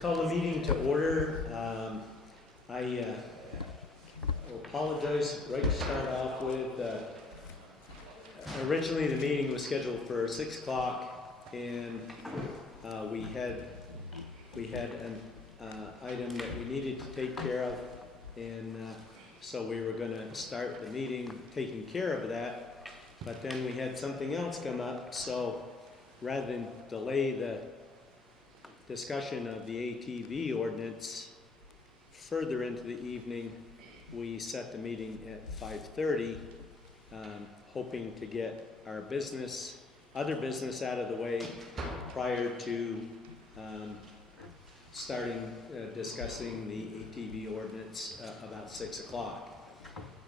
Call the meeting to order. I apologize right to start off with. Originally, the meeting was scheduled for 6 o'clock, and we had an item that we needed to take care of, and so we were going to start the meeting taking care of that. But then we had something else come up, so rather than delay the discussion of the ATV ordinance further into the evening, we set the meeting at 5:30, hoping to get our other business out of the way prior to starting discussing the ATV ordinance about 6 o'clock.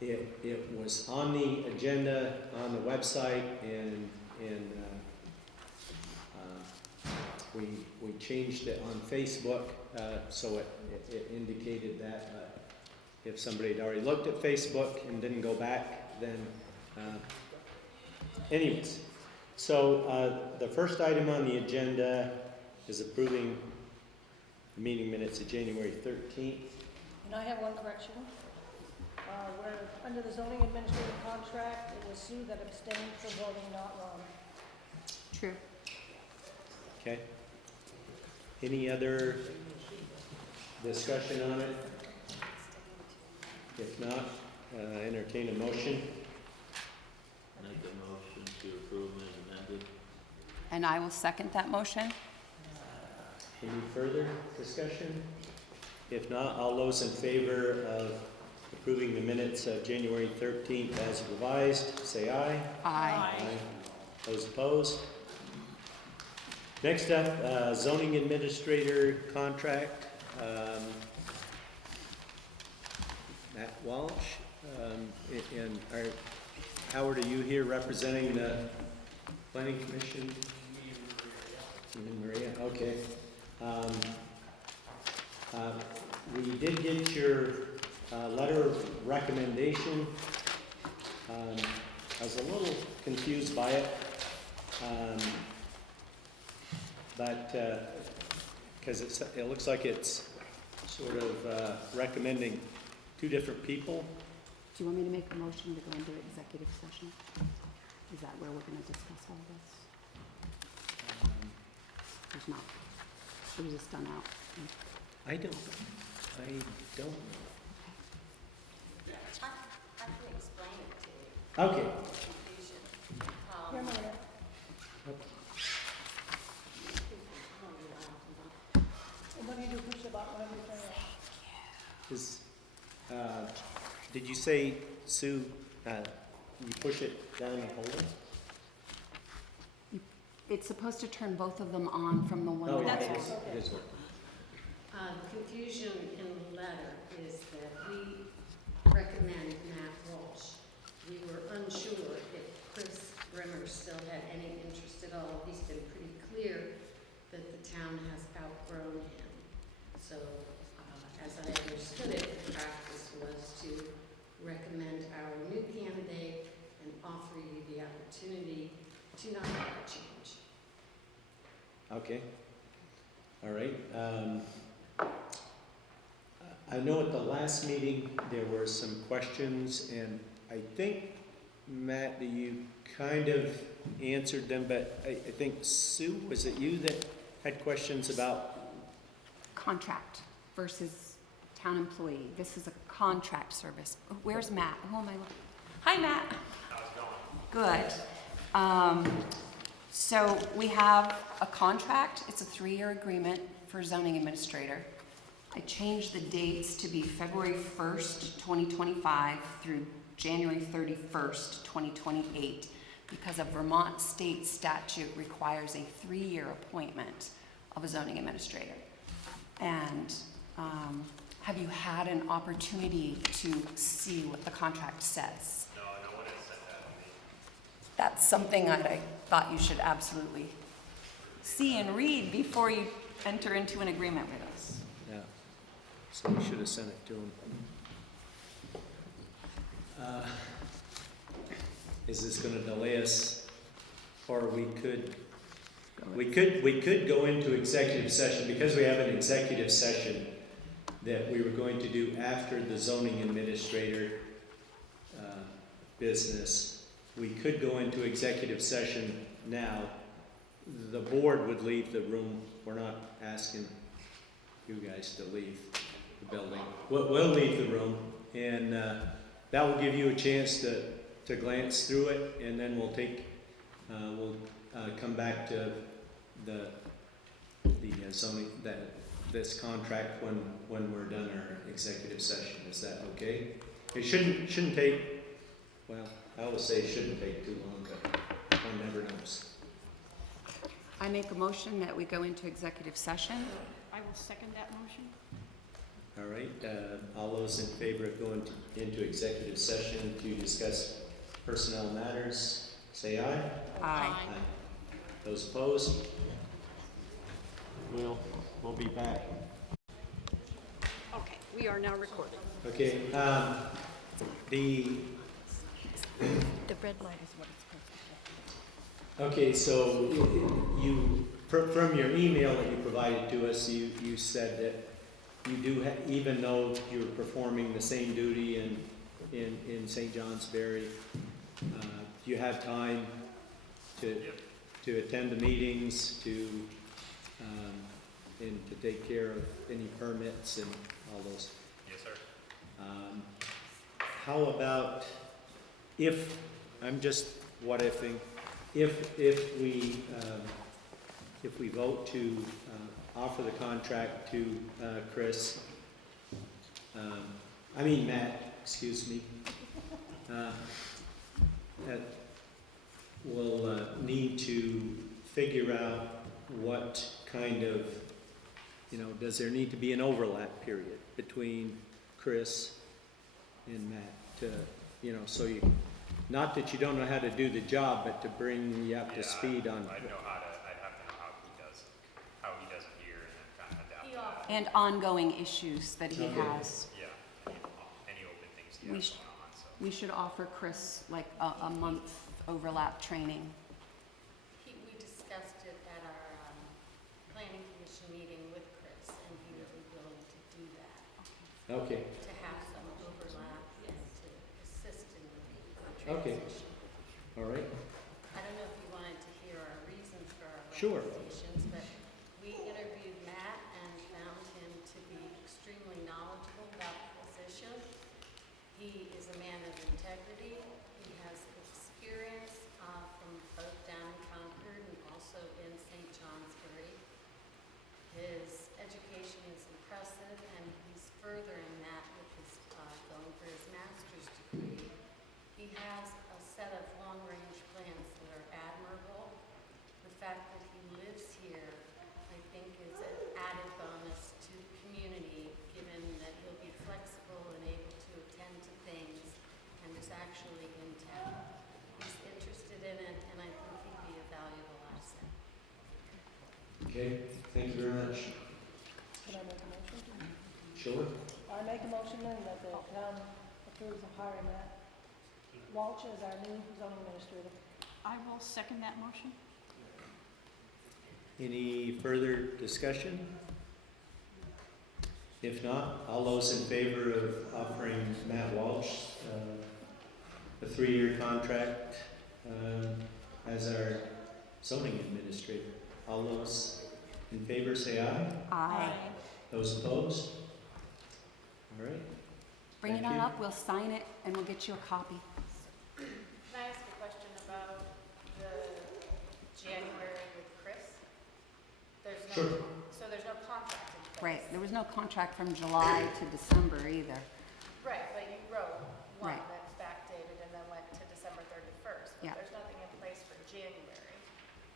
It was on the agenda on the website, and we changed it on Facebook, so it indicated that if somebody had already looked at Facebook and didn't go back, then anyways. So the first item on the agenda is approving the meeting minutes of January 13th. And I have one correction. Where under the zoning administrative contract, it was Sue that abstained from voting, not Ron. True. Okay. Any other discussion on it? If not, entertain a motion. Make a motion to approve as amended. And I will second that motion. Any further discussion? If not, all those in favor of approving the minutes of January 13th as revised, say aye. Aye. Those opposed? Next up, zoning administrator contract. Matt Walsh. And Howard, are you here representing the planning commission? Maria, okay. We did get your letter of recommendation. I was a little confused by it. But because it looks like it's sort of recommending two different people. Do you want me to make a motion to go into executive session? Is that where we're going to discuss all this? There's not. It was just done out. I don't know. I can explain it to you. Okay. Confusion. Here, Maria. And what do you do, push the button whenever you turn it on? Did you say, Sue, you push it down and hold it? It's supposed to turn both of them on from the one. Oh, yeah, that- it is working. The confusion in the letter is that we recommend Matt Walsh. We were unsure if Chris Brimmer still had any interest at all. He's been pretty clear that the town has outgrown him. So, as I understood it, the practice was to recommend our new candidate and offer you the opportunity to not make a change. Okay. All right. I know at the last meeting there were some questions, and I think, Matt, that you kind of answered them, but I think, Sue, was it you that had questions about? Contract versus town employee. This is a contract service. Where's Matt? Who am I looking? Hi, Matt. How's it going? Good. So we have a contract. It's a 3-year agreement for zoning administrator. I changed the dates to be February 1st, 2025 through January 31st, 2028, because a Vermont state statute requires a 3-year appointment of a zoning administrator. And have you had an opportunity to see what the contract says? No, no one has sent that to me. That's something that I thought you should absolutely see and read before you enter into an agreement with us. Yeah. So we should have sent it to him. Is this going to delay us, or we could We could go into executive session, because we have an executive session that we were going to do after the zoning administrator business. We could go into executive session now. The board would leave the room. We're not asking you guys to leave the building. We'll leave the room, and that will give you a chance to glance through it, and then we'll come back to the zoning, this contract when we're done our executive session. Is that okay? It shouldn't take, well, I always say it shouldn't take too long, but one never knows. I make a motion that we go into executive session. I will second that motion. All right, all those in favor of going into executive session to discuss personnel matters, say aye. Aye. Those opposed? We'll be back. Okay, we are now recording. Okay, the, The red light is what it's supposed to okay, so you, from your email that you provided to us, you said that you do, even though you're performing the same duty in St. Johnsbury, you have time to attend the meetings, and to take care of any permits and all those. Yes, sir. How about if, I'm just what ifing, if we vote to offer the contract to Chris, Matt, excuse me, that we'll need to figure out what kind of, does there need to be an overlap period between Chris and Matt? So you, not that you don't know how to do the job, but to bring you up to speed on. I'd have to know how he does it here, and then kind of adapt to that. And ongoing issues that he Okay. has. Yeah, any open things he We has sh- going on, so. We should offer Chris like a month overlap training. We discussed it at our planning commission meeting with Chris, and he would be willing to do that, Okay, to have some overlap and to assist in the Okay. transition. all right, I don't know if you wanted to hear our reasons for our Sure. recommendations, but we interviewed Matt and found him to be extremely knowledgeable about the position. He is a man of integrity. He has experience from both down in Concord and also in St. Johnsbury. His education is impressive, and he's furthering that with his going for his master's degree. He has a set of long-range plans that are admirable. The fact that he lives here, I think, is an added bonus to the community, given that he'll be flexible and able to attend to things and is actually in town. He's interested in it, and I think he'd be a valuable asset. okay, thank you very much. Can I make a motion? Sure. I make a motion then that the town approves of hiring Matt Walsh as our new zoning administrator. I will second that motion. Any further discussion? If not, all those in favor of offering Matt Walsh a 3-year contract as our zoning administrator, all those in favor say aye. Aye. Those opposed? All right. Bring it Thank on you. up, we'll sign it, and we'll get you a copy. Can I ask a question about the January with Chris? Sure. So there's no contract in place? Right, there was no contract from July to December either. Right, but you wrote one Right. that's backdated and then went to December 31st. Yeah. But there's nothing in place for January.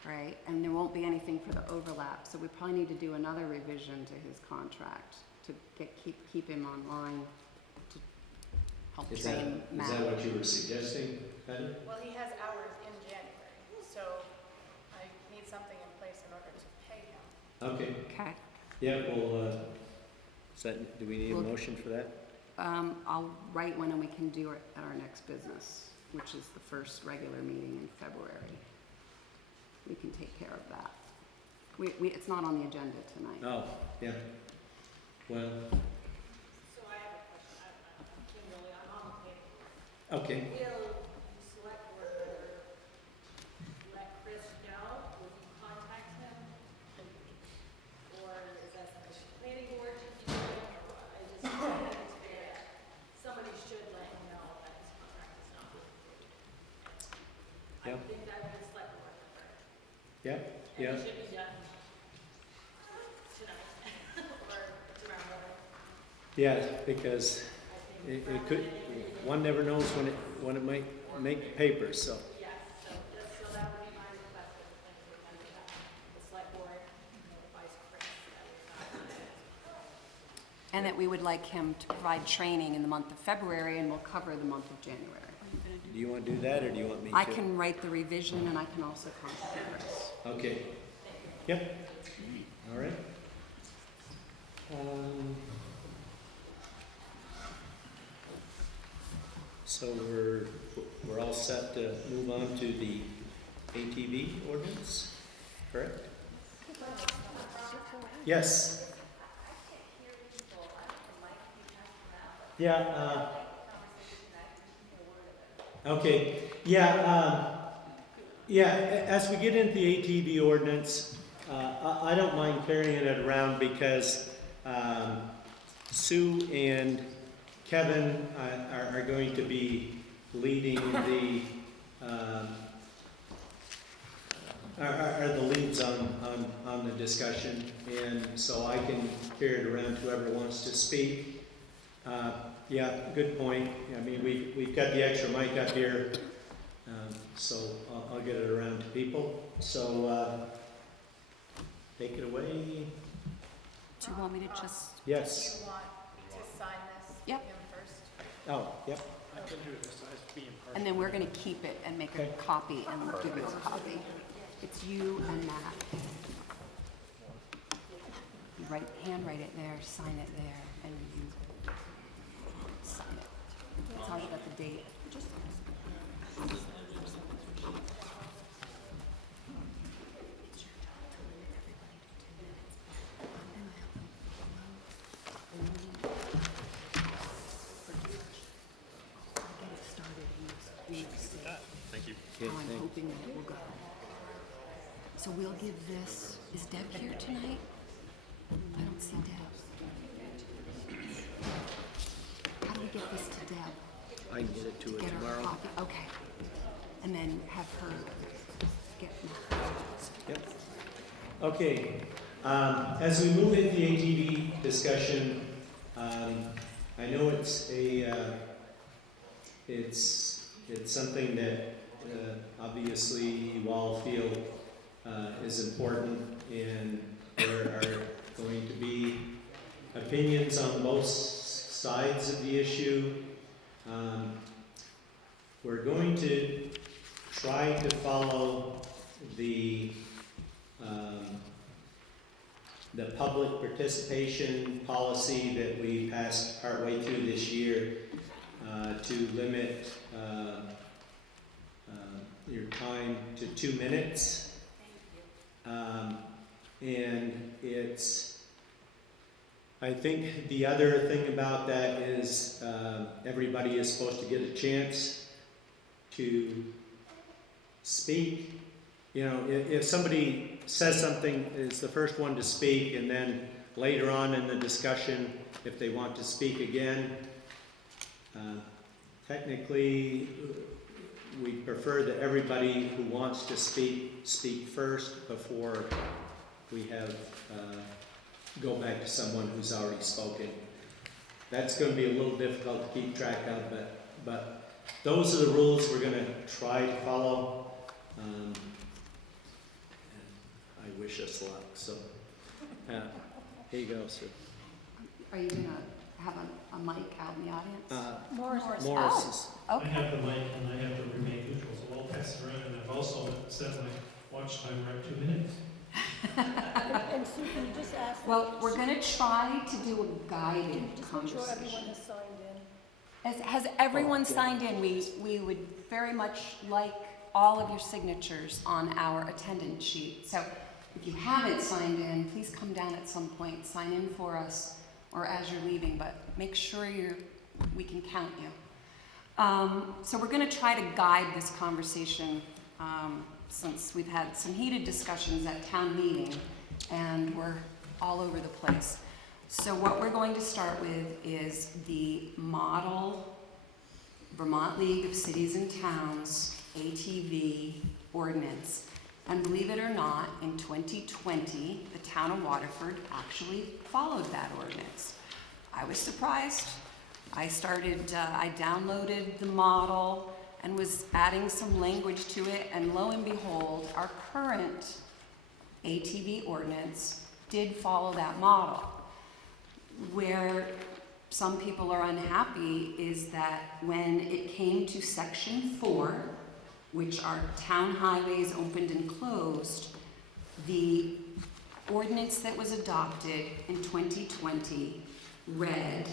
Right, and there won't be anything for the overlap, so we probably need to do another revision to his contract to keep him online, to help Is train that Matt. what you were suggesting, Patty? Well, he has hours in January, so I need something in place in order to pay him. Okay, Okay, yeah, well, do we need a Well- motion for that? I'll write one and we can do it at our next business, which is the first regular meeting in February. We can take care of that. It's not on the agenda tonight. Oh, yeah. Well, So I have a question, I'm Kimberly, I'm on the paper. okay. Will the select board member let Chris know, will you contact him? Or is that something the planning board should be doing, or what? I just think it's fair, somebody should let him know that his contract is not. I Yep. think that would be a select board member. Yep, And yeah. it should be done tonight, or tomorrow. Yeah, because it could, one never knows when it might make papers, so. Yes, so that would be my request, that the select board notifies Chris that it's not. And that we would like him to provide training in the month of February, and we'll cover the month of January. Do you want to do that, or do you want me to? I can write the revision, and I can also contact Chris. Okay. Yep. All right. So we're all set to move on to the ATV ordinance, correct? Yes. Yeah, okay, as we get into the ATV ordinance, I don't mind carrying it around because Sue and Kevin are going to be leading the, are the leads on the discussion, and so I can carry it around to whoever wants to speak. Yeah, good point. I mean, we've got the extra mic up here, so I'll get it around to people. So, take it away. Do you want me to just, Yes. Do you want to sign this? Yep. Him first? Oh, yep. and then we're gonna keep it and make a Okay. copy and give you a copy. It's you and Matt. You handwrite it there, sign it there, and you sign it. It's already got the date. Just Thank you. Okay, I'm thanks. hoping that it will go. So we'll give this, is Deb here tonight? I don't see Deb. How do we get this to Deb? I can get it to her Get her a tomorrow. copy? Okay. And then have her get Matt. Yep. Okay, as we move into the ATV discussion, I know it's it's something that obviously you all feel is important, and there are going to be opinions on both sides of the issue. We're going to try to follow the public participation policy that we passed partway through this year to limit your time to 2 minutes. And I think the other thing about that is everybody is supposed to get a chance to speak. You know, if somebody says something, is the first one to speak, and then later on in the discussion, if they want to speak again, technically, we prefer that everybody who wants to speak first before we have go back to someone who's already spoken. That's going to be a little difficult to keep track of, but those are the rules we're going to try to follow. I wish us luck. So, here you go, sir. Are you gonna have a mic out in the audience? Morris is. Oh, I okay. have the mic and I have to remain neutral, so I'll pass it around, and I've also set my watch timer at 2 minutes. And Sue, can you just ask? Well, we're gonna try to do a guided Just make sure everyone conversation. has signed in. Has everyone Oh, yeah. signed in? We would very much like all of your signatures on our attendance sheet. So if you haven't signed in, please come down at some point, sign in for us, or as you're leaving, but make sure we can count you. So we're gonna try to guide this conversation, since we've had some heated discussions at town meeting, and we're all over the place. So what we're going to start with is the model Vermont League of Cities and Towns ATV ordinance. And believe it or not, in 2020, the town of Waterford actually followed that ordinance. I was surprised. I downloaded the model and was adding some language to it, and lo and behold, our current ATV ordinance did follow that model. Where some people are unhappy is that when it came to section 4, which are town highways opened and closed, the ordinance that was adopted in 2020 read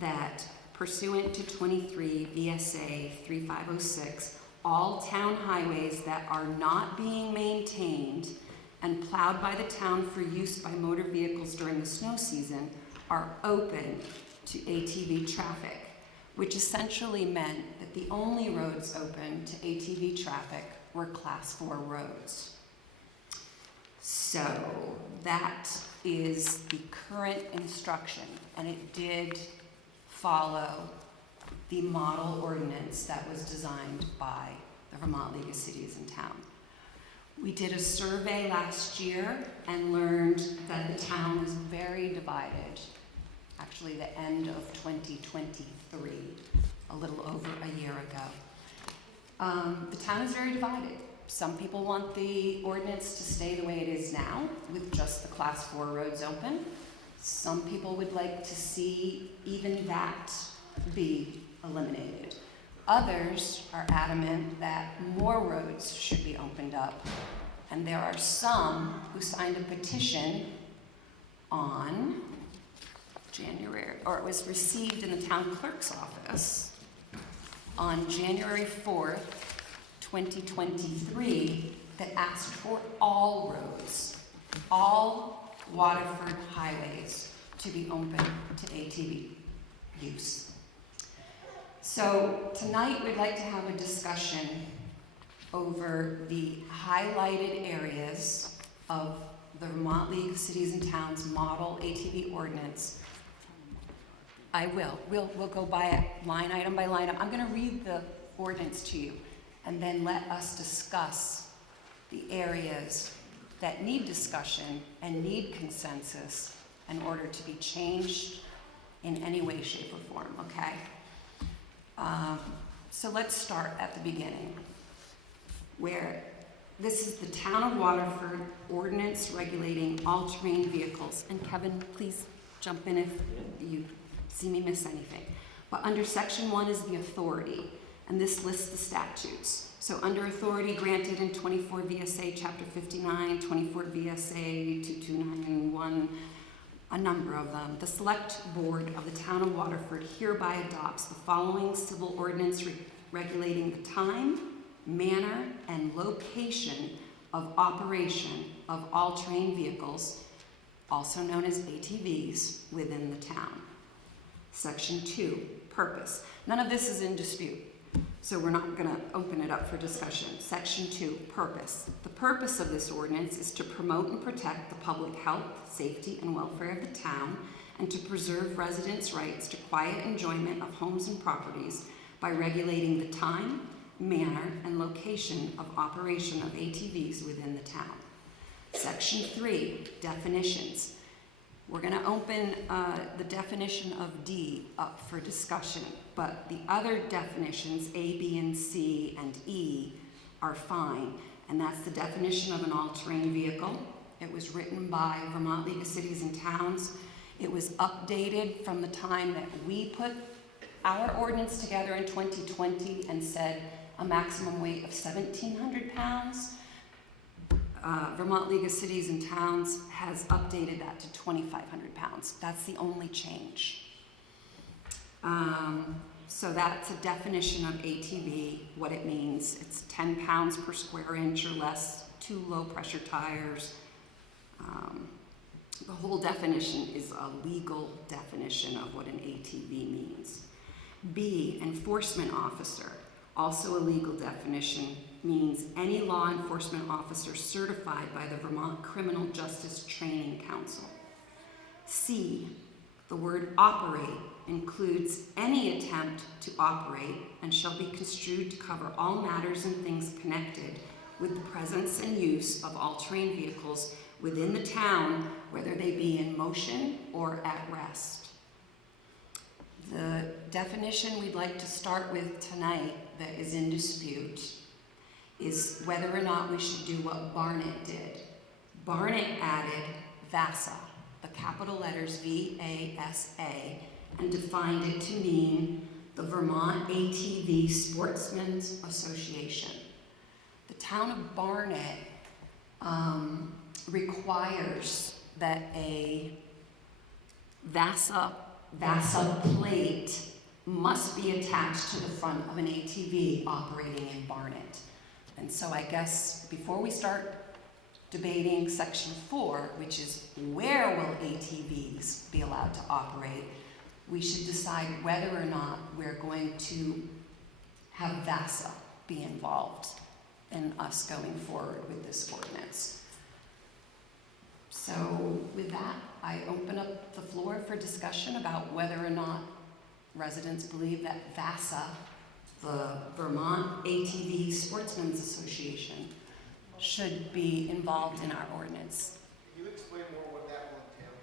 that pursuant to 23 VSA 3506, all town highways that are not being maintained and plowed by the town for use by motor vehicles during the snow season are open to ATV traffic, which essentially meant that the only roads open to ATV traffic were Class 4 roads. So that is the current instruction, and it did follow the model ordinance that was designed by the Vermont League of Cities and Towns. We did a survey last year and learned that the town was very divided. Actually, the end of 2023, a little over a year ago. The town is very divided. Some people want the ordinance to stay the way it is now, with just the Class 4 roads open. Some people would like to see even that be eliminated. Others are adamant that more roads should be opened up. And there are some who signed a petition on January, or it was received in the town clerk's office on January 4th, 2023, that asked for all roads, all Waterford highways to be open to ATV use. So tonight we'd like to have a discussion over the highlighted areas of the Vermont League of Cities and Towns model ATV ordinance. We'll go by it line item by line item. I'm gonna read the ordinance to you and then let us discuss the areas that need discussion and need consensus in order to be changed in any way, shape, or form, okay? So let's start at the beginning, where this is the Town of Waterford ordinance regulating all-terrain vehicles. And Kevin, please jump in if you see me miss anything. But under section 1 is the authority, and this lists the statutes. So under authority granted in 24 VSA chapter 59, 24 VSA 2291, a number of them, the Select Board of the Town of Waterford hereby adopts the following civil ordinance regulating the time, manner, and location of operation of all-terrain vehicles, also known as ATVs, within the town. Section 2, purpose. None of this is in dispute, so we're not going to open it up for discussion. Section 2, purpose. The purpose of this ordinance is to promote and protect the public health, safety, and welfare of the town, and to preserve residents' rights to quiet enjoyment of homes and properties by regulating the time, manner, and location of operation of ATVs within the town. Section 3, definitions. We're going to open the definition of D up for discussion, but the other definitions, A, B, and C, and E, are fine. And that's the definition of an all-terrain vehicle. It was written by Vermont League of Cities and Towns. It was updated from the time that we put our ordinance together in 2020 and said a maximum weight of 1,700 pounds. Vermont League of Cities and Towns has updated that to 2,500 pounds. That's the only change. So that's a definition of ATV, what it means. It's 10 pounds per square inch or less, 2 low pressure tires, The whole definition is a legal definition of what an ATV means. B, enforcement officer, also a legal definition, means any law enforcement officer certified by the Vermont Criminal Justice Training Council. C, the word operate includes any attempt to operate and shall be construed to cover all matters and things connected with the presence and use of all terrain vehicles within the town, whether they be in motion or at rest. The definition we'd like to start with tonight that is in dispute is whether or not we should do what Barnett did. Barnett added VASA, the capital letters V-A-S-A, and defined it to mean the Vermont ATV Sportsmen's Association. The town of Barnett requires that a VASA plate must be attached to the front of an ATV operating in Barnett. And so I guess before we start debating section 4, which is where will ATVs be allowed to operate, we should decide whether or not we're going to have VASA be involved in us going forward with this ordinance. So with that, I open up the floor for discussion about whether or not residents believe that VASA, the Vermont ATV Sportsmen's Association, should be involved in our ordinance. Can you explain more what that will entail?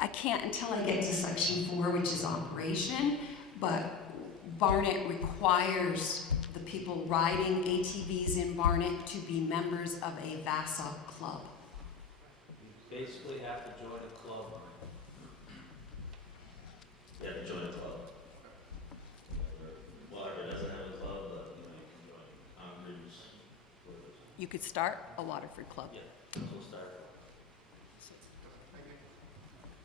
I can't until I get to section 4, which is operation, but Barnett requires the people riding ATVs in Barnett to be members of a VASA club. You basically have to join a club. You have to join a club. Waterford doesn't have a club, but you can join Congress. You could start a Waterford club. Yeah, we'll start.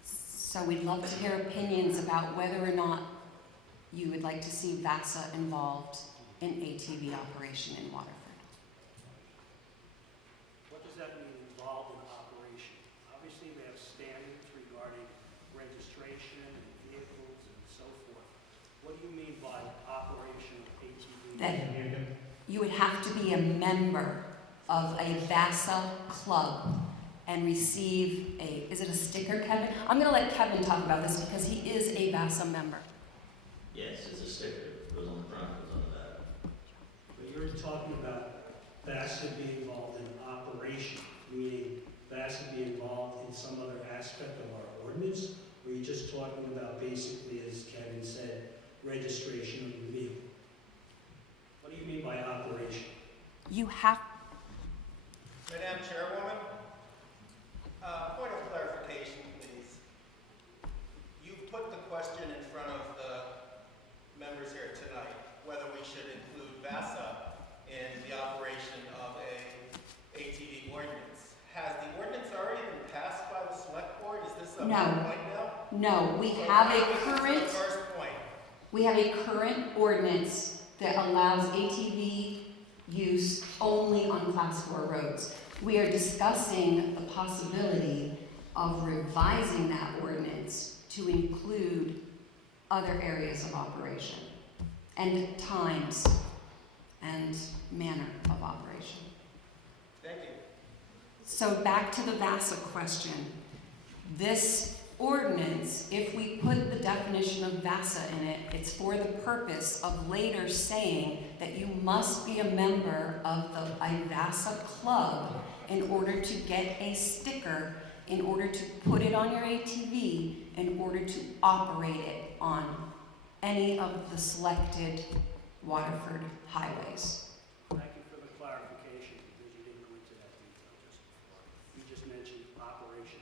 So we'd love to hear opinions about whether or not you would like to see VASA involved in ATV operation in Waterford. What does that mean, involved in operation? Obviously, we have standards regarding registration and vehicles and so forth. What do you mean by operation of ATV? That you would have to be a member of a VASA club and receive a, is it a sticker, Kevin? I'm gonna let Kevin talk about this because he is a VASA member. Yes, it's a sticker. It goes on the front, it goes on the back. But you're talking about VASA being involved in operation, meaning VASA be involved in some other aspect of our ordinance, or are you just talking about basically, as Kevin said, registration of the vehicle? What do you mean by operation? You have, Madam Chairwoman, point of clarification, please. You've put the question in front of the members here tonight, whether we should include VASA in the operation of a ATV ordinance. Has the ordinance already been passed by the select board? Is this a No. point now? no, we So have now a this is the current, first point. we have a current ordinance that allows ATV use only on class 4 roads. We are discussing the possibility of revising that ordinance to include other areas of operation and times and manner of operation. Thank you. So back to the VASA question. This ordinance, if we put the definition of VASA in it, it's for the purpose of later saying that you must be a member of a VASA club in order to get a sticker, in order to put it on your ATV, in order to operate it on any of the selected Waterford highways. Thank you for the clarification, because you didn't go into that detail just before. You just mentioned operation.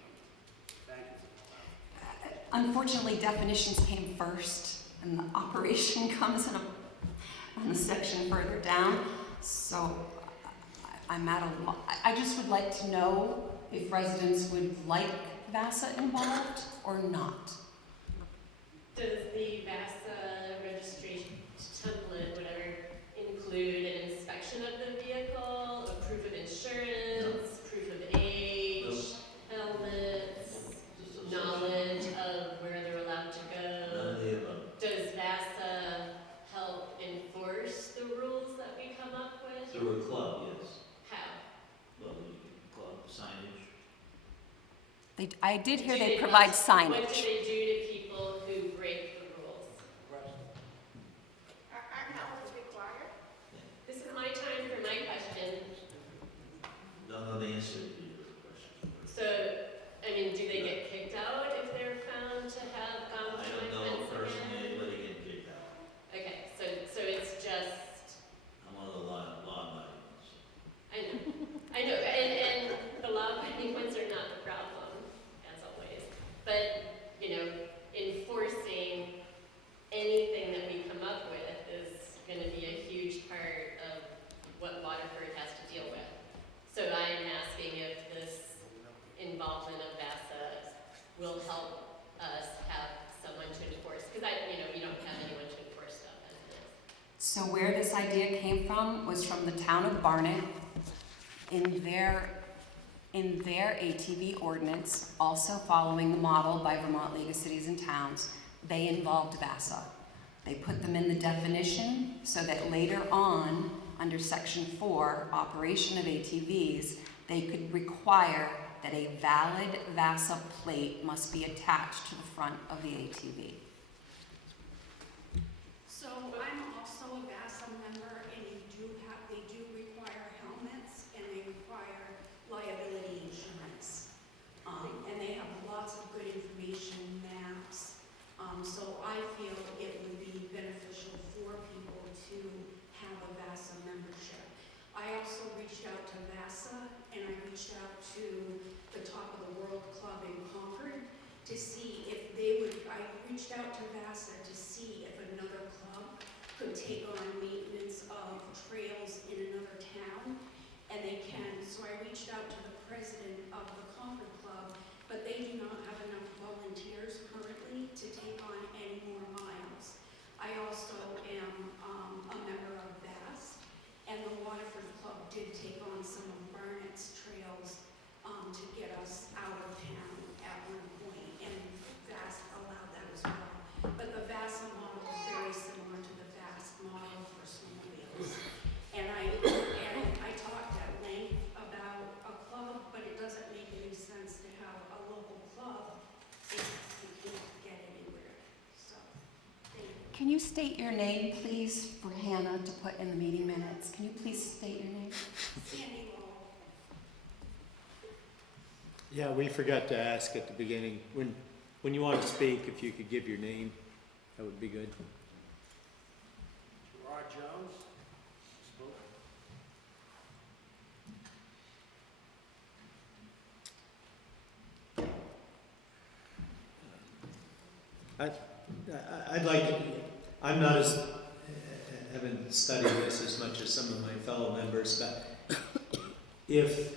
Thank you for the clarification. Unfortunately, definitions came first, and the operation comes in a section further down. So I'm at a loss. I just would like to know if residents would like VASA involved or not. Does the VASA registration template, whatever, include an inspection of the vehicle, a proof of insurance, proof of age? I did hear Do they they provide What do signage. they do to people who break the rules? Aren't houses required? This is my time for my question. Don't know the answer to your question. So, I mean, do they get kicked out if they're found to have gone I through don't my know fence personally again? anybody getting kicked out. Okay, so it's just, I'm one of the law-abiding ones. I know, and the law-abiding ones are not the problem, as always. But, you know, enforcing anything that we come up with is gonna be a huge part of what Waterford has to deal with. So I'm asking if this involvement of VASA will help us have someone to enforce, because we don't have anyone to enforce stuff as it is. So where this idea came from was from the town of Barnet. In their ATV ordinance, also following the model by Vermont League of Cities and Towns, they involved VASA. They put them in the definition so that later on, under section 4, operation of ATVs, they could require that a valid VASA plate must be attached to the front of the ATV. So I'm also a VASA member, and they do require helmets, and they require liability insurance. And they have lots of good information, maps. So I feel it would be beneficial for people to have a VASA membership. I also reached out to VASA, and I reached out to the Top of the World Club in Concord to see if they would, I reached out to VASA to see if another club could take on maintenance of trails in another town, and they can. So I reached out to the president of the Concord Club, but they do not have enough volunteers currently to take on any more miles. I also am a member of VAST, and the Waterford Club did take on some of Barnett's trails to get us out of town at one point, and VAST allowed that as well. But the VAST model is very similar to the VAST model for snowmobiles. And I talked at length about a club, but it doesn't make any sense to have a local club if you can't get anywhere. So, thank you. Can you state your name, please, for Hannah to put in the meeting minutes? Can you please state your name? Sandy Lowell. Yeah, we forgot to ask at the beginning, when you want to speak, if you could give your name, that would be good. Gerard Jones, spoke. I'd like, I'm not as, haven't studied this as much as some of my fellow members, but if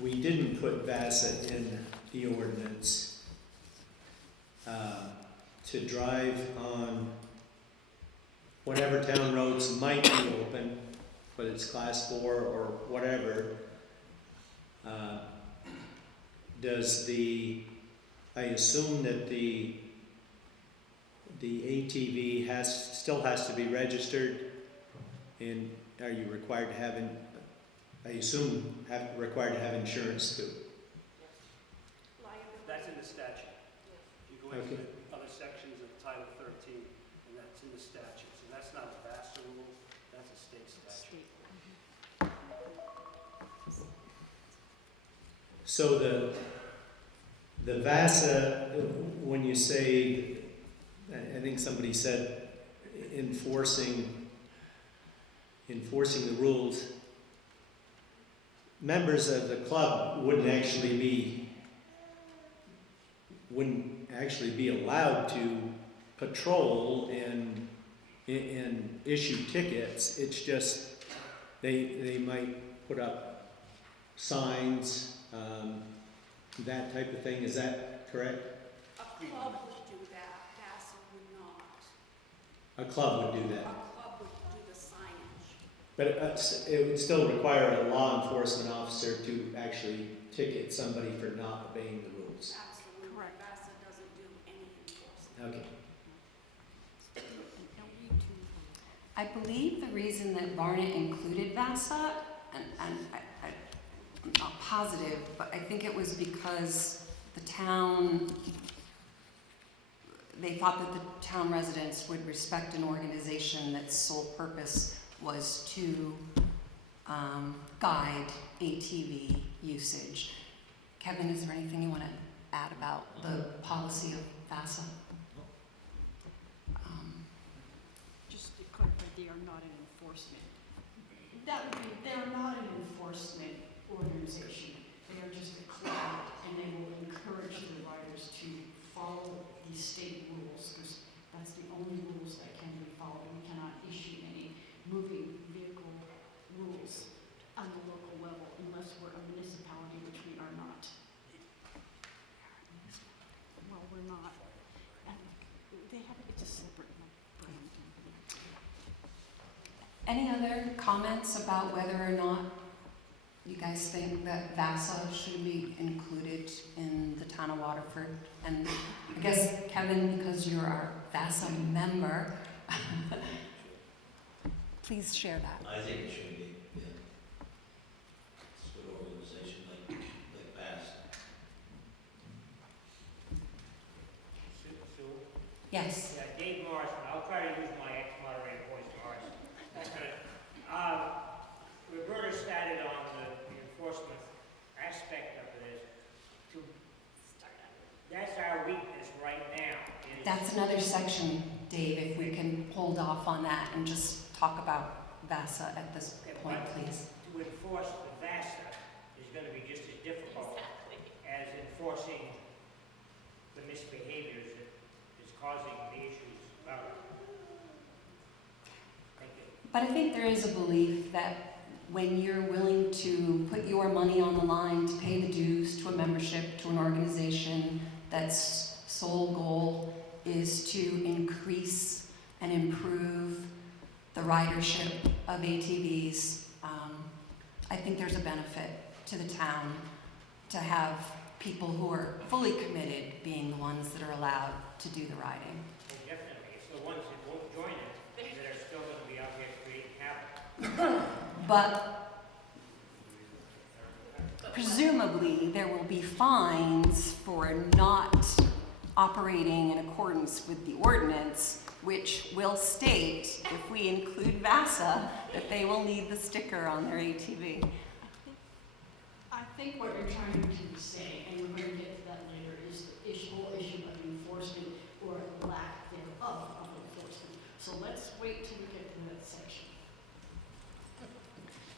we didn't put VASA in the ordinance, to drive on whatever town roads might be open, whether it's class 4 or whatever, I assume that the ATV still has to be registered, and are you required to have, required to have insurance too? Liability. That's in the statute. You go into Okay. the other sections of Title 13, and that's in the statutes. And that's not a VASA rule, that's a state statute. So the VASA, when you say, I think somebody said enforcing the rules, members of the club wouldn't actually be allowed to patrol and issue tickets. It's just they might put up signs, that type of thing. Is that correct? A club would do that, VASA would not. A club would do A that. club would do the signage. But it would still require a law enforcement officer to actually ticket somebody for not obeying the rules. Absolutely. Correct. VASA doesn't do any enforcement. Okay. I believe the reason that Barnet included VASA, and I'm not positive, but I think it was because the town, they thought that the town residents would respect an organization that's sole purpose was to guide ATV usage. Kevin, is there anything you want to add about the policy of VASA? Just to clarify, they are not an enforcement. They're not an enforcement organization. They are just a club, and they will encourage the riders to follow the state rules, because that's the only rules that can be followed. We cannot issue any moving vehicle rules on the local level unless we're a municipality, which we are not. Well, we're not. And they have, it's a separate brand. Any other comments about whether or not you guys think that VASA should be included in the town of Waterford? And I guess, Kevin, because you're our VASA member, please share that. I think it should be, yeah. It's a good organization like BAS. Sue? Yes. Yeah, Dave Morrison, I'll try to use my ex-moderator voice, Morrison. That's good. Roberta started on the enforcement aspect of this. That's our weakness right now. is- That's another section, Dave, if we can hold off on that and just talk about VASA at this point, please. To enforce the VASA is gonna be just as difficult as enforcing the misbehaviors that is causing the issues about it. Thank you. But I think there is a belief that when you're willing to put your money on the line to pay the dues to a membership, to an organization that's sole goal is to increase and improve the ridership of ATVs, I think there's a benefit to the town to have people who are fully committed being the ones that are allowed to do the riding. Well, definitely, it's the ones that won't join it that are still gonna be out here creating havoc. But presumably, there will be fines for not operating in accordance with the ordinance, which will state, if we include VASA, that they will need the sticker on their ATV. I think what you're trying to say, and we're going to get to that later, is the whole issue of enforcement or lack thereof of enforcement. So let's wait till we get to that section.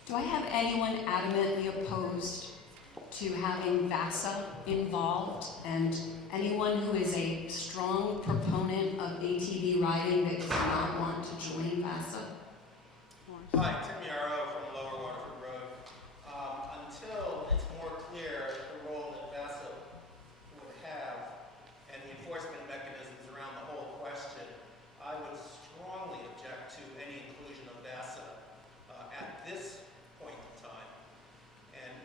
Do I have anyone adamantly opposed to having VASA involved, and anyone who is a strong proponent of ATV riding that does not want to join VASA? Hi, Tim Yarrow from Lower Waterford Road. Until it's more clear the role that VASA would have and the enforcement mechanisms around the whole question, I would strongly object to any inclusion of VASA at this point in time. And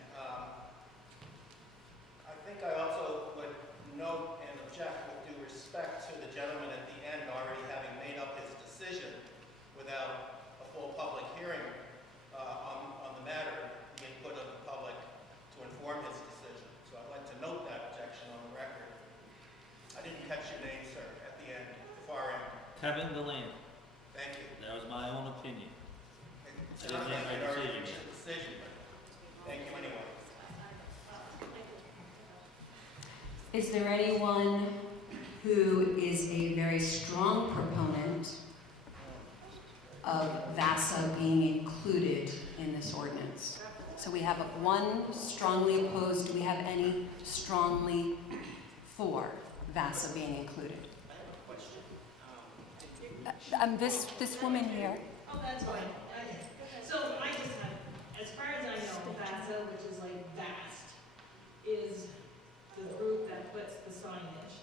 I think I also would note and object with due respect to the gentleman at the end already having made up his decision without a full public hearing on the matter, the input of the public to inform his decision. So I'd like to note that objection on the record. I didn't catch your name, sir, at the end, the far end. Kevin Delaney, Thank you. that was my own opinion. It I didn't sounds like make you'd my already decision reached a decision, but thank you anyway. Is there anyone who is a very strong proponent of VASA being included in this ordinance? So we have one strongly opposed. Do we have any strongly for VASA being included? I have a question. This woman here. Oh, that's fine. So I just have, as far as I know, VASA, which is like VAST, is the group that puts the signage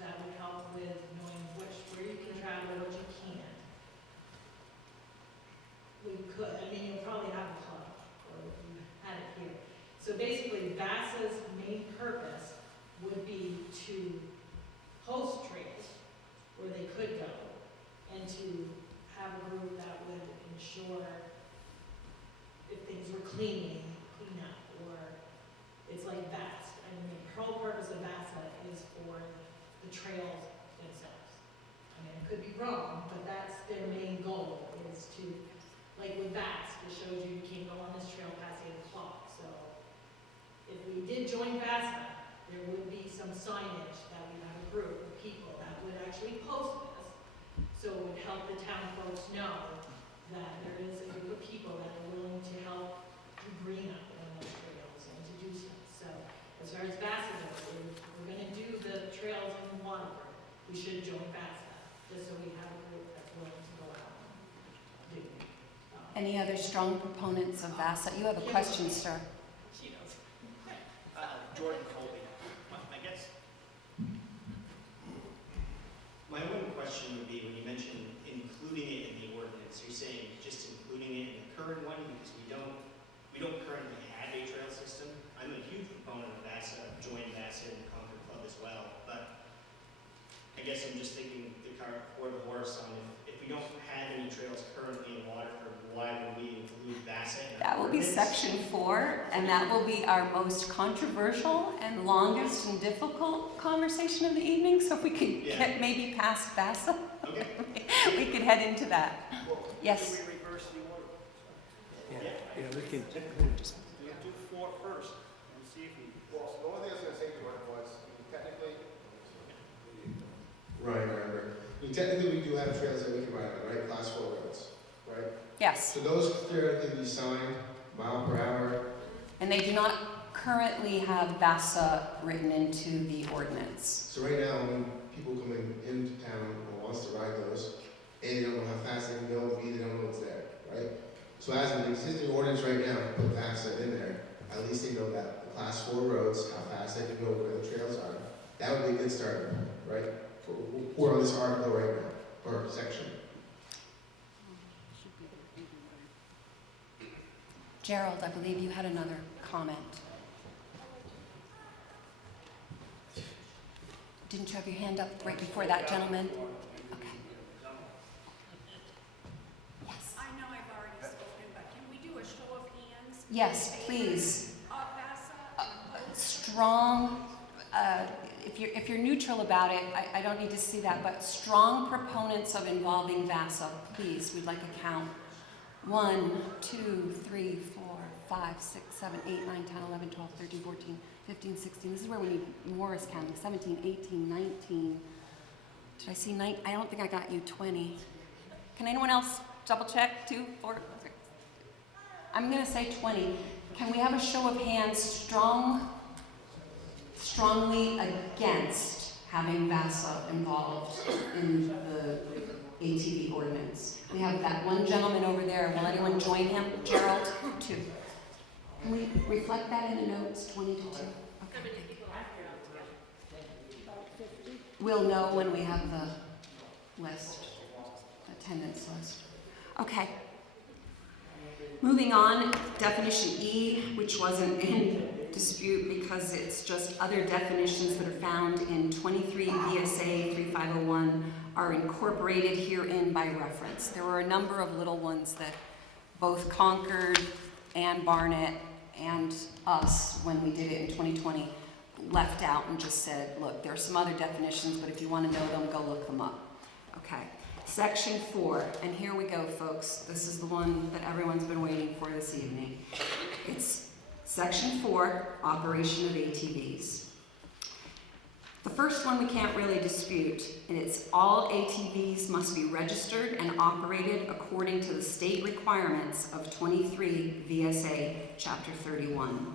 that would help with knowing where you can travel, what you can't. We could, I mean, you'll probably have a club, or you had it here. So basically, VASA's main purpose would be to host trails where they could go, and to have a group that would ensure if things were clean up, or is for the trails themselves. I mean, I could be wrong, but that's their main goal, is to, like with VAST, it shows you can't go on this trail past 8 o'clock. So if we did join VASTA, there would be some signage that we have a group of people that would actually post this. So it would help the town folks know that there is a group of people that are willing to help do green up on those trails and to do stuff. So as far as VASTA goes, if we're gonna do the trails in Waterford, we should join VASTA, just so we have a group that's willing to go out and do. Any other strong proponents of VASA? You have a question, sir. She knows. Jordan Colby. I guess. My one question would be, when you mentioned including it in the ordinance, you're saying just including it in the current one, because we don't currently have a trail system. I'm a huge proponent of VASA, I've joined VASA and the Concord Club as well, but I guess I'm just thinking the cart before the horse on if we don't have any trails currently in Waterford, why would we include VASA in our That will be ordinance? section 4, and that will be our most controversial and longest and difficult conversation of the evening. So if we could get maybe past VASA, Okay. we could head into that. Yes. Can we reverse the order? Yeah, we can. We'll do 4 first and see if we. Well, the only thing I was gonna say to it was, technically. Right. I mean, technically, we do have trails that we can ride on, right? Class 4 roads, right? Yes. So those theoretically be signed, mile per hour. And they do not currently have VASA written into the ordinance. So right now, when people come into town and wants to ride those, A, they don't know how fast they can go, B, they don't know what's there, right? So as an existing ordinance right now, put VASA in there, at least they know that the class 4 roads, how fast they can go, where the trails are. That would be a good start, right? For on this article right now, or section. Gerald, I believe you had another comment. Didn't you have your hand up right before that gentleman? Okay. Yes. I know I've already spoken, but can we do a show of hands? Yes, please. VASA and opposed? Strong, if you're neutral about it, I don't need to see that, but strong proponents of involving VASA, please, we'd like a count. 1, 2, 3, 4, 5, 6, 7, 8, 9, 10, 11, 12, 13, 14, 15, 16. This is where we need Morris County. 17, 18, 19. Did I see 9? I don't think I got you 20. Can anyone else double check? 2, 4, 6. I'm going to say 20. Can we have a show of hands strongly against having VASA involved in the ATV ordinance? We have that one gentleman over there. Will anyone join him? Gerald? 2. Can we reflect that in the notes? 20 to 2. Okay. We'll know when we have the list, attendance list. Okay. Moving on, definition E, which wasn't in dispute because it's just other definitions that are found in 23 VSA 3501 are incorporated herein by reference. There were a number of little ones that both Concord and Barnet and us, when we did it in 2020, left out and just said, look, there are some other definitions, but if you want to know them, go look them up. Okay. Section 4, and here we go, folks. This is the one that everyone's been waiting for this evening. It's Section 4, operation of ATVs. The first one we can't really dispute, and it's all ATVs must be registered and operated according to the state requirements of 23 VSA Chapter 31.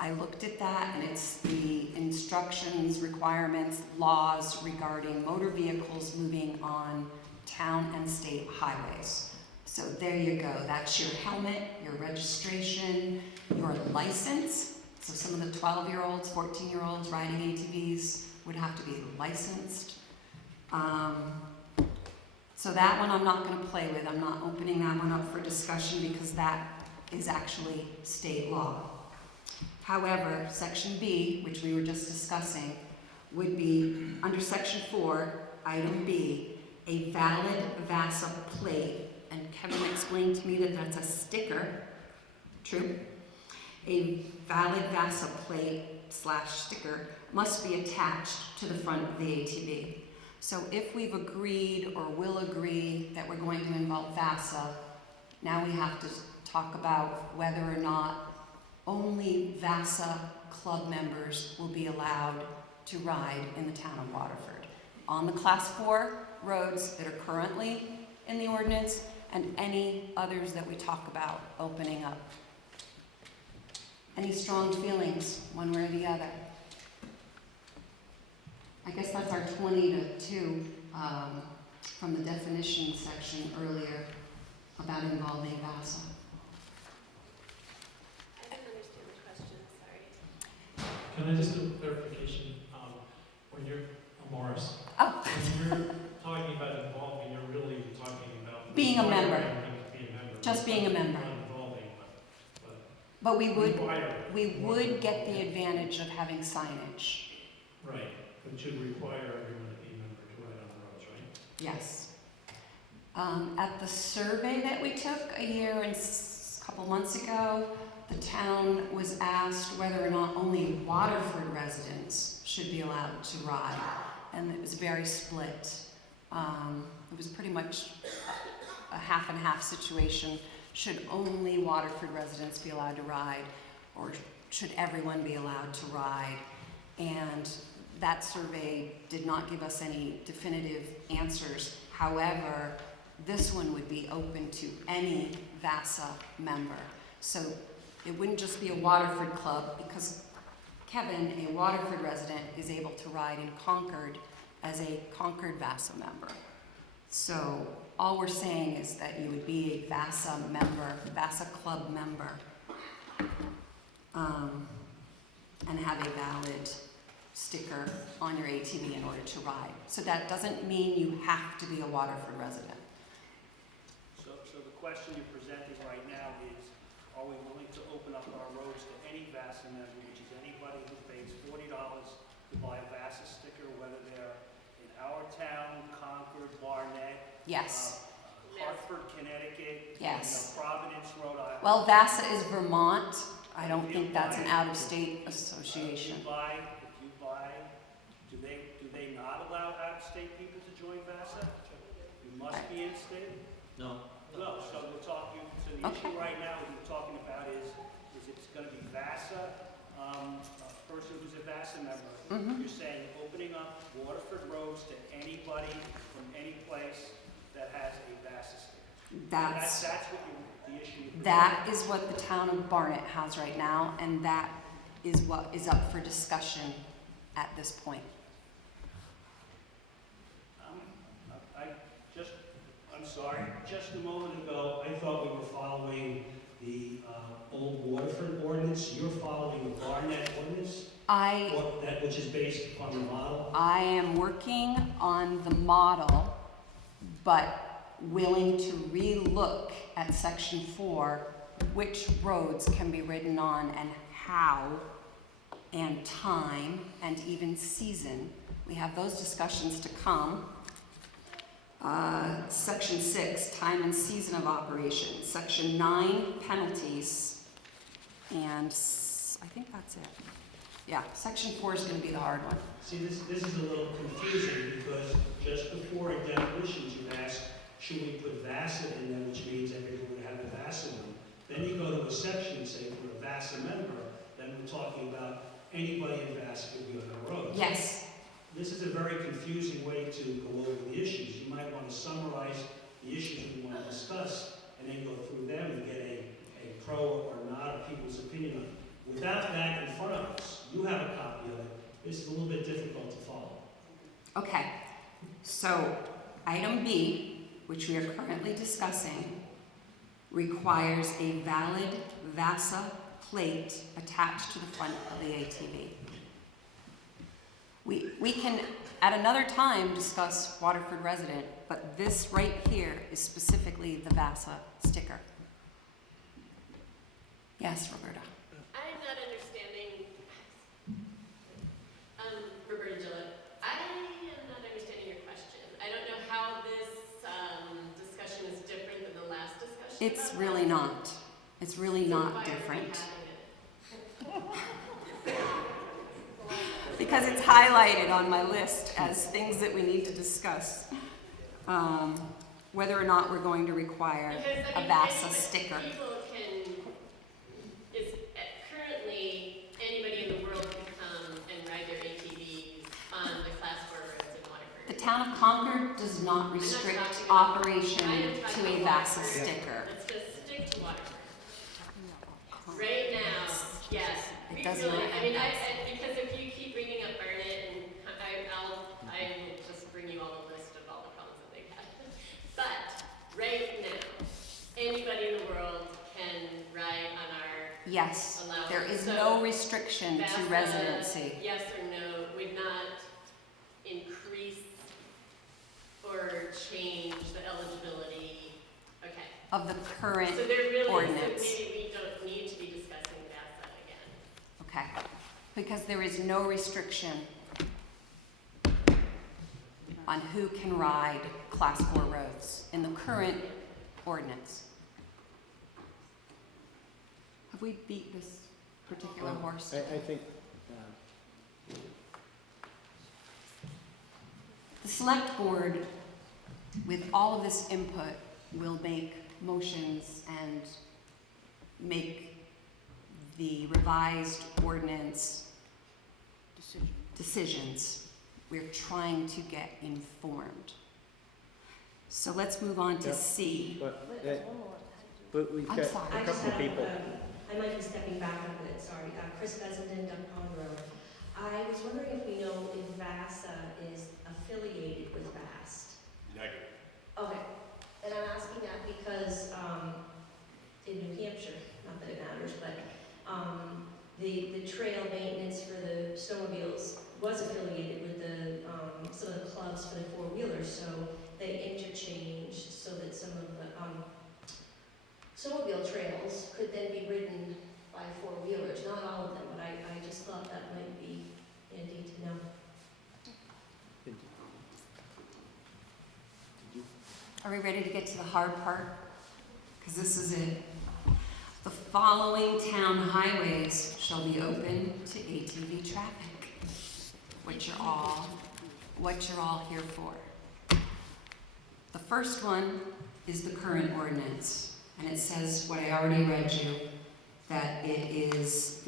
I looked at that, and it's the instructions, requirements, laws regarding motor vehicles moving on town and state highways. So there you go. That's your helmet, your registration, your license. So some of the 12-year-olds, 14-year-olds riding ATVs would have to be licensed. So that one I'm not going to play with. I'm not opening that one up for discussion because that is actually state law. However, Section B, which we were just discussing, would be under Section 4, Item B, a valid VASA plate. And Kevin explained to me that that's a sticker. True? A valid VASA plate plate/sticker must be attached to the front of the ATV. So if we've agreed or will agree that we're going to involve VASA, now we have to talk about whether or not only VASA club members will be allowed to ride in the town of Waterford on the Class 4 roads that are currently in the ordinance and any others that we talk about opening up. Any strong feelings, one way or the other? I guess that's our 20-2 from the definition section earlier about involving VASA. I didn't understand the question, sorry. Can I just do a clarification? When you're, Morris, Oh, when you're talking about involving, you're really talking about being a member, requiring them to be a member. just being a member. Not involving, But we would requiring. get the advantage of having signage. Right, but you require everyone to be a member to ride on the roads, right? Yes. At the survey that we took a year and a couple months ago, the town was asked whether or not only Waterford residents should be allowed to ride, and it was very split. It was pretty much a half and half situation. Should only Waterford residents be allowed to ride, or should everyone be allowed to ride? And that survey did not give us any definitive answers. However, this one would be open to any VASA member. So it wouldn't just be a Waterford club, because Kevin, a Waterford resident, is able to ride in Concord as a Concord VASA member. So all we're saying is that you would be a VASA member, VASA club member, and have a valid sticker on your ATV in order to ride. So that doesn't mean you have to be a Waterford resident. So the question you're presenting right now is, are we willing to open up our roads to any VASA member, which is anybody who pays $40 to buy a VASA sticker, whether they're in our town, Concord, Barnet, Yes. Hartford, Connecticut, Yes. Providence, Rhode Island. Well, VASA is Vermont. I don't think that's an out-of-state association. If you buy, do they not allow out-of-state people to join VASA? You must be in-state? No. No, so we're talking, so the issue right now that we're talking about is it's gonna be VASA, a person who's a VASA member. Mhm. You're saying opening up Waterford roads to anybody from any place that has a VASA sticker. That's what the issue is. That is what the town of Barnet has right now, and that is what is up for discussion at this point. I'm sorry, Just a moment ago, I thought we were following the old Waterford ordinance. You're following the Barnet ordinance, which is based upon the model. I am working on the model, but willing to re-look at section 4, which roads can be ridden on and how, and time, and even season. We have those discussions to come. Section 6, time and season of operation. Section 9, penalties. And I think that's it. Yeah, section 4 is going to be the hard one. See, this is a little confusing because just before in demolitions you asked, should we put VASA in there, which means everyone would have a VASA one. Then you go to a section and say, for a VASA member, then we're talking about anybody in VASA could be on the road. Yes. This is a very confusing way to go over the issues. You might want to summarize the issues we want to discuss and then go through them and get a pro or not of people's opinion on it. Without that in front of us, you have a copy of it. This is a little bit difficult to follow. Okay, so item B, which we are currently discussing, requires a valid VASA plate attached to the front of the ATV. We can, at another time, discuss Waterford resident, but this right here is specifically the VASA sticker. Yes, Roberta? I'm not understanding, Roberta Gillett, I am not understanding your question. I don't know how this discussion is different than the last discussion. It's about really that. not. It's really So not why are we different. having it? because it's highlighted on my list as things that we need to discuss. Whether or not we're going to require Because, I a mean, VASA sticker. People currently, anybody in the world can come and ride their ATVs on the class 4 roads in Waterford. The town of Concord does not restrict operation to a VASA sticker. Let's just stick to Waterford. Right now, yes. It We does really, not I mean, have because if you keep bringing up Barnet, and I will just bring you all a list of all the problems that they've had. But, right now, anybody in the world can ride on our Yes, allowance. there is So, no restriction to VASA, residency. yes or no, would not increase or change the eligibility. Okay. Of the current So there really, ordinance. so maybe we don't need to be discussing VASA again. Okay, because there is no restriction on who can ride class 4 roads in the current ordinance. Have we beat this particular horse? I think, The select board, with all of this input, will make motions and make the revised ordinance decisions. We're trying to get informed. So let's move on to Yeah. C. but we've I'm got sorry. a couple of people. I might be stepping back a bit, sorry. Chris Fessenden, Duck Pond Road. I was wondering if we know if VASA is affiliated with VAST. Negative. Okay, and I'm asking that because in New Hampshire, not that it matters, but the trail maintenance for the snowmobiles was affiliated with the some of the clubs for the four-wheelers, so they interchanged so that some of the snowmobile trails could then be ridden by four-wheelers. Not all of them, but I just thought that might be handy to know. Are we ready to get to the hard part? Because this is it. The following town highways shall be open to ATV traffic, what you're all here for. The first one is the current ordinance, and it says what I already read you, that it is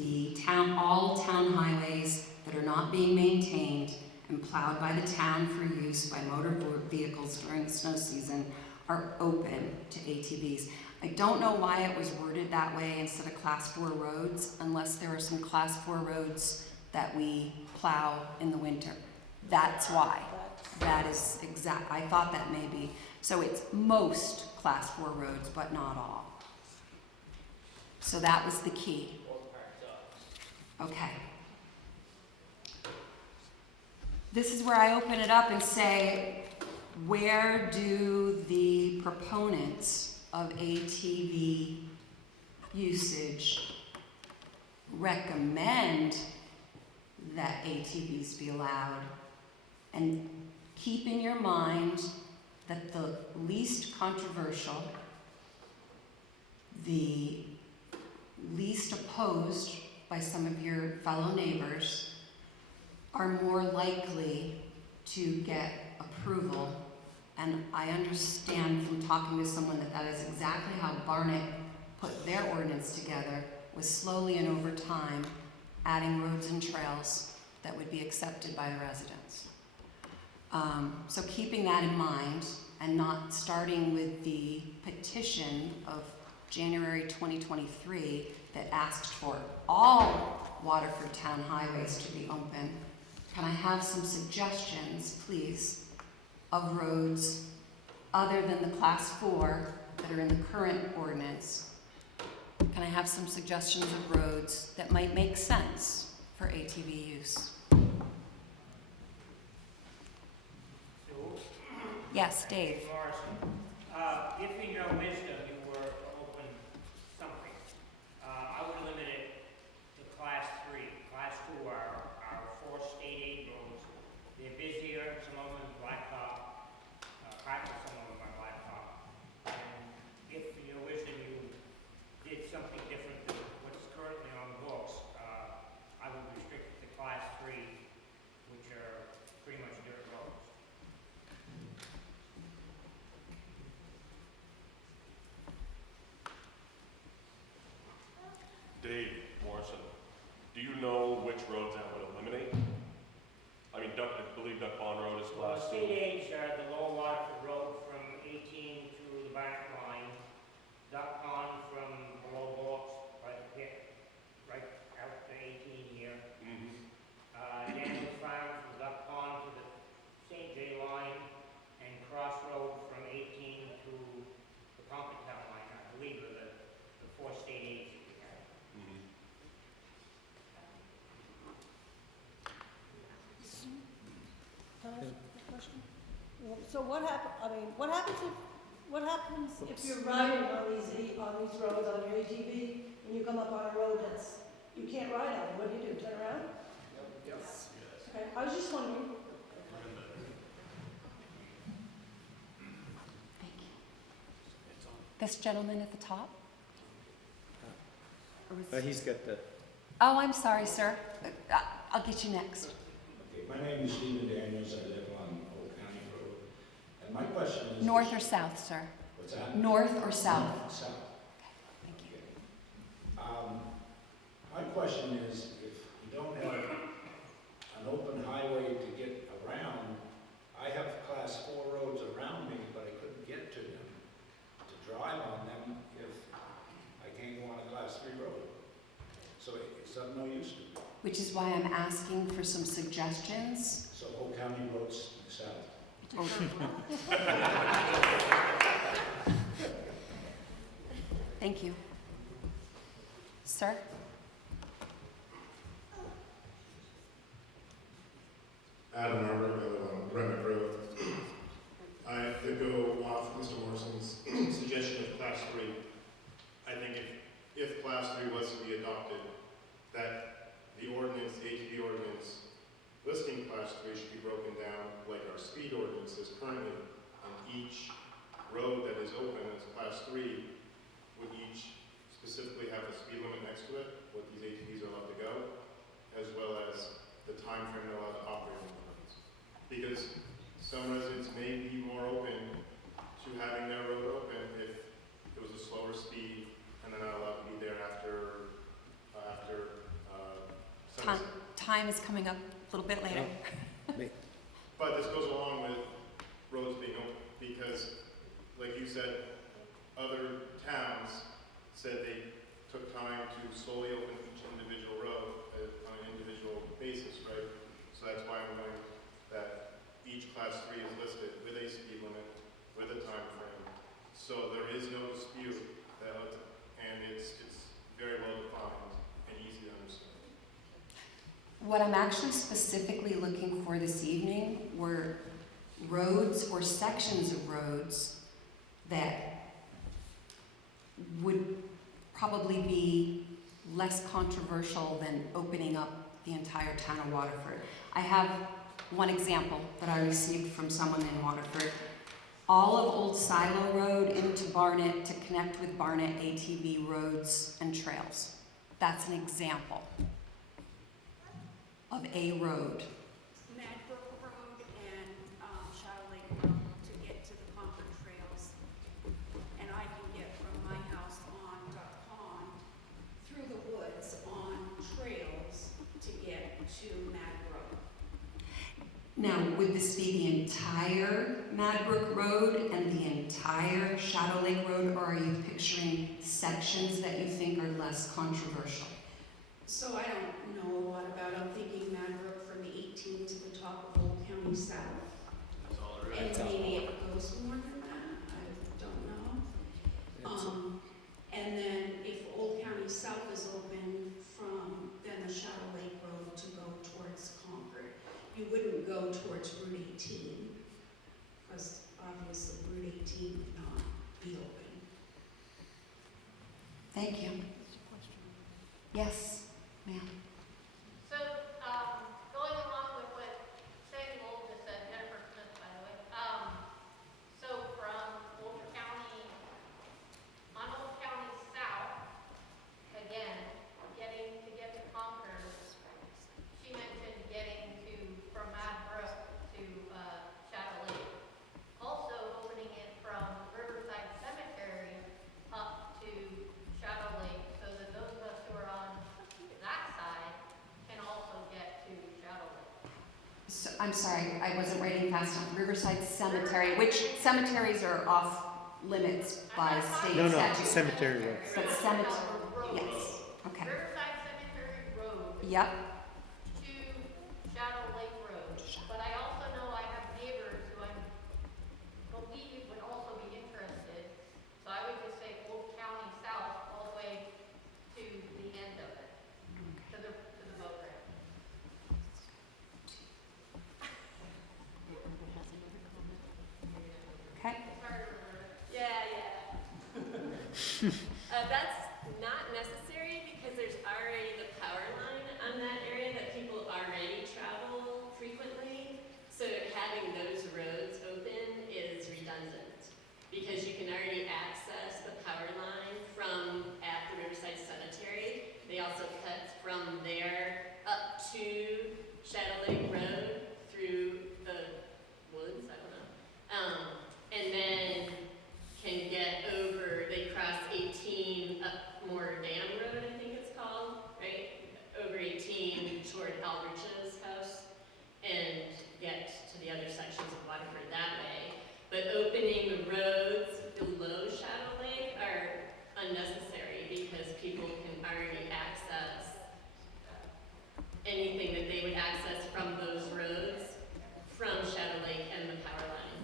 all town highways that are not being maintained and plowed by the town for use by motor vehicles during the snow season are open to ATVs. I don't know why it was worded that way instead of class 4 roads, unless there are some class 4 roads that we plow in the winter. That's why. That is exact, I thought that may be. So it's most class 4 roads, but not all. So that was the key. Okay. This is where I open it up and say, where do the proponents of ATV usage recommend that ATVs be allowed? And keep in your mind that the least controversial, the least opposed by some of your fellow neighbors are more likely to get approval. And I understand from talking to someone that that is exactly how Barnet put their ordinance together, was slowly and over time adding roads and trails that would be accepted by the residents. So keeping that in mind and not starting with the petition of January 2023 that asked for all Waterford town highways to be open, can I have some suggestions, please, of roads other than the class 4 that are in the current ordinance? Can I have some suggestions of roads that might make sense for ATV use? Yes, Dave. Morrison, if in your wisdom you were to open something, I would limit it to class 3. Class 2 are 4 state aid roads. They're busier, some of them are blacktop, practice some of them are blacktop. And if in your wisdom you did something different than what's currently on the books, I would restrict it to class 3 So what happens if you're riding on these roads on your ATV and you come up on a road that's, you can't ride on it, what do? Turn around? Yes. Okay, I was just wondering. Thank you. This gentleman at the top? Or was- He's got the, Oh, I'm sorry, sir. I'll get you next. Okay, my name is Stephen Daniels, I live on Old County Road, and my question is... North or south, sir? What's that? North or south? South. Thank you. My question is, if you don't have an open highway to get around, I have class 4 roads around me, but I couldn't get to them, to drive on them if I can't go on a class 3 road. So it's of no use to me. Which is why I'm asking for some suggestions. So Old County Roads south. Thank you. Sir? Adam Arbor, I live on Bremont Road. I have to go off Mr. Morrison's suggestion of class 3. I think if class 3 was to be adopted, that the ordinance, the ATV ordinance, listing class 3 should be broken down like our speed ordinance is currently, and each road that is open as class 3 would each specifically have a speed limit next to it, what these ATVs are allowed to go, as well as the time frame they're allowed to operate on the roads. Because some residents may be more open to having their road open if it was a slower speed and they're not allowed to be there after sunset. Time is coming up a little bit later. But this goes along with roads being open, because, like you said, other towns said they took time to slowly open each individual road on an individual basis, right? So that's why I'm going that each class 3 is listed with a speed limit, with a time frame. So there is no dispute that, and it's very well defined and easy to understand. What I'm actually specifically looking for this evening were roads or sections of roads that would probably be less controversial than opening up the entire town of Waterford. I have one example that I received from someone in Waterford. All of Old Silo Road into Barnet to connect with Barnet ATV roads and trails. That's an example of a road. Madbrook Road and Shadow Lake Road to get to the Concord Trails. And I can get from my house on Duck Pond through the woods on trails to get to Madbrook. Now, would this be the entire Madbrook Road and the entire Shadow Lake Road, or are you picturing sections that you think are less controversial? So I don't know a lot about it. I'm thinking Madbrook from 18 to the top of Old County South. That's all there And is. maybe it goes more than that, I don't know. And then if Old County South is open from then the Shadow Lake Road to go towards Concord, you wouldn't go towards Route 18, because obviously Route 18 would not be open. Thank you. Yes, ma'am. So, going along with what Sandy Gold just said, Jennifer Smith, by the way, so from Old County, on Old County South, again, get to Concord, she mentioned getting to, from Madbrook to, Shadow Lake. Also opening it from Riverside Cemetery up to Shadow Lake, so that those of us who are on that side can also get to Shadow Lake. So, I'm sorry, I wasn't writing fast enough. Riverside Cemetery, which cemeteries are off limits by state no, statute? cemetery road. But cemetery, yes, okay. Riverside Cemetery Road Yep, to Shadow Lake Road. But I also know I have neighbors who I believe would also be interested. So I would just say Old County South all the way to the end of it, to the boat ramp. That's not necessary because there's already the power line on that area that people already travel frequently. So having those roads open is redundant because you can already access the power line from at the Riverside Cemetery. They also cut from there up to Shadow Lake Road through the woods, I don't know. And then can get over, they cross 18 up Moore Dam Road, I think it's called, right? Over 18 toward Aldrich's house and get to the other sections of Waterford that way. But opening the roads below Shadow Lake are unnecessary because people can already access anything that they would access from those roads from Shadow Lake and the power line.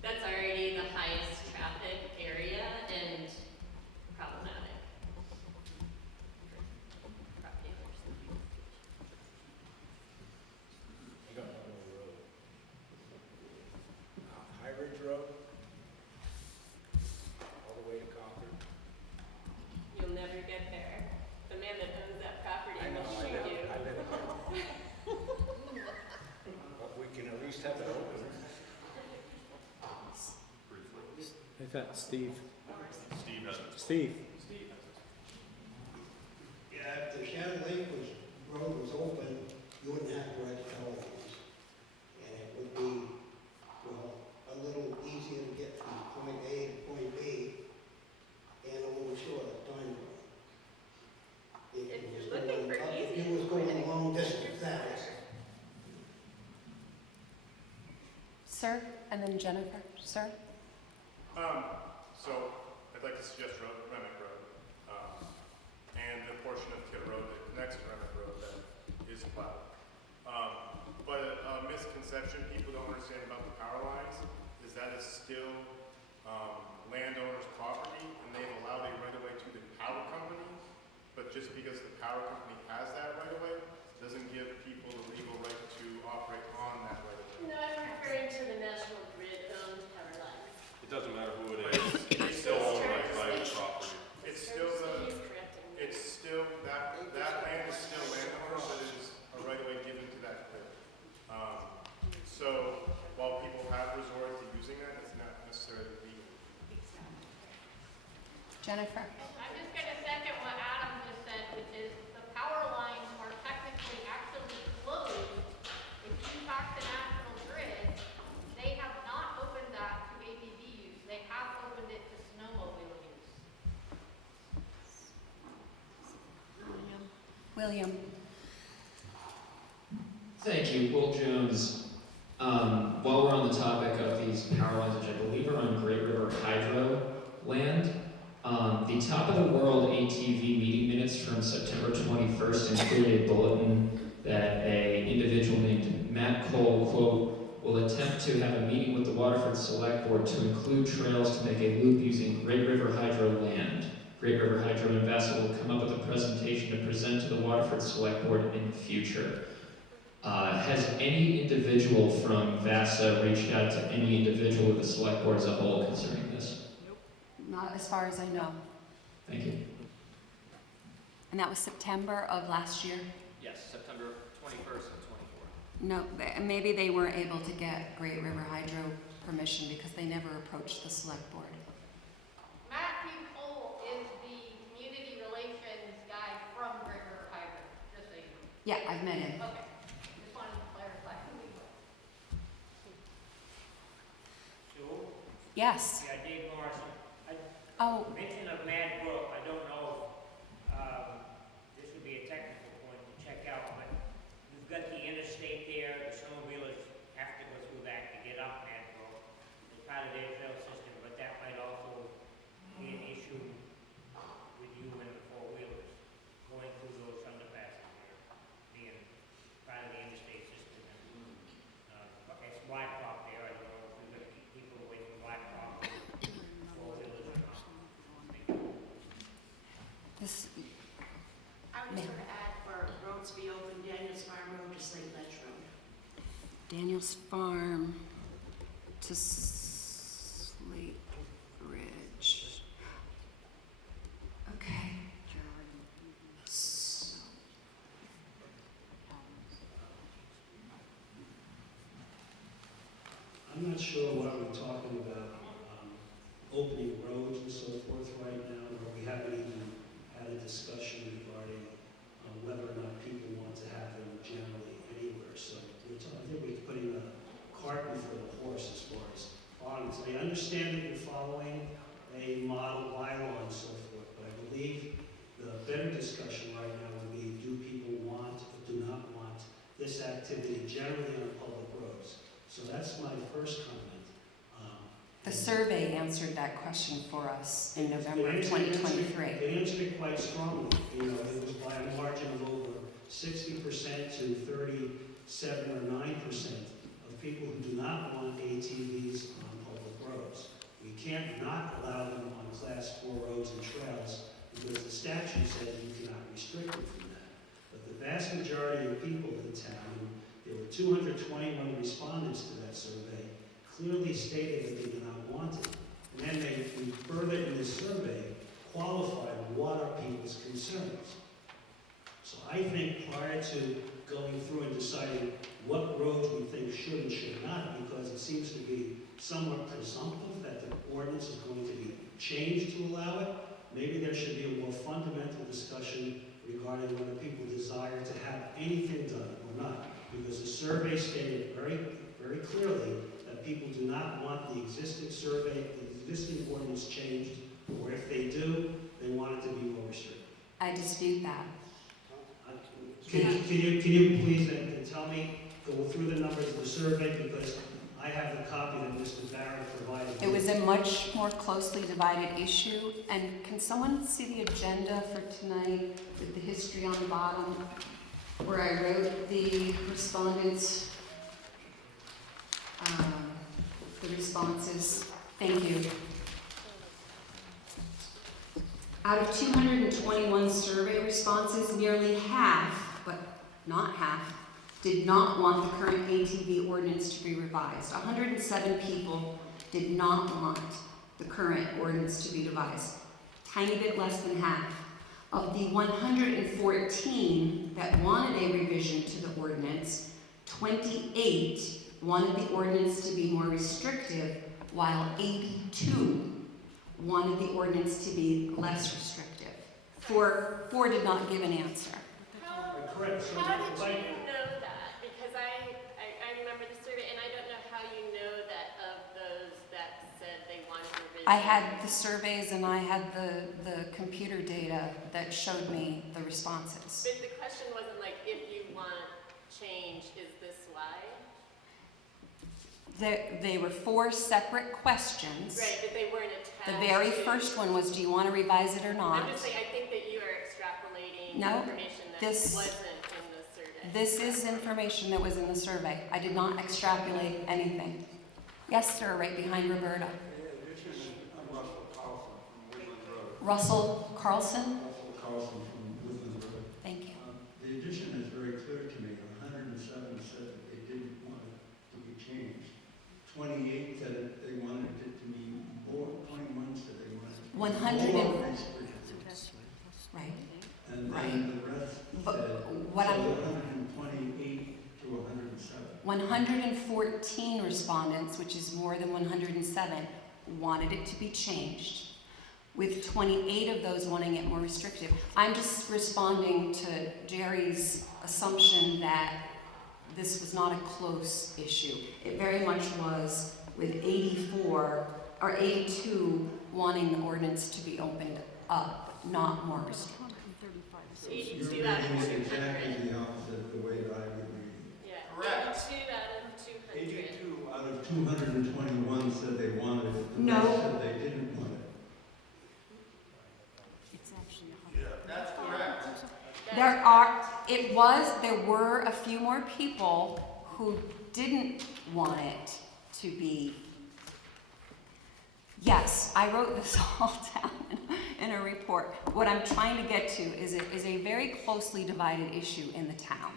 That's already the highest traffic area and problematic. Property owners. I got one road. High Ridge Road, all the way to Concord. You'll never get there. The man that owns that property I know, will I shoot live, you. I live there. But we can at least have it open. I thought Steve. Steve has it. Steve. Yeah, if the Shadow Lake road was open, you wouldn't have to write telephones. And it would be, well, a little easier to get from point A to point B and a little shorter time frame. If you're looking for easy, If it was going long distance, that is. Sir, and then Jennifer. Sir? So I'd like to suggest Remick Road, and the portion of Kid Road that connects to Remick Road that is plowed. But a misconception people don't understand about the power lines is that it's still landowner's property, and they've allowed a right-of-way to the power company, but just because the power company has that right-of-way, doesn't give people the legal right to operate on that right-of-way. No, I'm referring to the National Grid owned power lines. It doesn't matter who it is, it's still owned by private property. It's still He's correcting me. it's still, that land is still landowner, but it is a right of way given to that grid. So while people have resorted to using that, it's not necessarily legal. Jennifer? I'm just gonna second what Adam just said, which is the power lines are technically actually closed. If you talk to National Grid, they have not opened that to ATV use. They have opened it to snowmobile use. William? Thank you, Will Jones. While we're on the topic of these power lines, which I believe are on Great River Hydro land, the Top of the World ATV meeting minutes from September 21st include a bulletin that an individual named Matt Cole, quote, will attempt to have a meeting with the Waterford Select Board to include trails to make a loop using Great River Hydro land. Great River Hydro Ambassador will come up with a presentation to present to the Waterford Select Board in the future. Has any individual from VASA reached out to any individual of the Select Board as a whole concerning this? Not as far as I know. Thank you. And that was September of last year? Yes, September 21st and 24th. No, maybe they weren't able to get Great River Hydro permission because they never approached the select board. Matthew Cole is the community relations guy from Great River Hydro, just so you know. Yeah, I've met him. Okay, just wanted to clarify who he was. Sue? Yes. Yeah, Dave Morrison. Oh, Mention of Mad Brook, I don't know if this would be a technical point to check out, but you've got the interstate there, the snowmobilers have to go through that to get up Mad Brook. It's part of their trail system, but that might also be an issue with you and the four-wheelers going through those underpasses there, being part of the interstate system. But it's blacktop there, I don't know if we're gonna keep people away from blacktop, four-wheelers or not. this, I was going to add for roads to be open, Daniels Farm Road to Slate Ledge Road. Daniel's Farm to Slate Ridge. I'm not sure what we're talking about, opening roads and so forth right now, or we haven't even had a discussion regarding whether or not people want to have them generally anywhere. So I think we're putting a cart before the horse as far as bonds. I understand that you're following a model bylaw and so forth, but I believe the better discussion right now would be, do people want or do not want this activity generally on public roads? So that's my first comment. The survey answered that question for us in November of 2023. They answered it quite strongly. You know, it was by a margin of over 60% to 37 or 9% of people who do not want ATVs on public roads. We can't not allow them on class 4 roads and trails because the statute says you cannot restrict it from that. But the vast majority of people in town, and there were 221 respondents to that survey, clearly stated that they do not want it. And then they further in this survey qualified what are people's concerns. So I think prior to going through and deciding what roads we think should and should not, because it seems to be somewhat presumptive that the ordinance is going to be changed to allow it, maybe there should be a more fundamental discussion regarding whether people desire to have anything done or not. Because the survey stated very, very clearly that people do not want the existing survey, the existing ordinance changed, or if they do, they want it to be more restrictive. I dispute that. Can you please tell me, go through the numbers of the survey, because I have the copy that Mr. Barrett provided. It was a much more closely divided issue, and can someone see the agenda for tonight with the history on the bottom, where I wrote the respondents, the responses? Thank you. Out of 221 survey responses, nearly half, but not half, did not want the current ATV ordinance to be revised. 107 people did not want the current ordinance to be revised. Tiny bit less than half. Of the 114 that wanted a revision to the ordinance, 28 wanted the ordinance to be more restrictive, while 82 wanted the ordinance to be less restrictive. Four did not give an answer. Correct. So How did you know that? Because I remember the survey, and I don't know how you know that of those that said they wanted revision. I had the surveys and I had the computer data that showed me the responses. But the question wasn't like, if you want change, is this why? They were 4 separate questions. Right, but they weren't attached. The very first one was, do you want to revise it or not? I'm just saying, I think that you are extrapolating No, information that this- wasn't in the survey. This is information that was in the survey. I did not extrapolate anything. Yes, sir, right behind Roberta. I'm Russell Carlson from Woodland Road. Russell Carlson? Russell Carlson from Woodland Road. Thank you. The addition is very clear to me. 107 said that they didn't want it to be changed. 28 said that they wanted it to be more. 21 said they wanted it to be 100 more restrictive. Right. And Right. then the rest But said, what so I'm- 128 to 107. 114 respondents, which is more than 107, wanted it to be changed, with 28 of those wanting it more restrictive. I'm just responding to Jerry's assumption that this was not a close issue. It very much was, with 84 or 82 wanting the ordinance to be opened up, not more restrictive. So You're 82 reading out of it 200. exactly the opposite of the way that I would read it. Yeah, Correct. 82 out of 200. 82 out of 221 said they wanted it. The No. rest said they didn't want it. That's correct. There were a few more people who didn't want it to be. Yes, I wrote this all down in a report. What I'm trying to get to is a very closely divided issue in the town.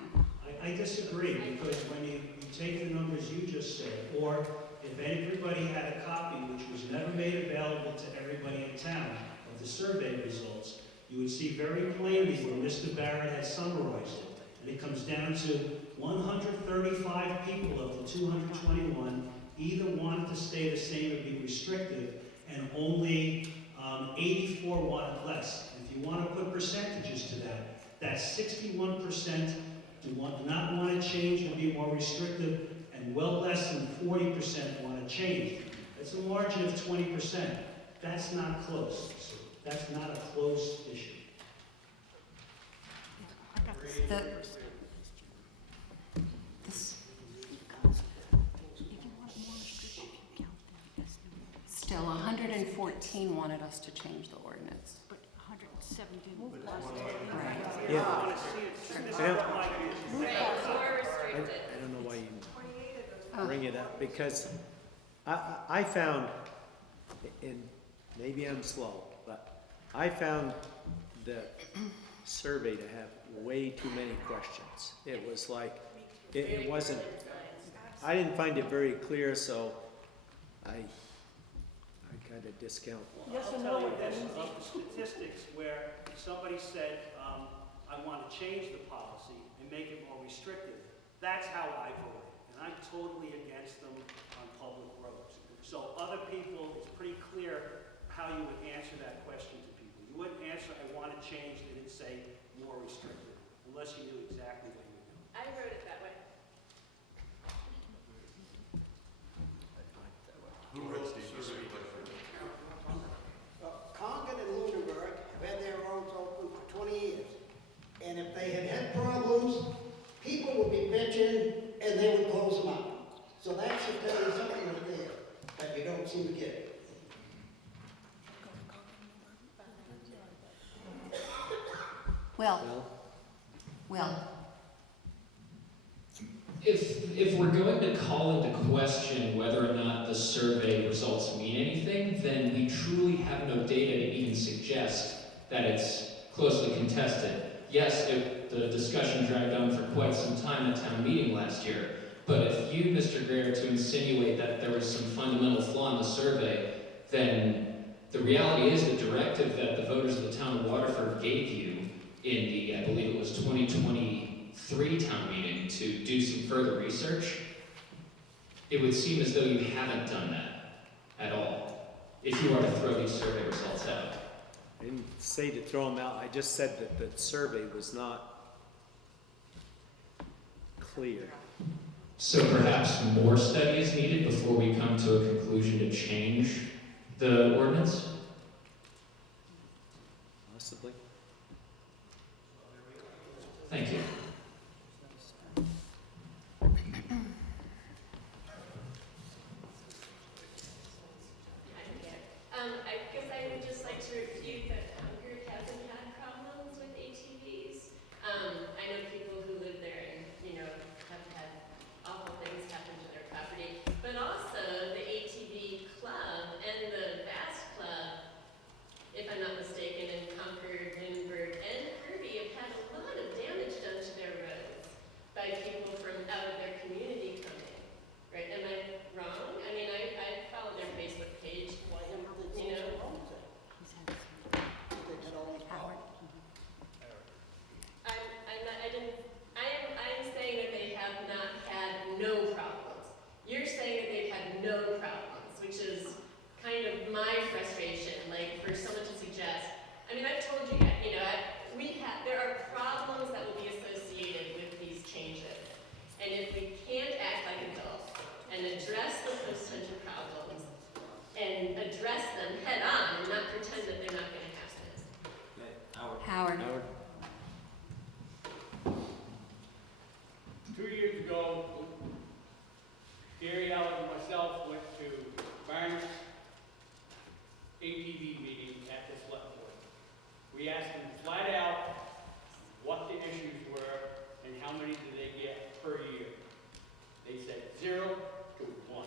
I disagree, because when you take the numbers you just said, or if everybody had a copy, which was never made available to everybody in town, of the survey results, you would see very plainly where Mr. Barrett has summarized it. And it comes down to 135 people of the 221 either wanted to stay the same and be restrictive, and only 84 wanted less. If you want to put percentages to that, that's 61% do not want to change and be more restrictive, and well less than 40% want to change. That's a margin of 20%. That's not close. That's not a close issue. Still, 114 wanted us to change the ordinance. But 107 didn't. Yeah. More restricted. I don't know why you bring it up, because I found, and maybe I'm slow, but I found the survey to have way too many questions. It was like, it wasn't, I didn't find it very clear, so I kind of discount. Yes and no, this of the statistics where somebody said, I want to change the policy and make it more restrictive. That's how I voted, and I'm totally against them on public roads. So other people, it's pretty clear how you would answer that question to people. You wouldn't answer, I want to change, and then say more restrictive, unless you knew exactly what you were doing. I wrote it that way. Who wrote the survey? Concord and Lunenburg have had their roads open for 20 years. And if they had had problems, people would be bitching and they would close them up. So that should tell you something right there that you don't seem to get. Well, If we're going to call into question whether or not the survey results mean anything, then we truly have no data to even suggest that it's closely contested. Yes, the discussion dragged on for quite some time at town meeting last year, but if you, Mr. Greer, to insinuate that there was some fundamental flaw in the survey, then the reality is the directive that the voters of the town of Waterford gave you in the, I believe it was 2023 town meeting, to do some further research, it would seem as though you haven't done that at all, if you are to throw these survey results out. I didn't say to throw them out, I just said that the survey was not clear. So perhaps more study is needed before we come to a conclusion to change the ordinance? Possibly. Thank you. I guess I would just like to refute that Concord hasn't had problems with ATVs. I know people who live there and, have had awful things happen to their property. But also, the ATV club and the Bass Club, if I'm not mistaken, in Concord, Lunenburg, and Kirby have had a lot of damage done to their roads by people from out of their community coming. Right? Am I wrong? I mean, I follow their Facebook page. I'm saying that they have not had no problems. You're saying that they've had no problems, which is kind of my frustration, like for someone to suggest. I mean, I've told you that, there are problems that will be associated with these changes. And if we can't act like adults and address the potential problems and address them head on and not pretend that they're not going to happen. Howard. 2 years ago, Gary Allen and myself went to Barnes ATV meeting at the Selectboard. We asked them flat out what the issues were and how many do they get per year. They said 0 to 1.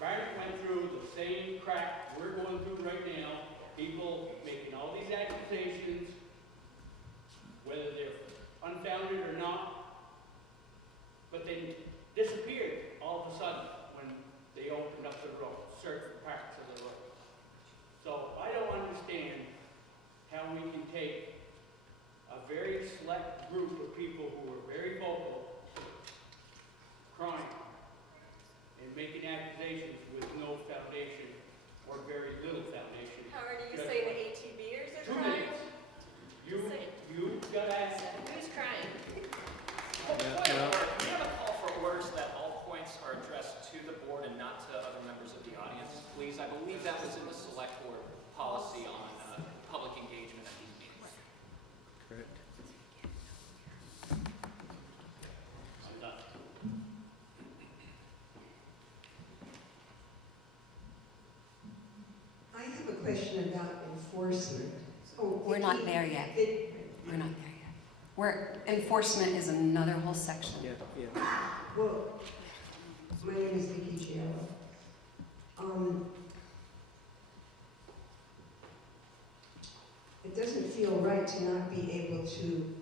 Barnes went through the same crap we're going through right now. People making all these accusations, whether they're unfounded or not, but they disappeared all of a sudden when they opened up the road, certain parts of the road. So I don't understand how we can take a very select group of people who are very vocal, crying, enforcement. Oh, We're not there yet. We're not there yet. Enforcement is another whole section. Yeah, yeah. Well, my name is Vicki Giello. It doesn't feel right to not be able to,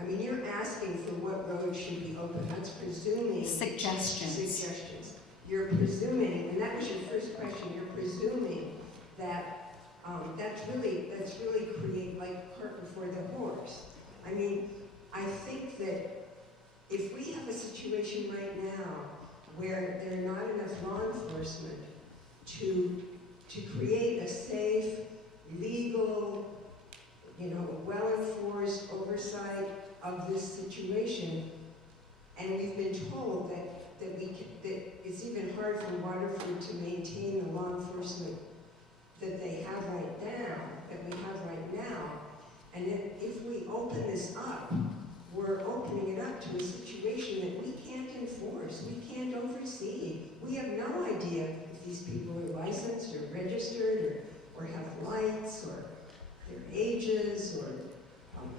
I mean, you're asking for what roads should be open. That's presuming. Suggestions. You're presuming, and that was your first question, you're presuming that that's really create like cart before the horse. I mean, I think that if we have a situation right now where there are not enough law enforcement to create a safe, legal, well-enforced oversight of this situation, and we've been told that it's even hard for Waterford to maintain the law enforcement that they have right now, and if we open this up, we're opening it up to a situation that we can't enforce, we can't oversee. We have no idea if these people are licensed or registered or have lights or their ages or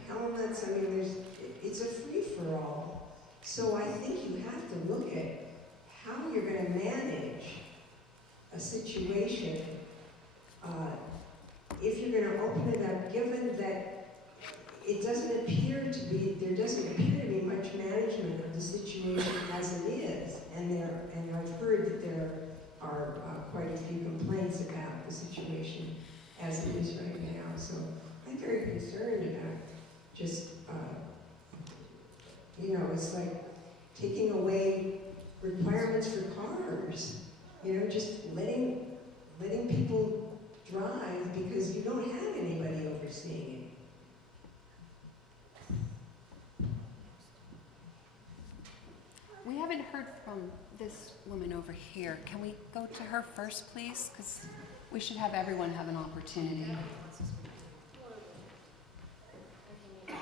helmets. I mean, it's a free-for-all. So I think you have to look at how you're going to manage a situation if you're going to open it up, given that there doesn't appear to be much management of the situation as it is, and I've heard that there are quite a few complaints about the situation as it is right now. So I'm very concerned about just it's like taking away requirements for cars. Just letting people drive because you don't have anybody overseeing it. We haven't heard from this woman over here. Can we go to her first, please? Because we should have everyone have an opportunity. Thank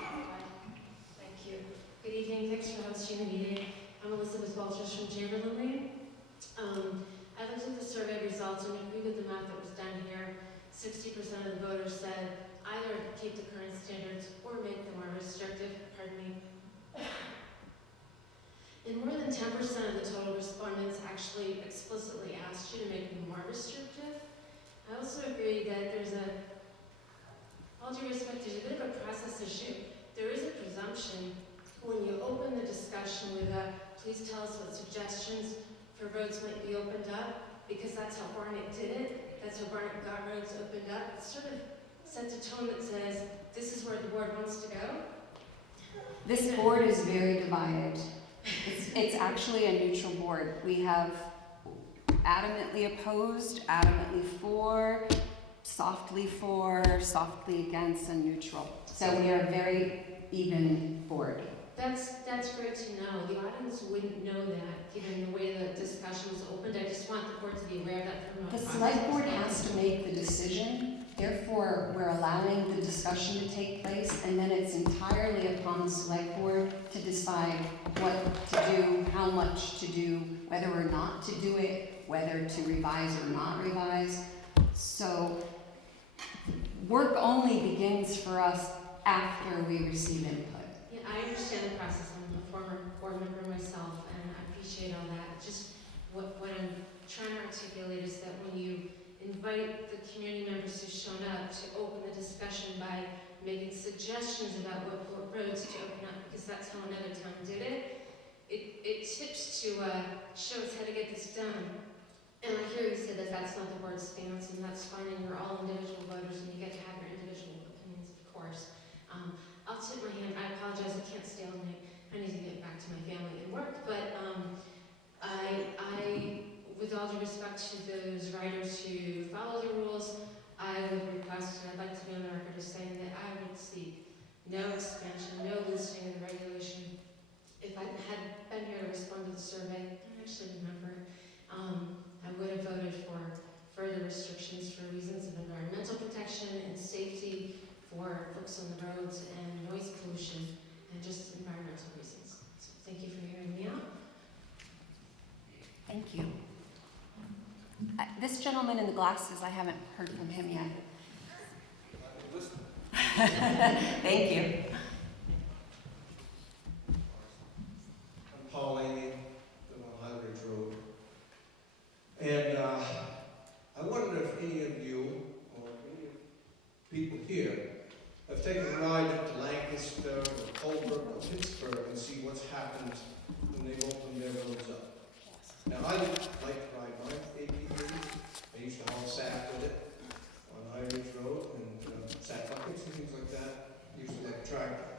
you. Good evening. Thanks for hosting the meeting. I'm Elizabeth Walters from Chamberlain Lane. I looked at the survey results and agree with the math that was done here. 60% of the voters said either keep the current standards or make them more restrictive. Pardon me. And more than 10% of the total respondents actually explicitly asked you to make them more restrictive. I also agree that all due respect, there's a bit of a process issue. There is a presumption when you open the discussion with please tell us what suggestions for roads might be opened up, because that's how Barnet did it. That's how Barnet got roads opened up. It sort of sets a tone that says, this is where the board wants to go. This board is very divided. It's actually a neutral board. We have adamantly opposed, adamantly for, softly against, and neutral. So we are a very even board. That's great to know. The audience wouldn't know that, given the way the discussion was opened. I just want the board to be aware of that from a The select board has to make the decision. Therefore, we're allowing the discussion to take place, and then it's entirely upon the select board to decide what to do, how much to do, whether or not to do it, whether to revise or not revise. So work only begins for us after we receive input. Yeah, I understand the process. I'm a former board member myself, and I appreciate all that. Just what I'm trying to articulate is that when you invite the community members who've shown up to open the discussion by making suggestions about what roads to open up, because that's how another town did it, it tips to show us how to get this done. And I hear you say that that's not the board's stance, and that's fine, and you're all individual voters, and you get to have your individual opinions, of course. I'll tip my hand. I apologize. I can't stay all night. I need to get back to my family and work. But with all due respect to those riders who follow the rules, I would request, and I'd like to be on the record as saying that I would seek no expansion, no loosening of the regulation. If I had been here to respond to the survey, I actually remember it, I would have voted for further restrictions for reasons of environmental protection and safety for folks on the roads and noise pollution and just environmental reasons. So thank you for hearing me out. Thank you. This gentleman in the glasses, I haven't heard from him yet. Thank you. I'm Paul Laney, live on High Ridge Road. And I wonder if any of you, or any of people here, have taken a ride up to Lancaster, or Colbrook, or Pittsburgh, and see what's happened when they've opened their roads up. Now, I like to ride my ATV. I used to haul sack with it on High Ridge Road, and sack buckets and things like that. Used to like a tractor.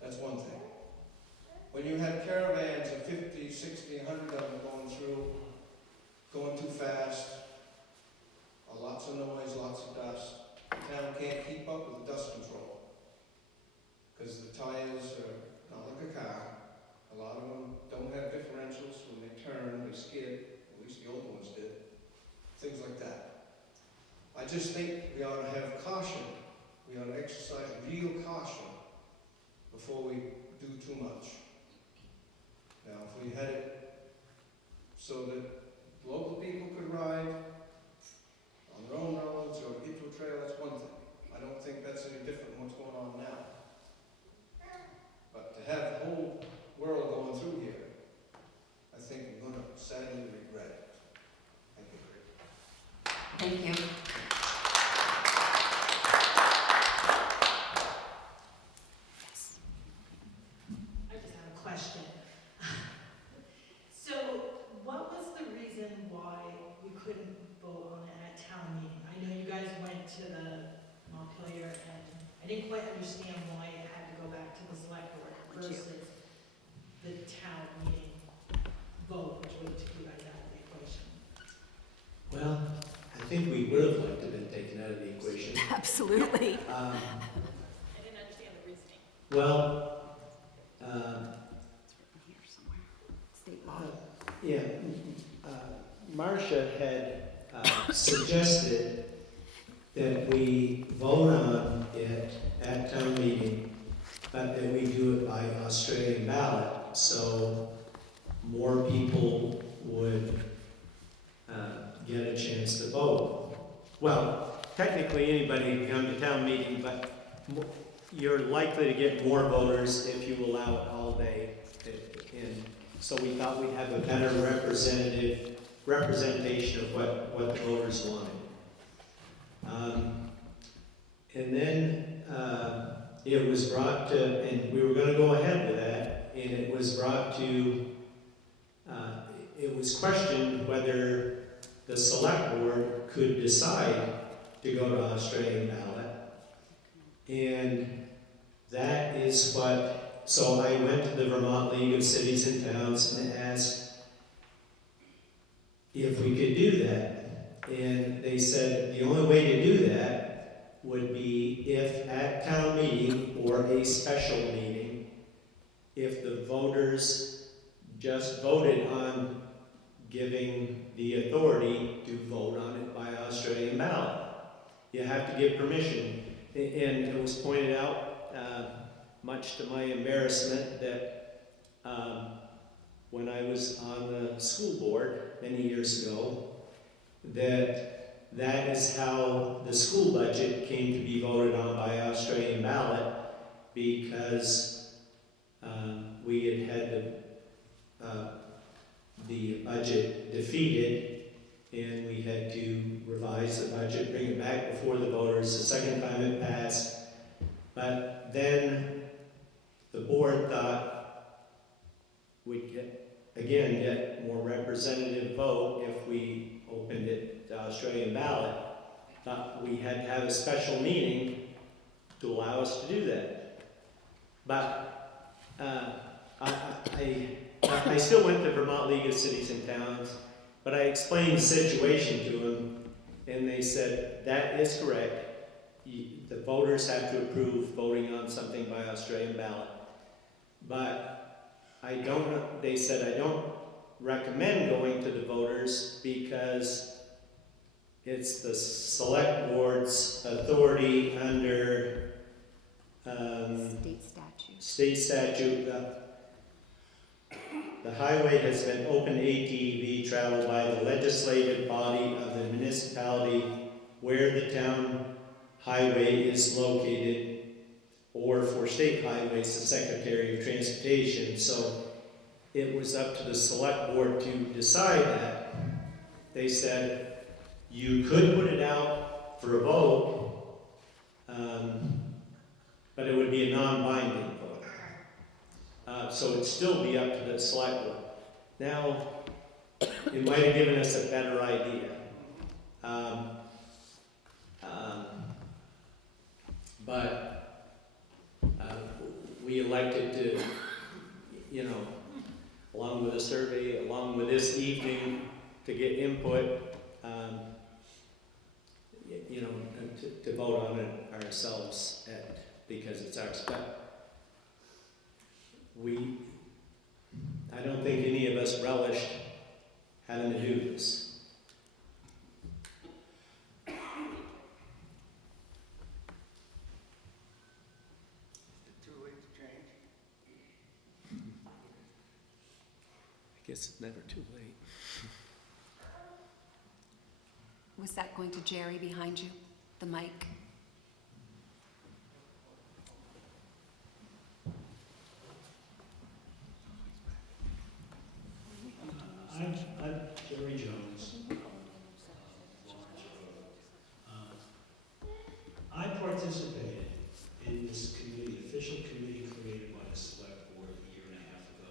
That's one thing. When you have caravans of 50, 60, 100 of them going through, going too fast, lots of noise, lots of dust, the town can't keep up with the dust control. Because the tires are not like a car. A lot of them don't have differentials. When they turn, they skid. At least the old ones did. Things like that. I just think we ought to have caution. We ought to exercise real caution before we do too much. Now, if we had it so that local people could ride on their own roads or get to a trail, that's one thing. I don't think that's any different than what's going on now. But to have the whole world going through here, I think I'm going to sadly regret it. Thank you. Thank you. I just have a question. So, what was the reason why we couldn't vote on it at town meeting? I know you guys went to the Montpelier, and I didn't quite understand why it had to go back to the select board versus the town meeting vote, which would have took you guys out of the equation. Well, I think we would have liked to have been taken out of the equation. Absolutely. I didn't understand the reasoning. Well, State law. yeah, Marcia had suggested that we vote on it at town meeting, but that we do it by Australian ballot, so more people would get a chance to vote. Well, technically anybody can come to town meeting, but you're likely to get more voters if you allow it all day. So we thought we'd have a better representation of what the voters wanted. And then it was brought to, and we were going to go ahead with that, and it was brought to, it was questioned whether the select board could decide to go to Australian ballot. And that is what, so I went to the Vermont League of Cities and Towns and asked if we could do that. And they said the only way to do that would be if at town meeting or a special meeting, if the voters just voted on giving the authority to vote on it by Australian ballot. You have to give permission. And it was pointed out, much to my embarrassment, that when I was on the school board many years ago, that is how the school budget came to be voted on by Australian ballot, because we had the budget defeated, and we had to revise the budget, bring it back before the voters. The second time it passed, but then the board thought we'd get more representative vote if we opened it to Australian ballot. Thought we had to have a special meeting to allow us to do that. But I still went to Vermont League of Cities and Towns, but I explained the situation to them, and they said, that is correct. The voters have to approve voting on something by Australian ballot. But they said, I don't recommend going to the voters because it's the select board's authority under state statute. The highway has been open to ATV travel by the legislative body of the municipality where the town highway is located, or for state highways, the Secretary of Transportation. So it was up to the select board to decide that. They said you could put it out for a vote, but it would be a non-binding vote. So it'd still be up to the select board. Now, it might have given us a better idea. But we elected to, you know, along with a survey, along with this evening, to get input, you know, to vote on it ourselves because it's ours. But I don't think any of us relished having to do this. Too late to change. I guess it's never too late. Was that going to Jerry behind you, the mic? I'm Jerry Jones. I participated in this committee, official committee created by the select board a year and a half ago.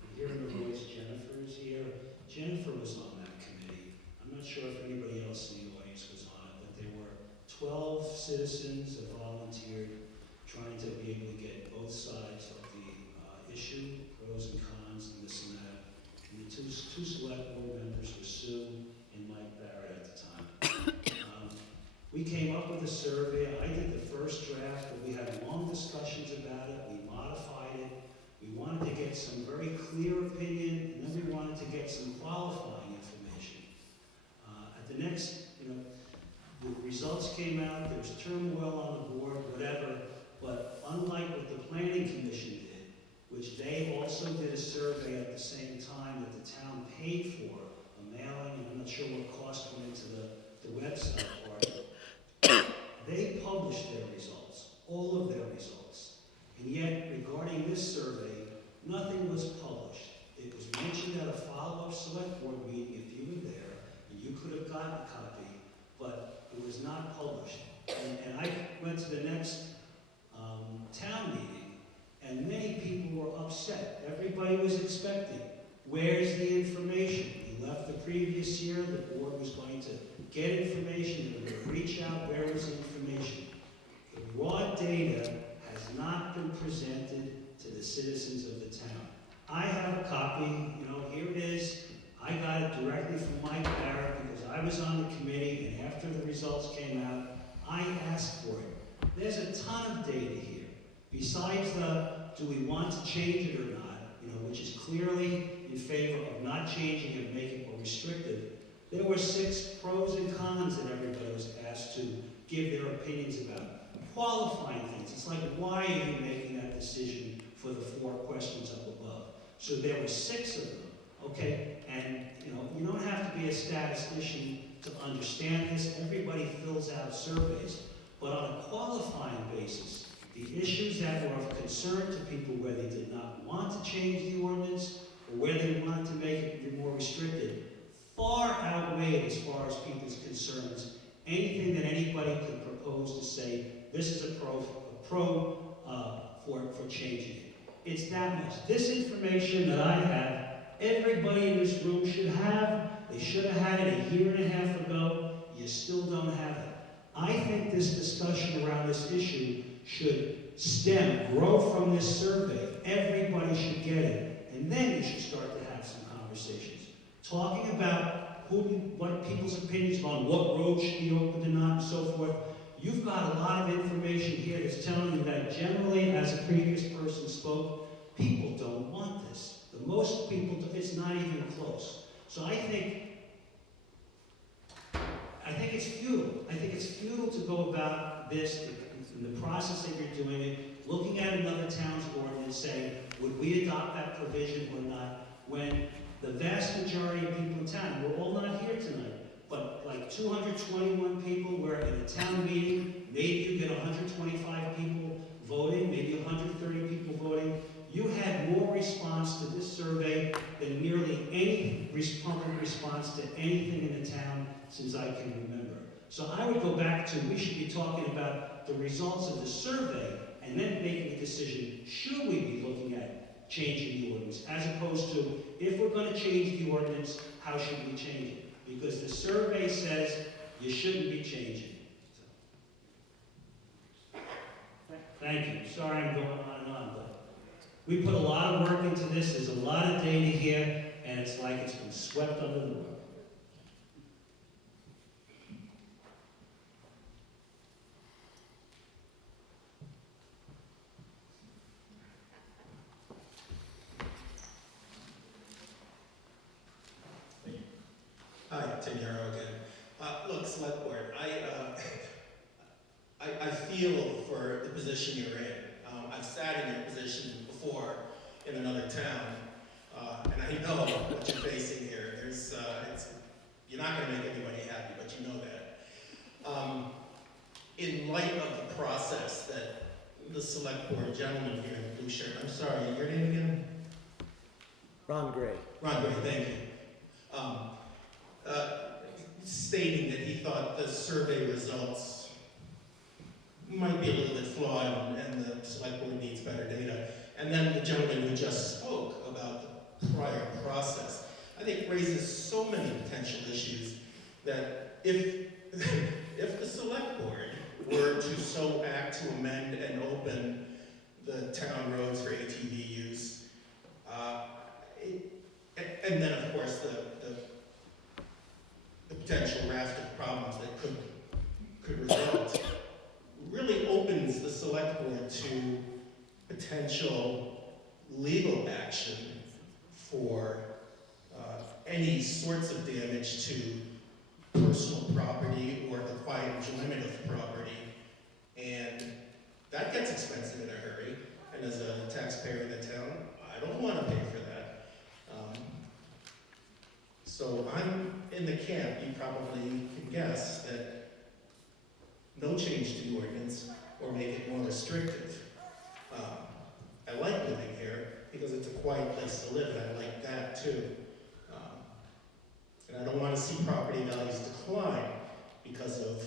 And here in the room is Jennifer is here. Jennifer was on that committee. I'm not sure if anybody else in the audience was on it, but there were 12 citizens that volunteered trying to be able to get both sides of the issue, pros and cons, and this and that. And the two select board members were Sue and Mike Barrett at the time. We came up with a survey. I did the first draft, but we had long discussions about it. We modified it. We wanted to get some very clear opinion, and then we wanted to get some qualifying information. At the next, the results came out. There was turmoil on the board, whatever. But unlike what the Planning Commission did, which they also did a survey at the same time that the town paid for, a mailing, and I'm not sure what cost went into the website part. They published their results, all of their results. And yet, regarding this survey, nothing was published. It was mentioned at a follow-up select board meeting if you were there, and you could have gotten a copy, but it was not published. And I went to the next town meeting, and many people were upset. Everybody was expecting, where's the information? We left the previous year, the board was going to get information, they were going to reach out, where was the information? The raw data has not been presented to the citizens of the town. I have a copy, here it is. I got it directly from Mike Barrett because I was on the committee, and after the results came out, I asked for it. There's a ton of data here. Besides do we want to change it or not, which is clearly in favor of not changing it, making it more restrictive. There were 6 pros and cons that everybody was asked to give their opinions about. Qualifying things. It's like, why are you making that decision for the 4 questions up above? So there were 6 of them, okay? And, you don't have to be a statistician to understand this. Everybody fills out surveys. But on a qualifying basis, the issues that were of concern to people where they did not want to change the ordinance or where they wanted to make it more restricted far outweighed, as far as people's concerns, anything that anybody could propose to say, this is a pro for changing it. It's that much. This information that I have, everybody in this room should have. They should have had it a year and a half ago. You still don't have it. I think this discussion around this issue should grow from this survey. Everybody should get it. And then you should start to have some conversations. Talking about what people's opinions on what roads should be opened and not and so forth. You've got a lot of information here that's telling you that generally, as a previous person spoke, people don't want this. The most people, it's not even close. So I think it's futile. I think it's futile to go about this in the process that you're doing it, looking at another town's ordinance, saying, would we adopt that provision or not? when the vast majority of people in town, we're all not here tonight, but like 221 people were in a town meeting, maybe you get 125 people voting, maybe 130 people voting. You had more response to this survey than nearly any public response to anything in the town since I can remember. So I would go back to, we should be talking about the results of the survey and then making a decision, should we be looking at changing the ordinance, as opposed to, if we're going to change the ordinance, how should we change it? Because the survey says you shouldn't be changing it. So. Thank you. Sorry I'm going on and on, but we put a lot of work into this. There's a lot of data here, and it's like it's been swept under the rug. Hi, Tim Yarrow again. Look, Select Board, I feel for the position you're in. I've sat in your position before in another town, and I know what you're facing here. You're not going to make anybody happy, but you know that. In light of the process that the Select Board gentleman here in the blue shirt, I'm sorry, your name again? Ron Gray. Ron Gray, thank you. Stating that he thought the survey results might be a little bit flawed and the Select Board needs better data. And then the gentleman who just spoke about the prior process, I think raises so many potential issues that if the Select Board were to so act to amend and open the town roads for ATV use, and then of course the potential raft of problems that could result, really opens the Select Board to potential legal action for any sorts of damage to personal property or the quiet enjoyment of property. And that gets expensive in a hurry. And as a taxpayer in the town, I don't want to pay for that. So I'm in the camp, you probably can guess, that no change to the ordinance or make it more restrictive. I like living here because it's a quiet place to live, and I like that too. And I don't want to see property values decline because of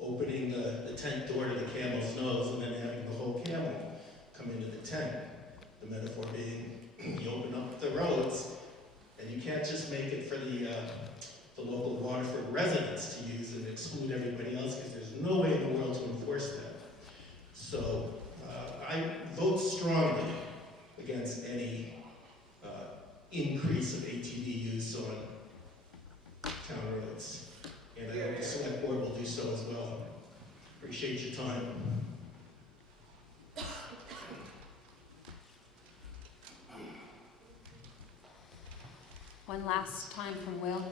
opening the tent door to the camel's nose and then having the whole camel come into the tent. The metaphor being, you open up the roads, and you can't just make it for the local Waterford residents to use and exclude everybody else, because there's no way in the world to enforce that. So I vote strongly against any increase of ATV use on town roads. And I hope the Select Board will do so as well. Appreciate your time. One last time from Will.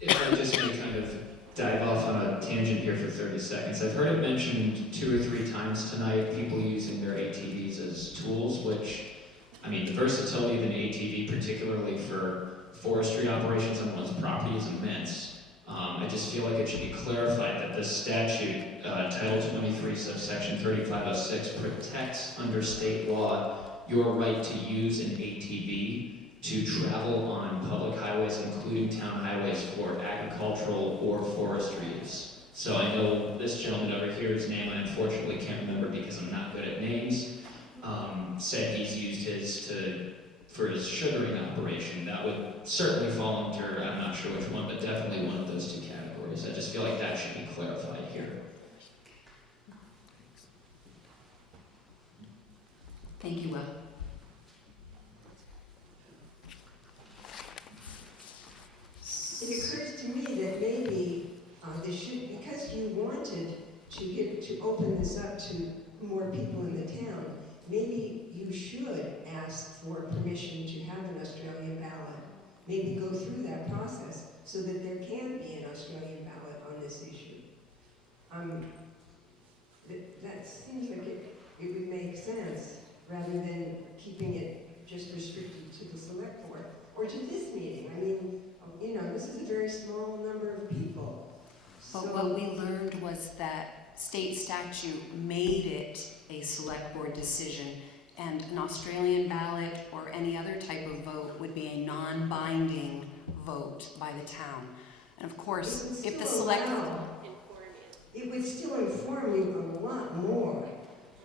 If I just may kind of dive off on a tangent here for 30 seconds. I've heard it mentioned 2 or 3 times tonight, people using their ATVs as tools, which, I mean, the versatility of an ATV, particularly for forestry operations on one's property, is immense. I just feel like it should be clarified that this statute, Title 23, subsection 3506, protects under state law your right to use an ATV to travel on public highways, including town highways, for agricultural or forestry use. So I know this gentleman over here, his name I unfortunately can't remember because I'm not good at names, said he's used his for his sugaring operation. That would certainly fall under, I'm not sure which one, but definitely one of those 2 categories. I just feel like that should be clarified here. Thank you, Will. It occurs to me that maybe there should, because you wanted to open this up to more people in the town, maybe you should ask for permission to have an Australian ballot. Maybe go through that process so that there can be an Australian ballot on this issue. sense, rather than keeping it just restricted to the select board, or to this meeting. I mean, you know, this is a very small number of people. But So- what we learned was that state statute made it a select board decision, and an Australian ballot or any other type of vote would be a non-binding vote by the town. And of course, if the select... It would still inform you a lot more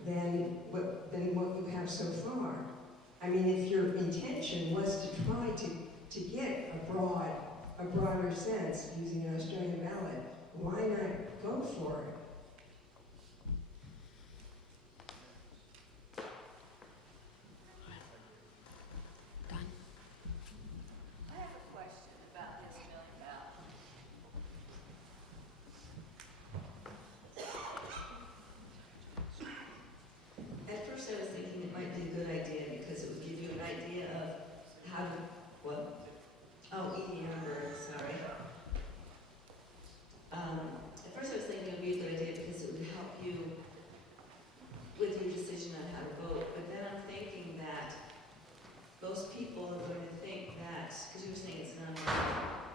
than what you have so far. I mean, if your intention was to try to get a broader sense using an Australian ballot, why not go for it? I have a question about the Australian ballot. At first I was thinking it might be a good idea because it would give you an idea of how to, what? Oh, eating number, sorry. At first I was thinking it would be a good idea because it would help you with your decision on how to vote, but then I'm thinking that most people are going to think that, because you were saying it's not,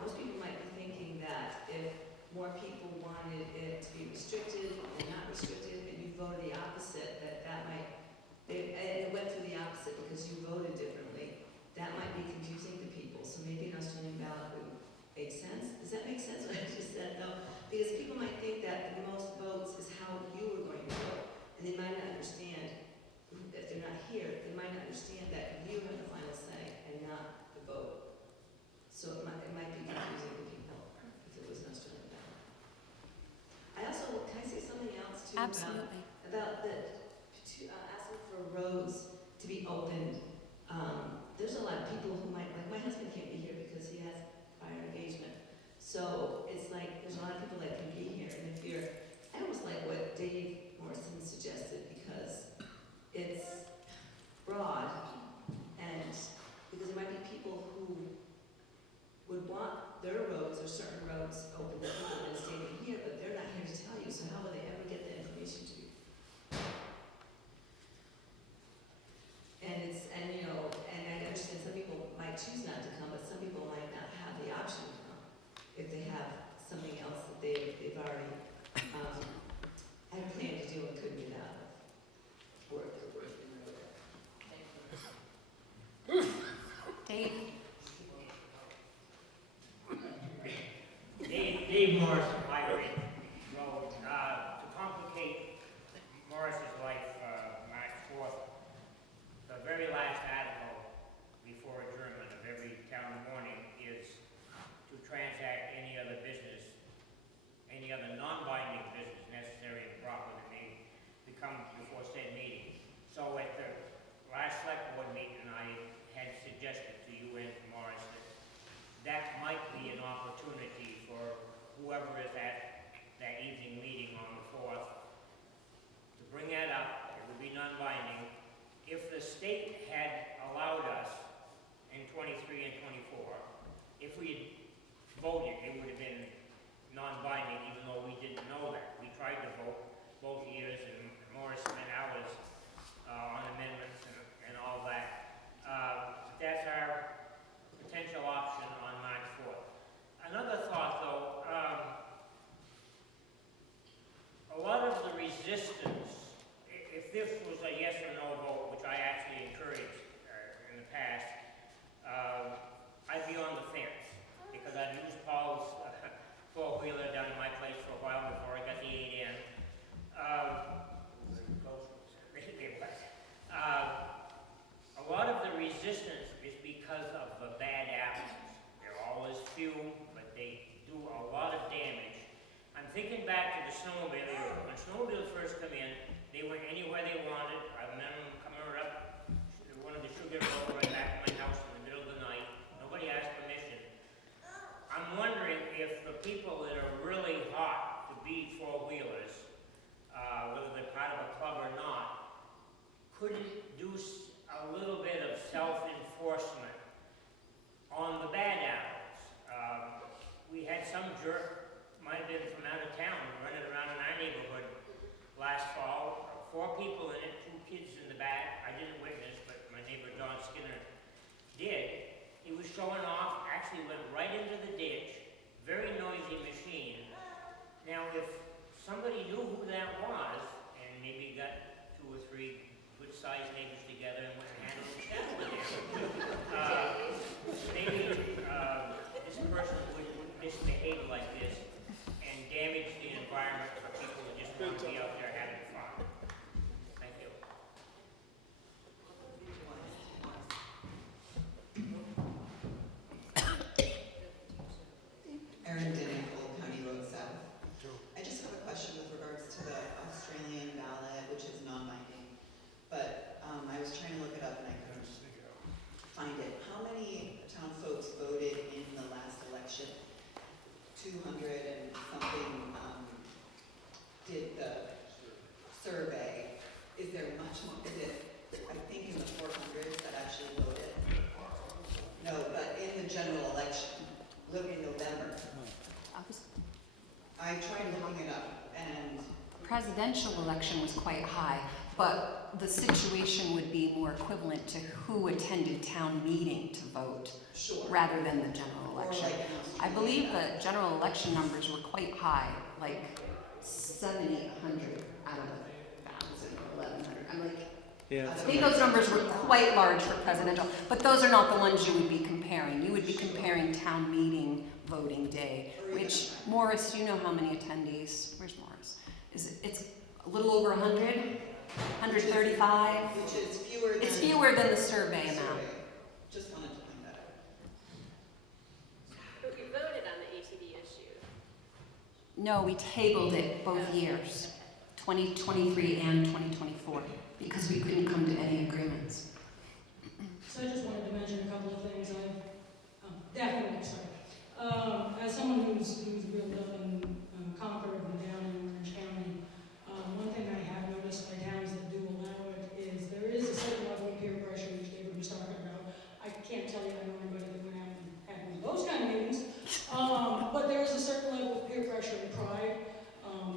most people might be thinking that if more people wanted it to be restricted and not restricted, and you voted the opposite, that might, it went through the opposite because you voted differently, that might be confusing to people, so maybe an Australian ballot would make sense. Does that make sense what I just said though? Because people might think that the most votes is how you are going to vote, and they might not understand, if they're not here, they might not understand that you have the final say and not the vote. So it might be confusing to people if it was an Australian ballot. I also, can I say something else too? Absolutely. About asking for roads to be opened. There's a lot of people who might, like my husband can't be here because he has prior engagement. So it's like, there's a lot of people that can be here. And if you're, I almost like what Dave Morrison suggested because it's broad and because there might be people who would want their roads or certain roads open that people have been standing here, but they're not here to tell you, so how will they ever get the information to you? And you know, and I understand some people might choose not to come, but some people might not have the option to come if they have something else that they've already had planned to do and couldn't get out of work or work in the road. Dave? Dave Morris, Library Road. To complicate Morris's life, March 4th, the very last article before adjournment of every town warning is to transact any other business, any other non-binding business necessary and proper that may become before said meeting. So at the last select board meeting, I had suggested to you and to Morris that might be an opportunity for whoever is at that evening meeting on the 4th to bring that up. It would be non-binding. If the state had allowed us in 23 and 24, if we had voted, it would have been non-binding, even though we didn't know that. We tried to vote both years, and Morris spent hours on amendments and all that. That's our potential option on March 4th. Another thought, though, a lot of the resistance, if this was a yes or no vote, which I actually encouraged in the past, I'd be on the fence, because I'd used Paul's four-wheeler down to my place for a while before I got the 8 in. A lot of the resistance is because of the bad apples. They're always few, but they do a lot of damage. I'm thinking back to the snowmobile era. When snowmobiles first come in, they went anywhere they wanted. I remember them coming up one of the sugar road right back to my house in the middle of the night. Nobody asked permission. I'm wondering if the people that are really hot to be four-wheelers, whether they're part of a club or not, couldn't do a little bit of self-enforcement on the bad apples. We had some jerk, might have been from out of town, running around in our neighborhood last fall. 4 people in it, 2 kids in the showing off, actually went right into the ditch, very noisy machine. Now, if somebody knew who that was, and maybe got 2 or 3 good-sized neighbors together and went and had a little chat with them, maybe this person wouldn't misbehave like this and damage the environment for people who just want to be out there having fun. Thank you. Erin Denning, Old County Road South. I just have a question with regards to the Australian ballot, which is non-binding, but I was trying to look it up and I couldn't find it. How many town folks voted in the last election? 200 and something did the survey. Is there much more? Is it, I think, in the 400s that actually voted? No, but in the general election, look in November. I tried looking it up, and Presidential election was quite high, but the situation would be more equivalent to who attended town meeting to vote sure. rather than the general election. Or like in I Australia. believe the general election numbers were quite high, like 700-800 out of 1,000 or 1,100. I'm like, Yeah. I think those numbers were quite large for presidential, but those are not the ones you would be comparing. You would be comparing town meeting voting day, which, Morris, you know how many attendees? Where's Morris? It's a little over 100, 135. Which is fewer than... It's fewer than the survey amount. Just wanted to find that out. But we voted on the ATV issue. No, we tabled it both years, 2023 and 2024, because we couldn't come to any agreements. So I just wanted to mention a couple of things. Definitely, sorry. As someone who's built up in Concord and down in Orange County, one thing I have noticed by towns that do allow it is there is a certain level of peer pressure, which they were just talking about. I can't tell you I know anybody that went out and had one of those kind of meetings, but there is a certain level of peer pressure and pride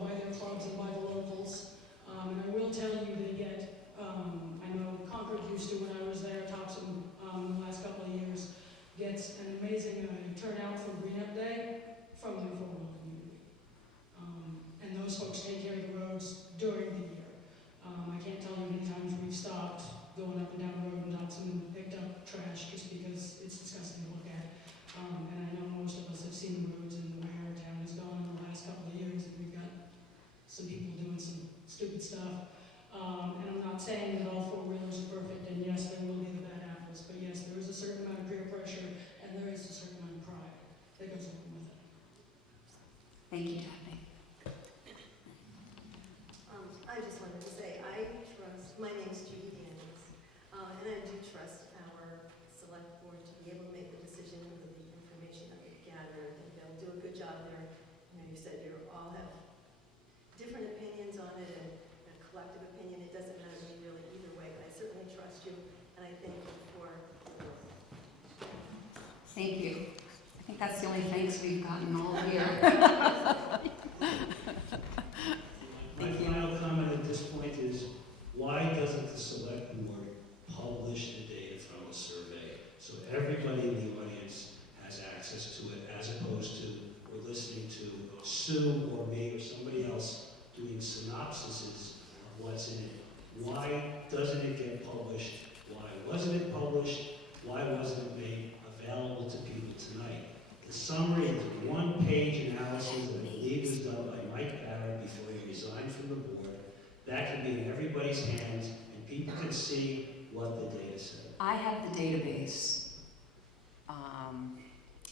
by their clubs and by the locals. And I will tell you they get, I know Concord used to when I was there, Topsom in the last couple of years, gets an amazing turnout for Green Up Day from the informal community. And those folks take care of the roads during the year. I can't tell you how many times we've stopped going up and down the road in Topsom and picked up trash just because it's disgusting to look at. And I know most of us have seen the roads and where our town has gone in the last couple of years, and we've got some people doing some stupid stuff. And I'm not saying that all four-wheelers are perfect, and yes, there will be the bad apples, but yes, there is a certain amount of peer pressure, and there is a certain amount of pride that goes along with it. Thank you, Daphne. I just wanted to say, I trust, my name's Judy Daniels, and I do trust our select board to be able to make the decision with the information that we gather. I think they'll do a good job there. You know, you said you all have different opinions on it and a collective opinion. It doesn't matter to me really either way, but I certainly trust you, and I thank you for the work. Thank you. I think that's the only thanks we've gotten all year. My final comment at this point is, why doesn't the select board publish the data from the survey so everybody in the audience has access to it, as opposed to we're listening to Sue or me or somebody else doing synopsises of what's in it? Why doesn't it get published? Why wasn't it published? Why wasn't it made available to people tonight? The summary is a one-page analysis that I believe was done by Mike Barrett before he resigned from the board. That can be in everybody's hands, and people can see what the data said. I have the database.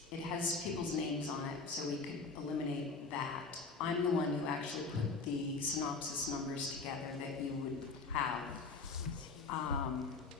It has people's names on it, so we could eliminate that. I'm the one who actually put the synopsis numbers together that you would have.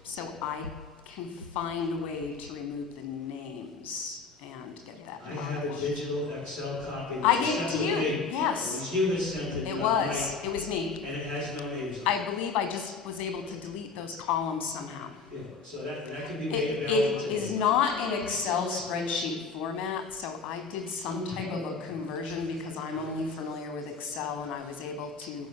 So I can find a way to remove the names and get that. I have a digital Excel copy. I gave it to you, It yes. was you that sent it. It not was. Mike, It was me. And it has no names on it. I believe I just was able to delete those columns somehow. Yeah, so that can be made It available to is not in Excel spreadsheet format, so I did some type of a conversion because I'm only familiar with Excel, and I was able to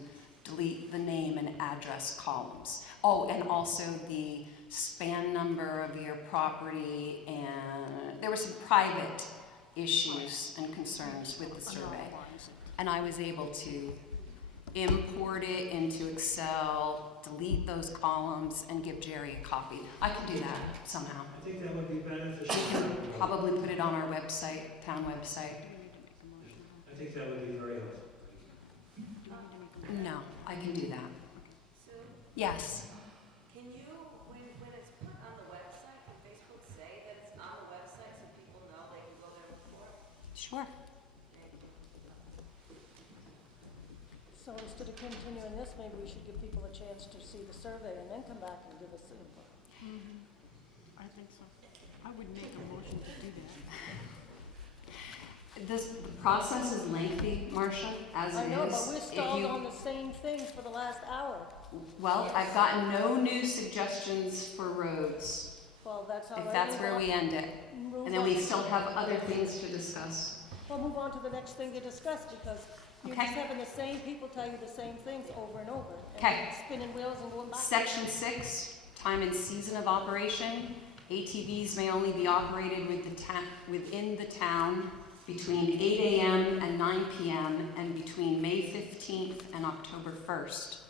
delete the name and address columns. Oh, and also the span number of your property, and there were some private issues and concerns with the survey. And I was able to import it into Excel, delete those columns, and give Jerry a copy. I can do that somehow. I think that would be beneficial. Probably put it on our website, town website. I think that would be very helpful. No, I can do that. Sue, Yes. can you, when it's put on the website, can Facebook say that it's on the website so people know they can go there and report? Sure. So instead of continuing this, maybe we should give people a chance to see the survey and then come back and give us input. I think so. I would make a motion to do that. This process is lengthy, Marcia, as it is. I know, but we're If stalled you- on the same things for the last hour. Well, I've gotten no new suggestions for roads, Well, that's how. if that's where we end it. And then we still have other things to discuss. We'll move on to the next thing to discuss, because you're Okay. just having the same people tell you the same things over and over. and Okay. Spinning wheels and going back. Section 6, time and season of operation. ATVs may only be operated within the town between 8 a.m. and 9 p.m. and between May 15th and October 1st.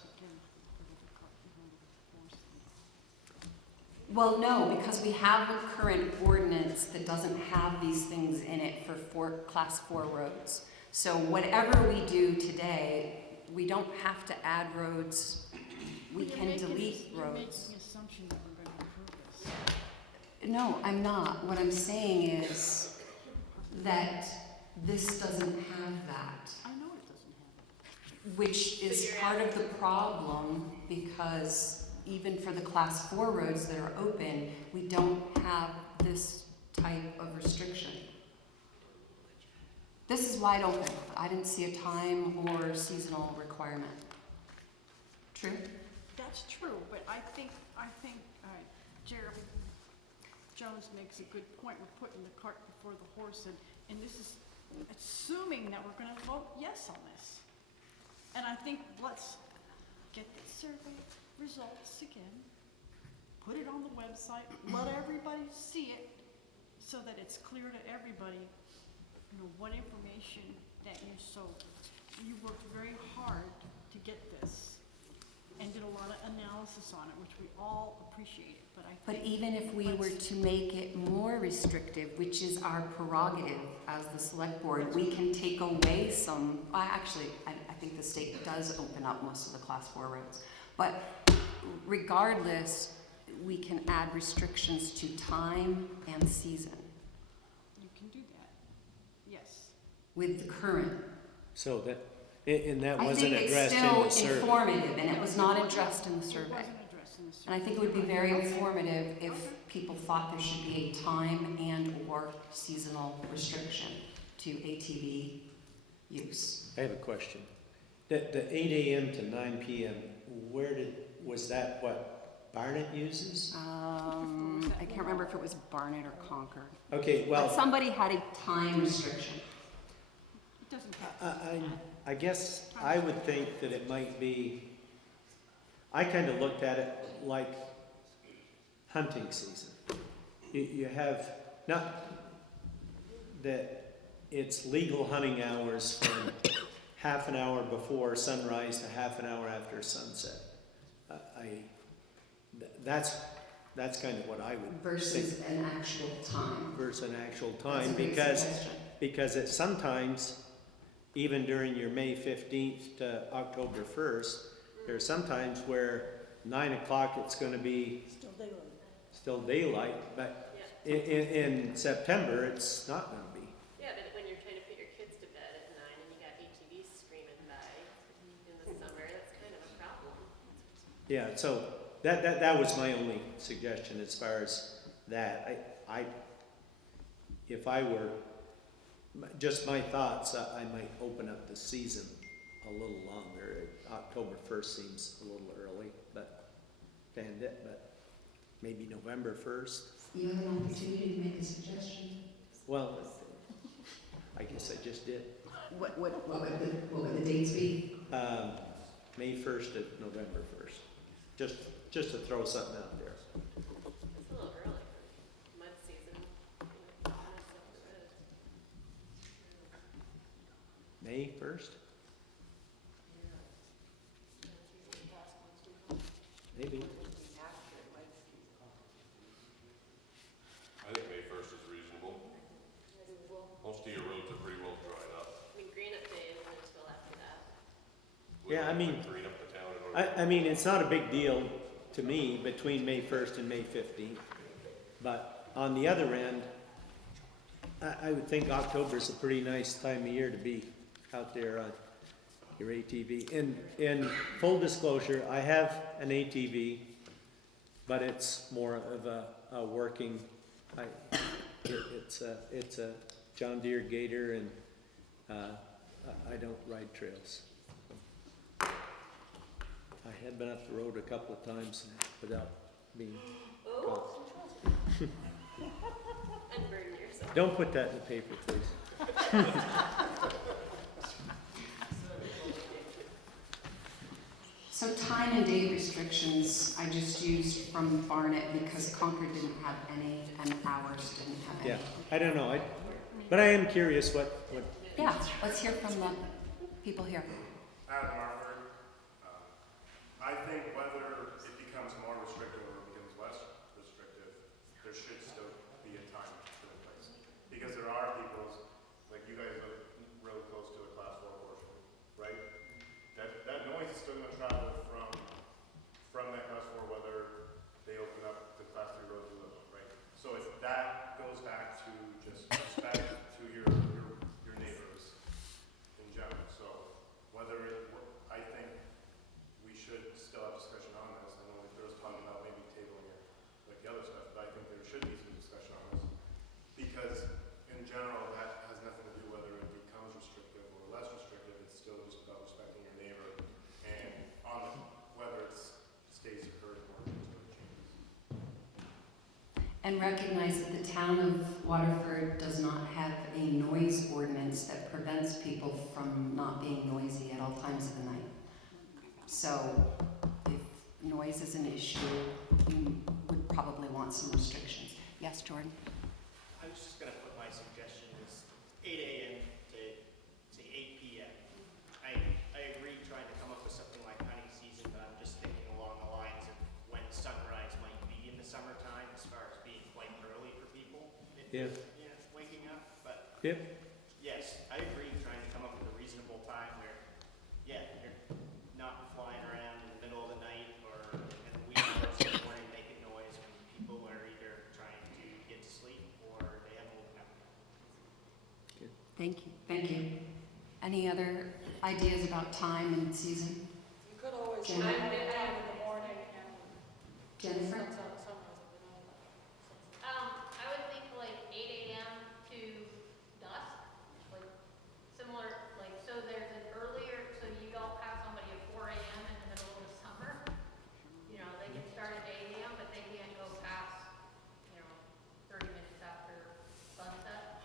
Well, no, because we have a current ordinance that doesn't have these things in it for class 4 roads. So whatever we do today, we don't have to add roads. We can delete You're roads. making an assumption that we're going to approve this. No, I'm not. What I'm saying is that this doesn't have that, I know it doesn't have which is part of the problem, because even for the class 4 roads that are open, we don't have this type of restriction. This is wide open. I didn't see a time or seasonal requirement. True? That's true, but I think Jeremy Jones makes a good point. We're putting the cart before the horse, and this is assuming that we're gonna vote yes on this. And I think let's get the survey results again, put it on the website, let everybody see it, so that it's clear to everybody, you know, what information that you worked very hard to get this, and did a lot of analysis on it, which we all appreciate, but I But think. even if we were to make it more restrictive, which is our prerogative as the select board, we can take away some, actually, I think the state does open up most of the class 4 roads. But regardless, we can add restrictions to time and season You can do that, yes. with the current. So that, and that I wasn't think it's addressed in still the survey. informative, and it was not addressed in the It survey. wasn't addressed in the survey. And I think it would be very informative if people thought there should be a time and/or seasonal restriction to ATV use. I have a question. The 8 a.m. to 9 p.m., was that what Barnet uses? I can't remember if it was Barnet or Concord. Okay, well. But somebody had a time restriction. It doesn't have. I guess I would think that it might be, I kind of looked at it like hunting season. You have, not that it's legal hunting hours from half an hour before sunrise to half an hour after sunset. That's kind of what I would Versus think. an actual time. Versus an actual That's time, a great suggestion. because it's sometimes, even during your May 15th to October 1st, there are some times where 9 o'clock it's going to be still daylight, but in September it's not going to be. Yeah, but when you're trying to put your kids to bed at 9 and you got ATVs screaming by in the summer, that's kind of a problem. Yeah, so that was my only suggestion as far as that. If I were, just my thoughts, I might open up the season a little longer. October 1st seems a little early, but maybe November 1st. You have an opportunity to make a suggestion. Well, I guess I just did. What would the dates be? May 1st to November 1st. Just to throw something out there. May 1st? Maybe. I think May 1st is reasonable. Most of your roads are pretty well dried up. I mean, green up day isn't until after that. We Yeah, don't I mean, green up the town in order. I mean, it's not a big deal to me between May 1st and May 15th. But on the other end, I would think October's a pretty nice time of year to be out there on your ATV. In full disclosure, I have an ATV, but it's more of a working, it's a John Deere Gator, and I don't ride trails. I had been up the road a couple of times without being caught. Unburden yourself. Don't put that in the paper, please. So time and date restrictions, I just used from Barnet because Concord didn't have any and ours didn't have any. Yeah, I don't know, but I am curious what. Yeah, let's hear from the people here. Adam Arthur, I think whether it becomes more restrictive or becomes less restrictive, there should still be a time put in place. Because there are people, like you guys live really close to a class 4 portion, right? That noise is still going to travel from that class 4 whether they open up the class 3 roads you live on, right? So if that goes back to just respect to your neighbors in general. So whether I think we should still have discussion on this. I know there was talking about maybe tabling it like the other stuff, but I think there should be some discussion on this. Because in general, that has nothing to do whether it becomes restrictive or less restrictive. It's still just about respecting your neighbor and on whether it stays or current ordinance or changes. And recognize that the town of Waterford does not have a noise ordinance that prevents people from not being noisy at all times of the night. So if noise is an issue, you would probably want some restrictions. Yes, Jordan? I was just going to put my suggestion as 8 a.m. to 8 p.m. I agree trying to come up with something like hunting season, but I'm just thinking along the lines of when sunrise might be in the summertime as far as being quite early for people. Yeah. Yeah, waking up, but Yep. yes, I agree trying to come up with a reasonable time where, yeah, you're not flying around in the middle of the night or in the wee hours of the morning making noise when people are either trying to get to sleep or they haven't woken up. Thank you. Thank you. Any other ideas about time and season? You could always Jen- time it out in the morning and Jennifer? I would think like 8 a.m. to dusk, like similar, like, so there's an earlier, so you don't have somebody at 4 a.m. in the middle of the summer. You know, they can start at 8 a.m., but they can't go past, 30 minutes after sunset.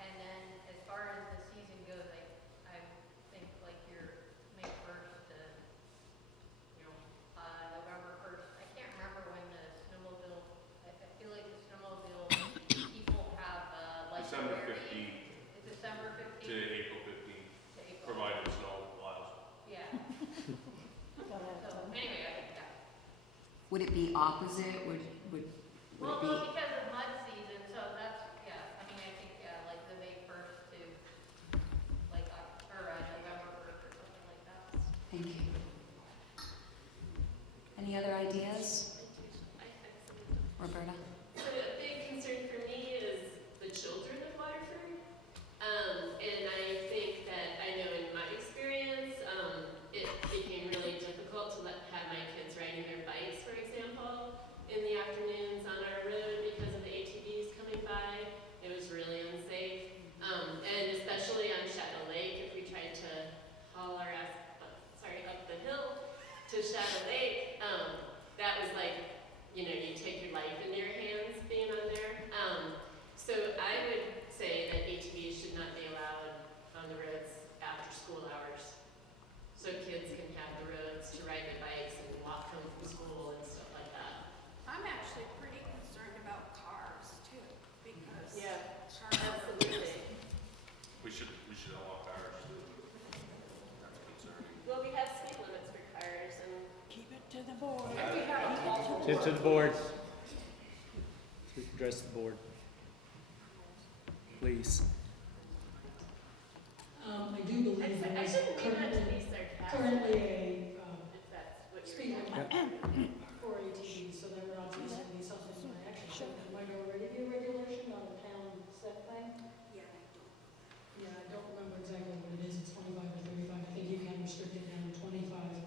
And then as far as the season goes, I think like your May 1st to, November 1st. I can't remember when the snowmobile, I feel like the snowmobile people have, like. December February. 15th It's December to 15th. April 15th, To April. provided snow allows. Yeah. So anyway, I think that. Would it be opposite? Would it Well, be? no, because of mud season, so that's, yeah, I mean, I think, yeah, like the May 1st to, like, November 1st or something like that. Thank you. Any other ideas? Roberta? So a big concern for me is the children of Waterford. And I think that, I know in my experience, it became really difficult to have my kids riding their bikes, for example, in the afternoons on our road because of the ATVs coming by. It was really unsafe. And especially on Shadow Lake, if we tried to haul our ass, up the hill to Shadow Lake, that was like, you take your life into your hands being on there. So I would say that ATVs should not be allowed on the roads after school hours. So kids can have the roads to ride their bikes and walk home from school and stuff like that. I'm actually pretty concerned about cars too, because. Yeah, cars are absolutely. We should unlock ours. Tip to the board. Address the board. Please. I do believe I there is didn't mean that to currently, be sarcastic. currently a, If that's what you're speed limit Yep. for ATVs, so that would obviously be something that I actually think there might already be a regulation on the town set thing. Yeah, I don't remember exactly what it is, it's 25 or 35, I think you can restrict it down to 25.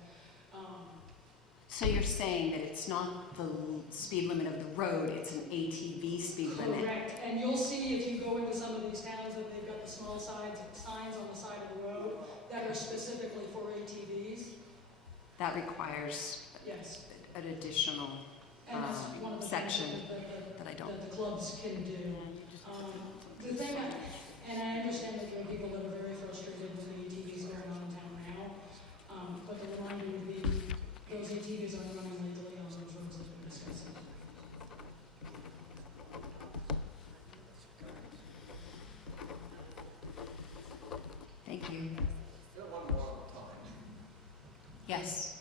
So you're saying that it's not the speed limit of the road, it's an ATV speed limit? Correct, and you'll see if you go into some of these towns that they've got the small signs on the side of the road that are specifically for ATVs. That requires Yes. an additional And that's one of the things section that that I don't. the clubs can do. The thing, and I understand that there are people that are very frustrated with the ATVs going on in town now, but the reminder would be, those ATVs are running legally on those roads that we're discussing. Thank you. Yes.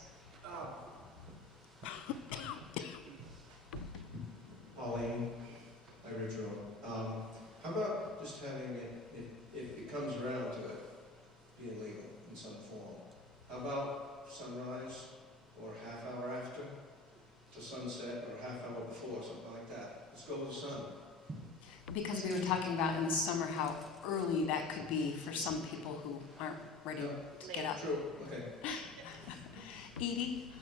Pauline, I retro. How about just having it, if it comes around to it being legal in some form, how about sunrise or half hour after to sunset or half hour before, something like that? Let's go with the sun. Because we were talking about in the summer how early that could be for some people who aren't ready to get up. True, okay. Edie?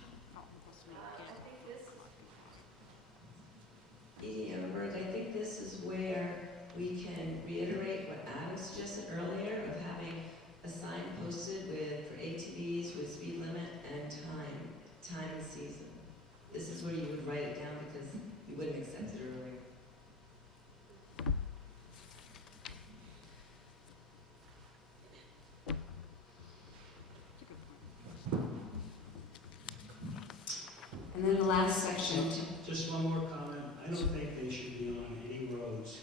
Edie Everberg, I think this is where we can reiterate what Adam suggested earlier of having a sign posted with, for ATVs with speed limit and time and season. This is where you would write it down because you wouldn't accept it earlier. And then the last section. Just one more comment. I don't think they should be on any roads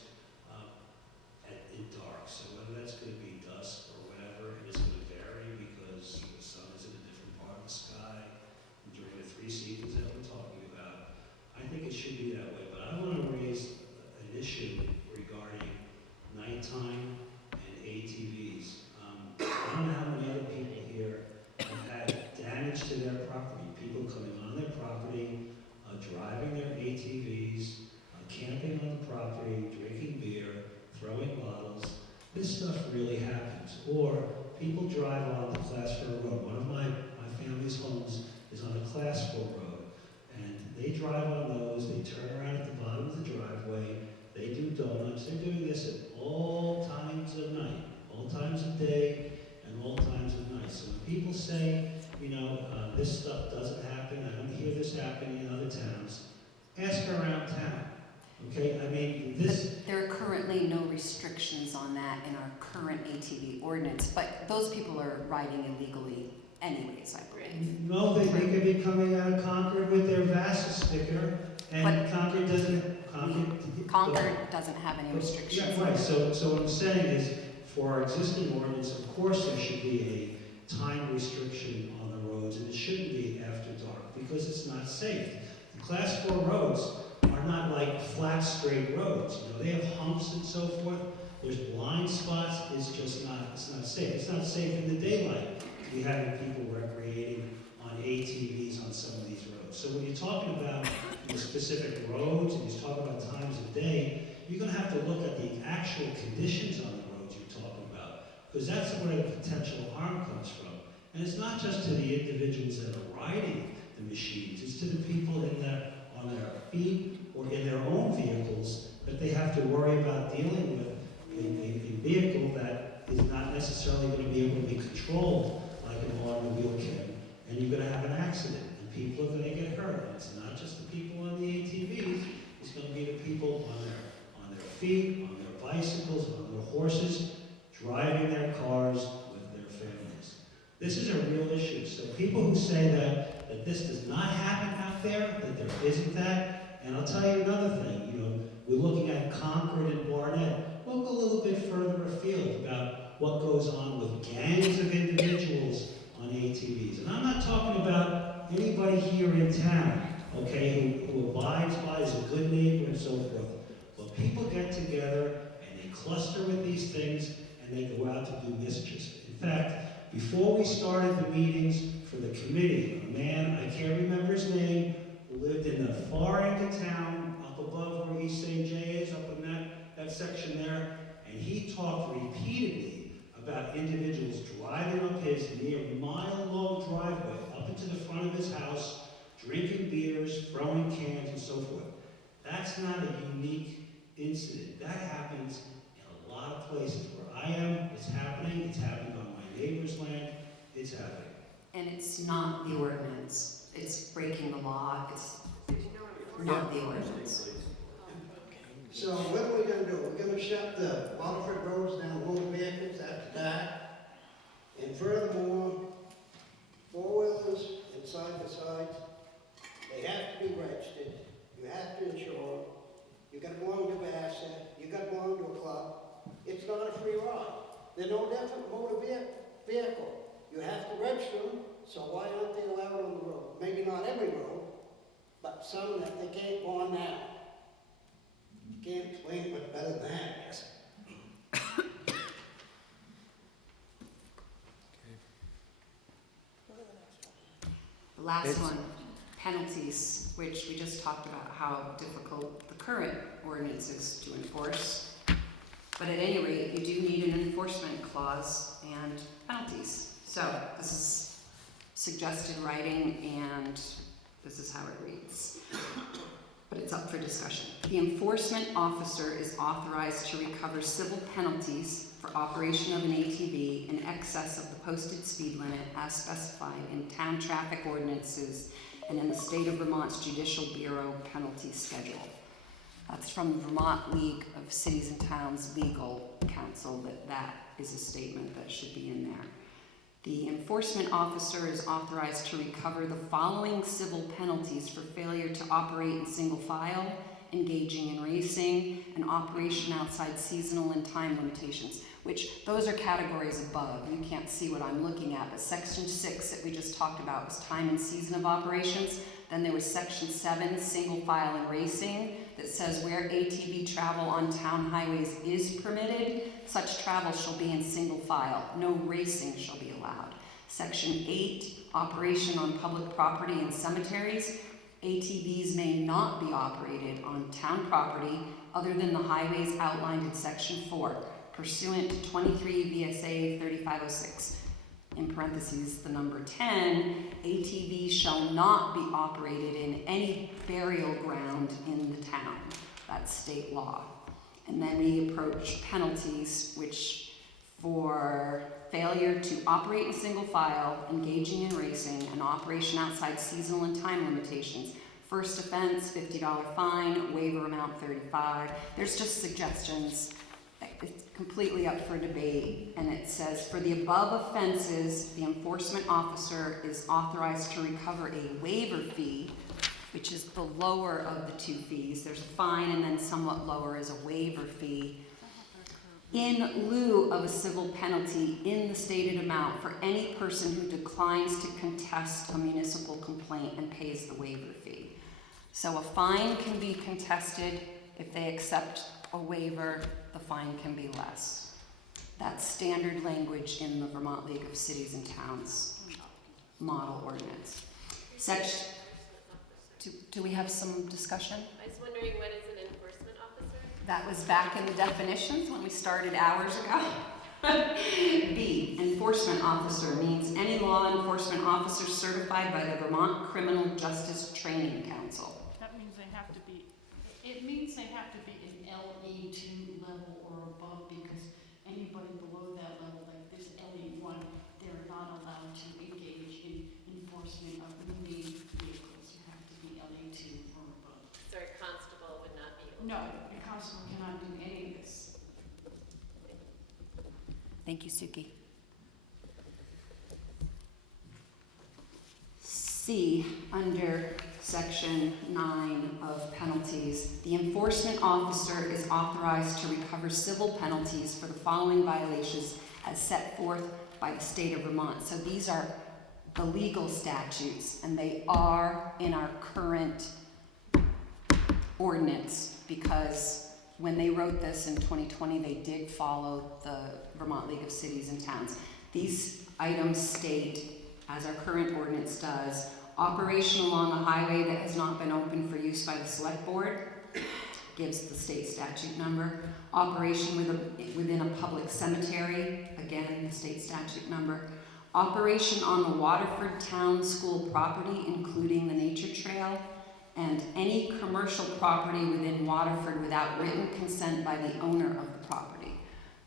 in dark. So whether that's going to be dusk or whatever, it is going to vary because the sun is in a different part of the sky during the 3 seasons that we're talking about. I think it should be that way. But I want to raise an issue regarding nighttime and ATVs. I don't know how many other people here have had damage to their property. People coming on their property, driving their ATVs, camping on the property, drinking beer, throwing bottles. This stuff really happens. Or people drive on the Class 4 road. One of my family's homes is on a Class 4 road. And they drive on those, they turn around at the bottom of the driveway, they do donuts. They're doing this at all times of night, all times of day, and all times of night. So when people say, this stuff doesn't happen, I don't hear this happening in other towns, ask around town. Okay, I mean, this... There are currently no restrictions on that in our current ATV ordinance, but those people are riding illegally anyways, I believe. No, they could be coming out of Concord with their VASA sticker, and But Concord doesn't... Concord doesn't have any restrictions. Yeah, right, so what I'm saying is, for our existing ordinance, of course there should be a time restriction on the roads, and it shouldn't be after dark, because it's not safe. The Class 4 roads are not like flat, straight roads. They have humps and so forth. There's blind spots. It's just not, it's not safe. It's not safe in the daylight to be having people recreating on ATVs on some of these roads. So when you're talking about specific roads and you're talking about times of day, you're going to have to look at the actual conditions on the roads you're talking about, because that's where the potential harm comes from. And it's not just to the individuals that are riding the machines, it's to the people on their feet or in their own vehicles that they have to worry about dealing with a vehicle that is not necessarily going to be able to be controlled like an automobile can, and you're going to have an accident, and people are going to get hurt. And it's not just the people on the ATVs, it's going to be the people on their feet, on their bicycles, on their horses, driving their cars with their families. This is a real issue. So people who say that this does not happen out there, that there isn't that, and I'll tell you another thing, we're looking at Concord and Barnett. Look a little bit further afield about what goes on with gangs of individuals on ATVs. And I'm not talking about anybody here in town, okay, who abides by, is a good neighbor and so forth. But people get together and they cluster with these things and they go out to do mischief. In fact, before we started the meetings for the committee, a man, I can't remember his name, who lived in the far end of town, up above where East St. J is, up in that section there, and he talked repeatedly about individuals driving up his near mile-long driveway, up into the front of his house, drinking beers, throwing cans, and so forth. That's not a unique incident. That happens in a lot of places. Where I am, it's happening on my neighbor's land, it's happening. And it's not the ordinance. It's breaking the law. It's not the ordinance. So what are we gonna do? We're gonna shut the Waterford roads down to motor vehicles after that. And furthermore, four-wheelers and side-by-sides, they have to be registered. You have to insure. You gotta belong to Bassett. You gotta belong to a club. It's not a free ride. They're no different motor vehicle. You have to register them, so why aren't they allowed on the road? Maybe not every road, but some that they can't go on now. Can't explain much better than that, I guess. The last one, penalties, which we just talked about how difficult the current ordinance is to enforce. But at any rate, you do need an enforcement clause and penalties. So this is suggested writing, and this is how it reads. But it's up for discussion. The enforcement officer is authorized to recover civil penalties for operation of an ATV in excess of the posted speed limit as specified in town traffic ordinances and in the State of Vermont's Judicial Bureau penalty schedule. That's from the Vermont League of Cities and Towns Legal Counsel, that is a statement that should be in there. The enforcement officer is authorized to recover the following civil penalties for failure to operate in single file, engaging in racing, and operation outside seasonal and time limitations, which those are categories above. You can't see what I'm looking at, but section 6 that we just talked about was time and season of operations. Then there was section 7, single file and racing, that says where ATV travel on town highways is permitted, such travel shall be in single file. No racing shall be allowed. Section 8, operation on public property and cemeteries. ATVs may not be operated on town property other than the highways outlined in section 4, pursuant to 23 VSA 3506. In parentheses, the number 10, ATVs shall not be operated in any burial ground in the town. That's state law. And then we approach penalties, which for failure to operate in single file, engaging in racing, and operation outside seasonal and time limitations. First offense, $50 fine, waiver amount $35. There's just suggestions. It's completely up for debate, and it says, for the above offenses, the enforcement officer is authorized to recover a waiver fee, which is the lower of the two fees. There's a fine, and then somewhat lower is a waiver fee, in lieu of a civil penalty in the stated amount for any person who declines to contest a municipal complaint and pays the waiver fee. So a fine can be contested. If they accept a waiver, the fine can be less. That's standard language in the Vermont League of Cities and Towns model ordinance. Do we have some discussion? I was wondering, what is an enforcement officer? That was back in the definitions when we started hours ago. B, enforcement officer means any law enforcement officer certified by the Vermont Criminal Justice Training Council. That means they have to be, it means they have to be an LE2 level or above, because anybody below that level, like this LE1, they're not allowed to engage in enforcement of moving vehicles. You have to be LE2 or above. So a constable would not be able to? No, a constable cannot do any of this. Thank you, Suki. C, under section 9 of penalties, the enforcement officer is authorized to recover civil penalties for the following violations as set forth by the state of Vermont. So these are the legal statutes, and they are in our current ordinance, because when they wrote this in 2020, they did follow the Vermont League of Cities and Towns. These items state, as our current ordinance does, operation along a highway that has not been open for use by the select board, gives the state statute number. Operation within a public cemetery, again, the state statute number. Operation on the Waterford Town School property, including the nature trail, and any commercial property within Waterford without written consent by the owner of the property.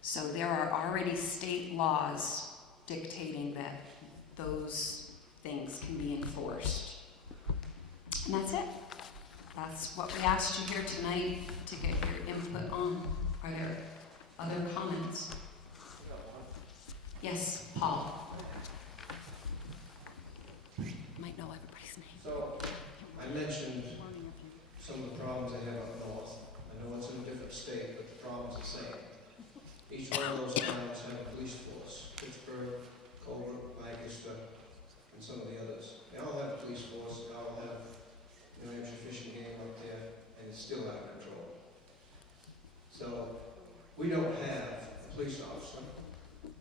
So there are already state laws dictating that those things can be enforced. And that's it. That's what we asked you here tonight to get your input on. Are there other comments? Yes, Paul. Might know everybody's name. So, I mentioned some of the problems they have up north. I know it's in a different state, but the problem's the same. Each one of those towns have a police force. Pittsburgh, Colbrook, Lancaster, and some of the others. They all have a police force, they all have New Hampshire fishing game up there, and it's still out of control. So, we don't have a police officer.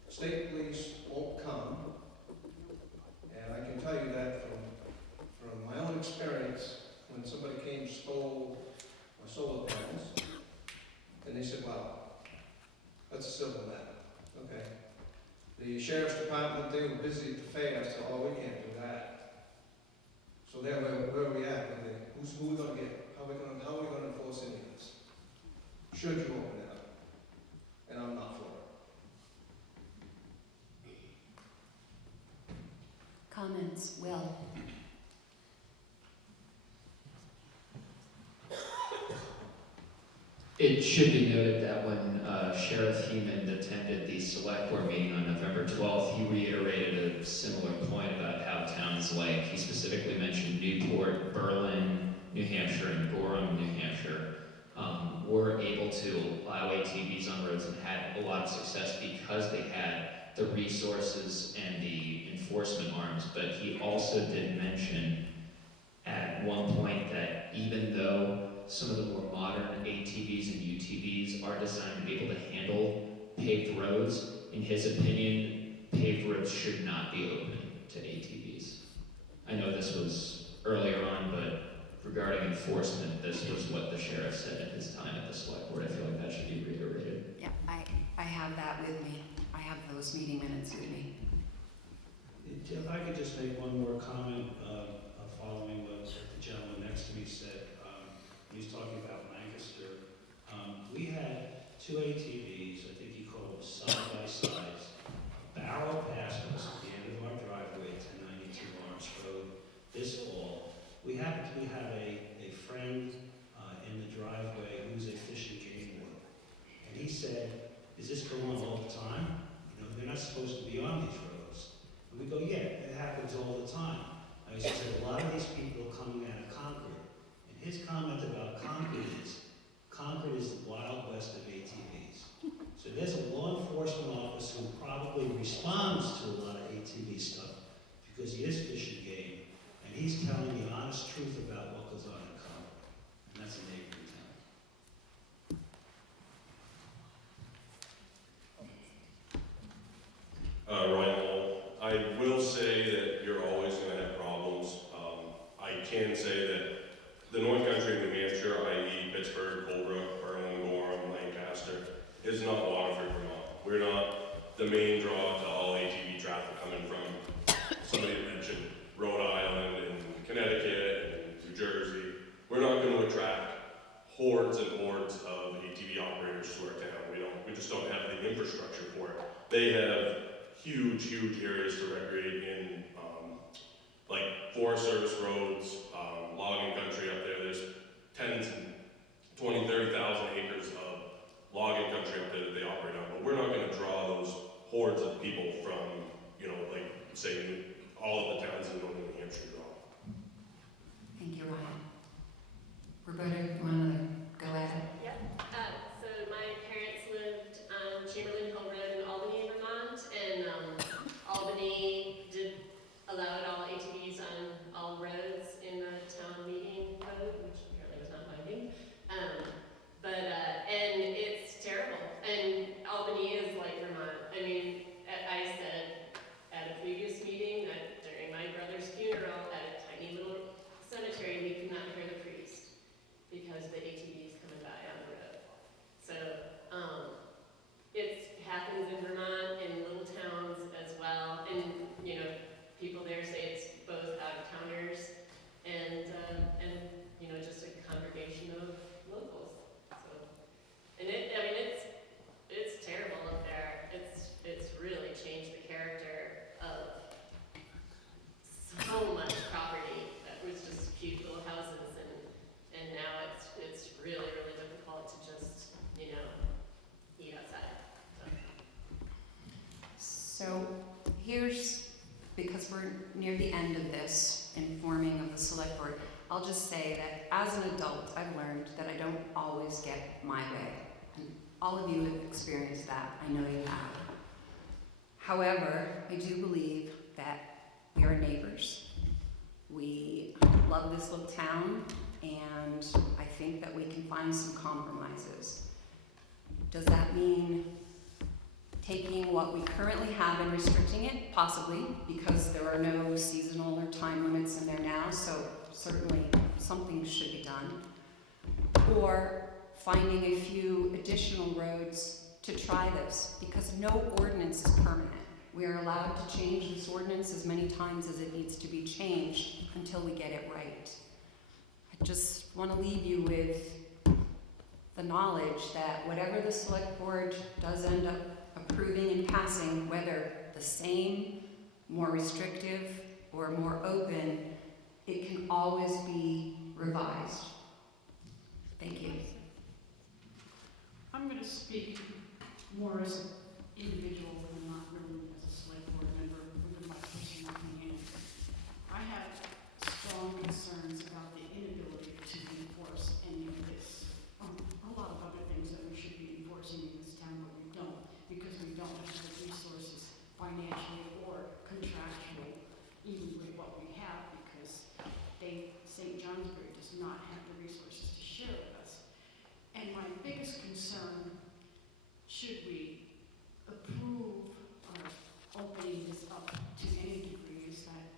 State police won't come, and I can tell you that from my own experience, when somebody came to stole my solar panels, and they said, well, that's a civil matter, okay? The sheriff's department, they were busy at the fair, so, oh, we can't do that. So there, where are we at? Who are we gonna get? How are we gonna enforce any of this? Should you open it up? And I'm not for it. Comments? Will? It should be noted that when Sheriff Heeman attended the select board meeting on November 12th, he reiterated a similar point about how towns like, he specifically mentioned Newport, Berlin, New Hampshire, and Gorham, New Hampshire, were able to allow ATVs on roads and had a lot of success because they had the resources and the enforcement arms. But he also did mention at one point that even though some of the more modern ATVs and UTVs are designed to be able to handle paved roads, in his opinion, paved roads should not be open to ATVs. I know this was earlier on, but regarding enforcement, this was what the sheriff said at his time at the select board. I feel like that should be reiterated. Yeah, I have that with me. I have those meeting minutes with me. If I could just make one more comment, following what the gentleman next to me said. He was talking about Lancaster. We had two ATVs, I think he called them side-by-sides, barrel past us at the end of our driveway, 1092 Lawrence Road, this fall. We happen to have a friend in the driveway who's a fish and game warden. And he said, is this going on all the time? You know, they're not supposed to be on these roads. And we go, yeah, it happens all the time. I said, a lot of these people are coming out of Concord. And his comment about Concord is the Wild West of ATVs. So there's a law enforcement officer who probably responds to a lot of ATV stuff because he is fish and game. And he's telling the honest truth about what goes on in Concord. And that's a neighboring town. Ryan Lowell, I will say that you're always going to have problems. I can say that the North Country of New Hampshire, i.e. Pittsburgh, Colbrook, Berlin, Gorham, Lancaster, is not Waterford, Vermont. We're not the main draw to all ATV traffic coming from, somebody mentioned Rhode Island and Connecticut and New Jersey. We're not going to attract hordes and hordes of ATV operators to our town. We just don't have the infrastructure for it. They have huge areas to recreate in, like Forest Service roads, logging country up there. There's tens and 20, 30,000 acres of logging country up there that they operate on. But we're not going to draw those hordes of people from, you know, like say all of the towns in northern New Hampshire draw. Thank you, Ryan. Roberta, you want to go at it? Yep. So my parents lived on Chamberlain Hill Road in Albany, Vermont, and Albany did allow it I'll just say that as an adult, I've learned that I don't always get my way. And all of you have experienced that. I know you have. However, I do believe that we are neighbors. We love this little town, and I think that we can find some compromises. Does that mean taking what we currently have and restricting it? Possibly, because there are no seasonal or time limits in there now, so certainly something should be done. Or finding a few additional roads to try this, because no ordinance is permanent. We are allowed to change this ordinance as many times as it needs to be changed until we get it right. I just want to leave you with the knowledge that whatever the select board does end up approving and passing, whether the same, more restrictive, or more open, it can always be revised. Thank you. I'm going to speak more as an individual and not really as a select board member with my personal opinion. I have strong concerns about the inability to enforce any of this. A lot of other things that we should be enforcing in this town, but we don't, because we don't have the resources financially or contractually, even with what we have, because St. Johnsbury does not have the resources to share with us. And my biggest concern, should we approve of opening this up to any degree, is that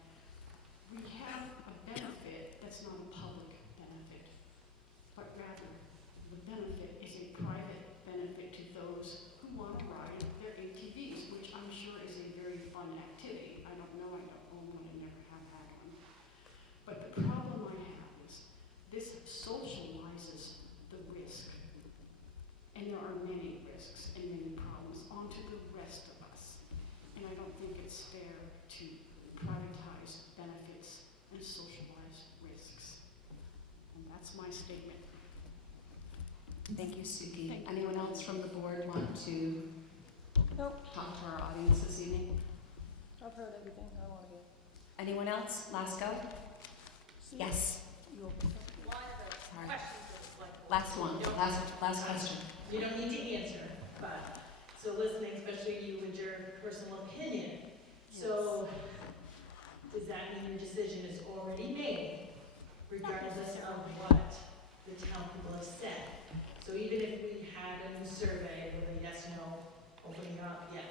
we have a benefit that's not a public benefit, but rather the benefit is a private benefit to those who want to ride their ATVs, which I'm sure is a very fun activity. I don't know, I don't own one, I never have had one. But the problem I have is this socializes the risk. And there are many risks and many problems onto the rest of us. And I don't think it's fair to privatize benefits and socialize risks. And that's my statement. Thank you, Suki. Thank you. Anyone else from the board want to talk to our audience this evening? I've heard everything I want to hear. Anyone else? Last go? Yes. One of the Sorry. questions for the select board. Last one. Last question. You don't need to answer, but, so listening, especially you with your personal opinion. So, does that mean your decision is already made, regardless of what the town people have said? So even if we had a new survey with a yes, no, opening up, yes,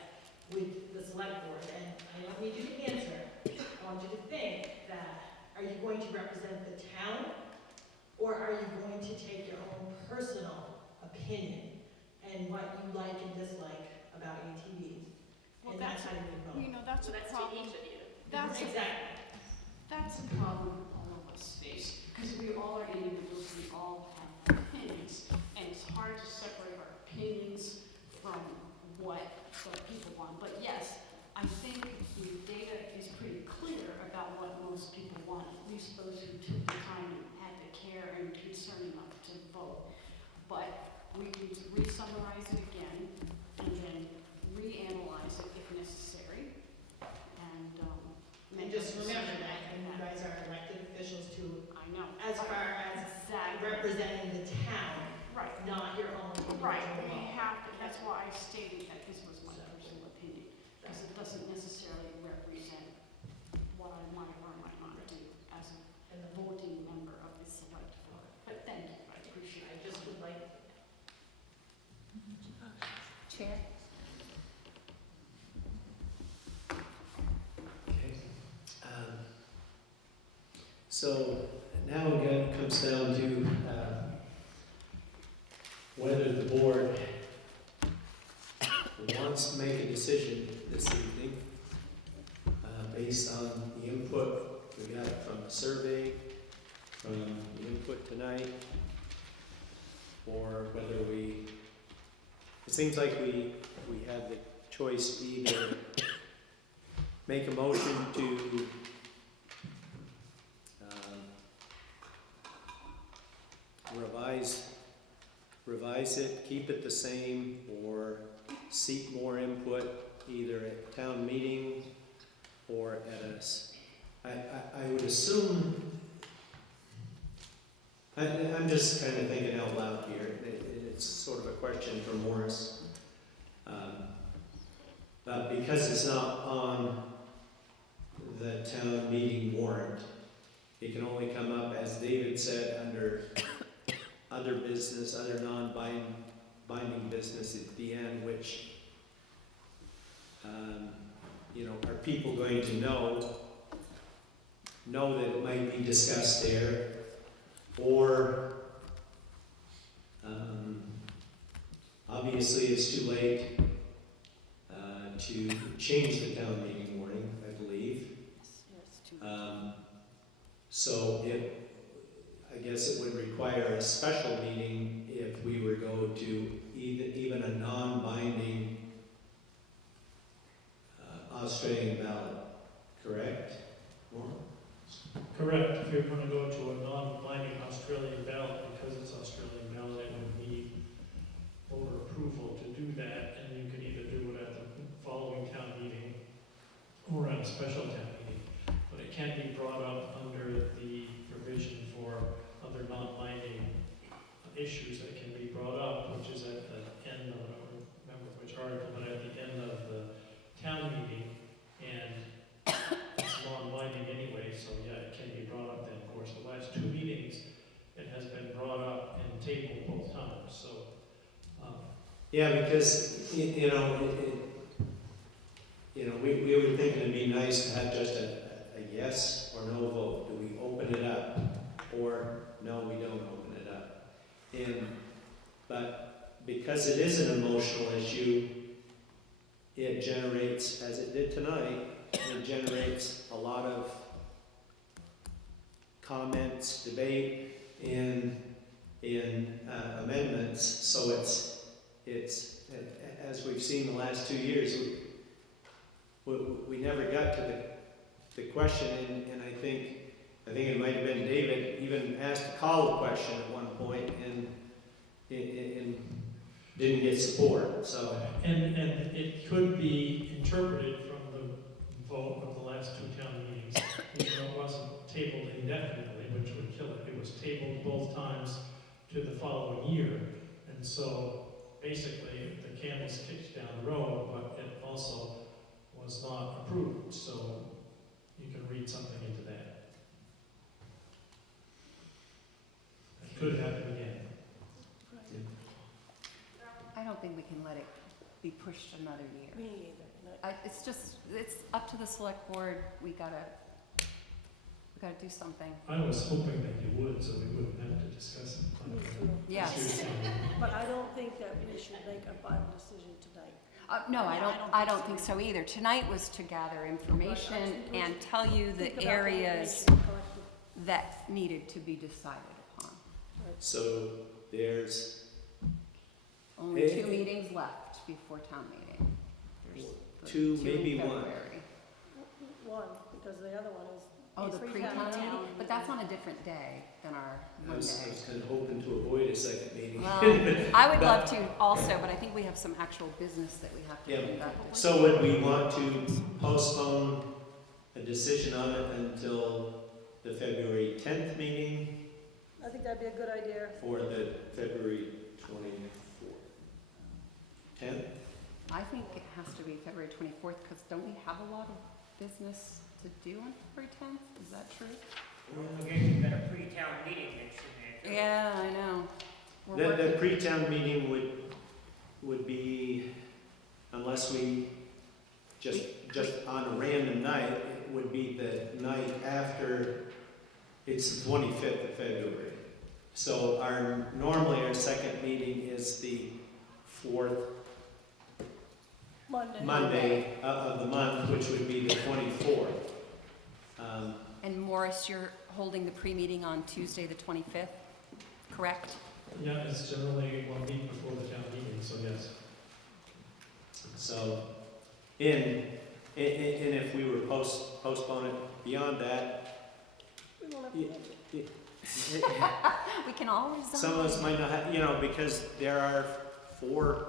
with the select board, and I don't need you to answer, I want you to think that, are you going to represent the town, or are you going to take your own personal opinion and what you like and dislike about ATVs? Well, And that's how you vote. You know, that's So a that's to problem. each of you. Exactly. That's a problem all of us face, because we all are individuals, we all have opinions, and it's hard to separate our opinions from what the people want. But yes, I think the data is pretty clear about what most people want, at least those who took the time and had the care and concern enough to vote. But we need to re-summarize it again, and then reanalyze it if necessary, and And just remember that, and you guys are elected officials too, I know. as far as Exactly. representing the town, Right. not your own individual Right, vote. we have to, that's why I stated that this was my personal opinion, because it doesn't necessarily represent what I might or might not do as a voting member of the select board. But thank you, I appreciate I it. just would like, Chair? Okay. So now again, it comes down to whether the board wants to make a decision this evening based on the input we got from the survey, from the input tonight, or whether it seems like we have the choice to either make a motion to revise it, keep it the same, or seek more input either at town meeting or at us. I would assume I'm just kind of thinking out loud here. It's sort of a question for Morris. But because it's not on the town meeting warrant, it can only come up, as David said, under other business, other non-binding business at the end, which, are people going to know that it might be discussed there, or obviously it's too late to change the town meeting warning, I believe. So I guess it would require a special meeting if we were go to even a non-binding Australian ballot, correct? Correct. If you're going to go to a non-binding Australian ballot, because it's Australian ballot, it would need voter approval to do that, and you can either do it at the following town meeting or at a special town meeting. But it can't be brought up under the provision for other non-binding issues that can be brought up, which is at the end of, I don't remember which article, but at the end of the town meeting, and it's non-binding anyway, so yeah, it can be brought up then. Of course, the last two meetings, it has been brought up and tabled both times, so. Yeah, because, we were thinking it'd be nice to have just a yes or no vote. Do we open it up? Or no, we don't open it up. But because it is an emotional issue, it generates, as it did tonight, it generates a lot of comments, debate, and amendments. So it's as we've seen the last 2 years, we never got to the question, and I think it might have been David even asked to call the question at one point and didn't get support. So And it could be interpreted from the vote of the last two town meetings, even though it wasn't tabled indefinitely, which would kill it. It was tabled both times to the following year, and so basically the can was kicked down the road, but it also was not approved, so you can read something into that. It could happen again. I don't think we can let it be pushed another year. Me either. It's up to the select board. We gotta do something. I was hoping that you would, so we wouldn't have to discuss it. Me too. Yes. But I don't think that we should make a final decision tonight. No, Yeah, I don't think so either. Tonight was to gather information and tell you Think the about areas information collected. that needed to be decided upon. So there's Only 2 meetings left before town meeting. There's the 2, in maybe 1. February. One, because the other one is. Oh, the pre-town pre-town meeting? meeting. But that's on a different day than our I Monday. was kind of hoping to avoid a second meeting. Well, I would love to also, but I think we have some actual business that we have to Yeah. conduct. So would we want to postpone a decision on it until the February 10th meeting I think that'd be a good idea. or the February 24th? 10th? I think it has to be February 24th, because don't we have a lot of business to do on February 10th? Is that true? Don't forget you've got a pre-town meeting mixed in there. Yeah, I know. We're The working. pre-town meeting would be, unless we just on a random night, it would be the night after, it's the 25th of February. So normally our second meeting is the 4th Monday of the month, which would be the 24th. And Morris, you're holding the pre-meeting on Tuesday, the 25th, correct? Yeah, it's generally 1 week before the town meeting, so yes. So, and if we were postpone it beyond that, We won't have to make it. We can always. Some of us might not have, because there are four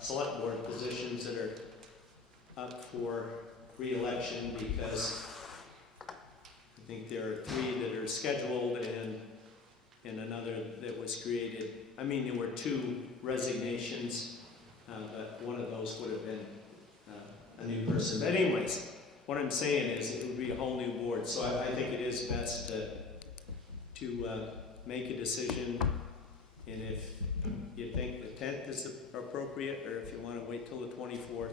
select board positions that are up for re-election, because I think there are 3 that are scheduled and another that was created. I mean, there were 2 resignations, but one of those would have been a new person. But anyways, what I'm saying is it would be a whole new board. So I think it is best to make a decision. And if you think the 10th is appropriate, or if you want to wait till the 24th,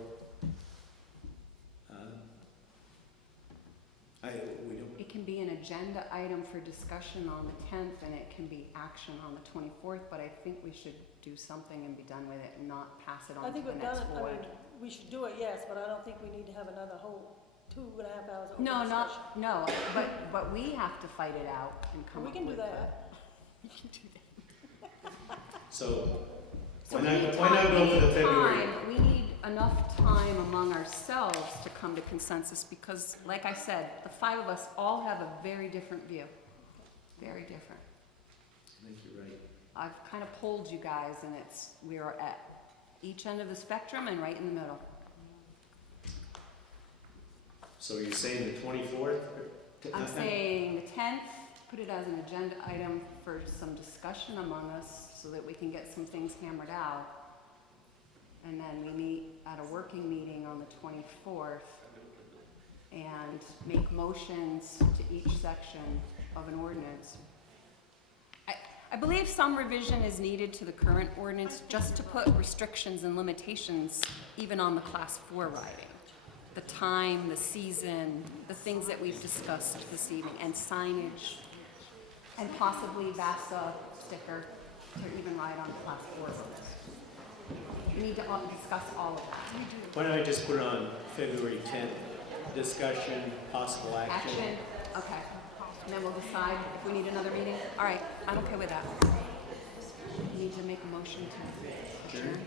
we don't. It can be an agenda item for discussion on the 10th, and it can be action on the 24th, but I think we should do something and be done with it and not pass it I on to think the we've next done it, I board. mean, we should do it, yes, but I don't think we need to have another whole 2.5 hours open No, discussion. no, but we have to fight it out and come We up can do with the. that. So So why we not need why not time, go for the February? we need enough time among ourselves to come to consensus, because like I said, the 5 of us all have a very different view. Very different. I think you're right. I've kind of polled you guys, and we are at each end of the spectrum and right in the middle. So you're saying the 24th? I'm saying the 10th, put it as an agenda item for some discussion among us so that we can get some things hammered out. And then we meet at a working meeting on the 24th and make motions to each section of an ordinance. I believe some revision is needed to the current ordinance just to put restrictions and limitations even on the Class 4 riding. The time, the season, the things that we've discussed this evening, and signage, and possibly VASA sticker to even ride on Class 4 roads. We need to discuss all of that. Why don't I just put it on February 10th, discussion, possible action? Action, okay. And then we'll decide if we need another meeting. All right, I'm okay with that. We need to make a motion to Sure. adjourn.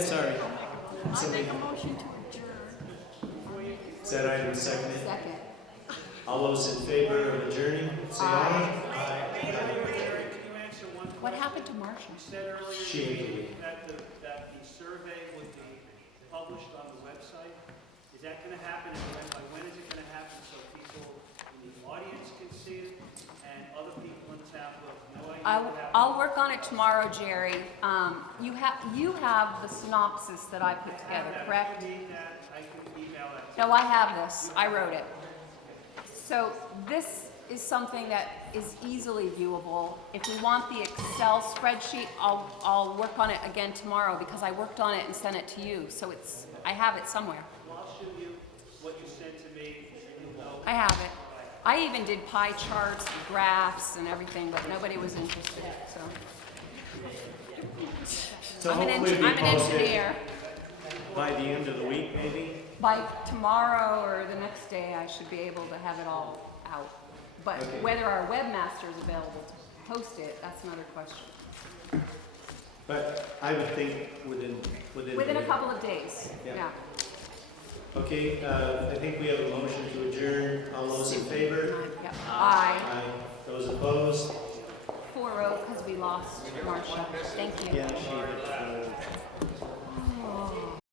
Sorry. I Somebody, make a motion to adjourn. is that item seconded? Second. All those in favor of adjourning, say aye. Can you answer one question? What happened to Marshall? You said earlier She agreed. that the survey would be published on the website. Is that gonna happen, and by when is it gonna happen, so people in the audience can see it, and other people in town will have no idea what happened? I'll work on it tomorrow, Jerry. You have the synopsis that I put together, correct? If you need that, I can email that. No, I have this. I wrote it. So this is something that is easily viewable. If we want the Excel spreadsheet, I'll work on it again tomorrow because I worked on it and sent it to you. So I have it somewhere. Well, I'll show you what you sent to me, and you'll know. I have it. I even did pie charts, and graphs, and everything, but nobody was interested. So I'm an hopefully it'll be posted engineer. by the end of the week, maybe? By tomorrow or the next day, I should be able to have it all out. But Okay. whether our webmaster is available to post it, that's another question. But I would think within Within a couple of days, Yeah. yeah. Okay, I think we have a motion to adjourn. All those in favor? Yep. Aye. Aye. Those opposed? 4-0 because we lost Marcia. Thank you. Yeah, she had,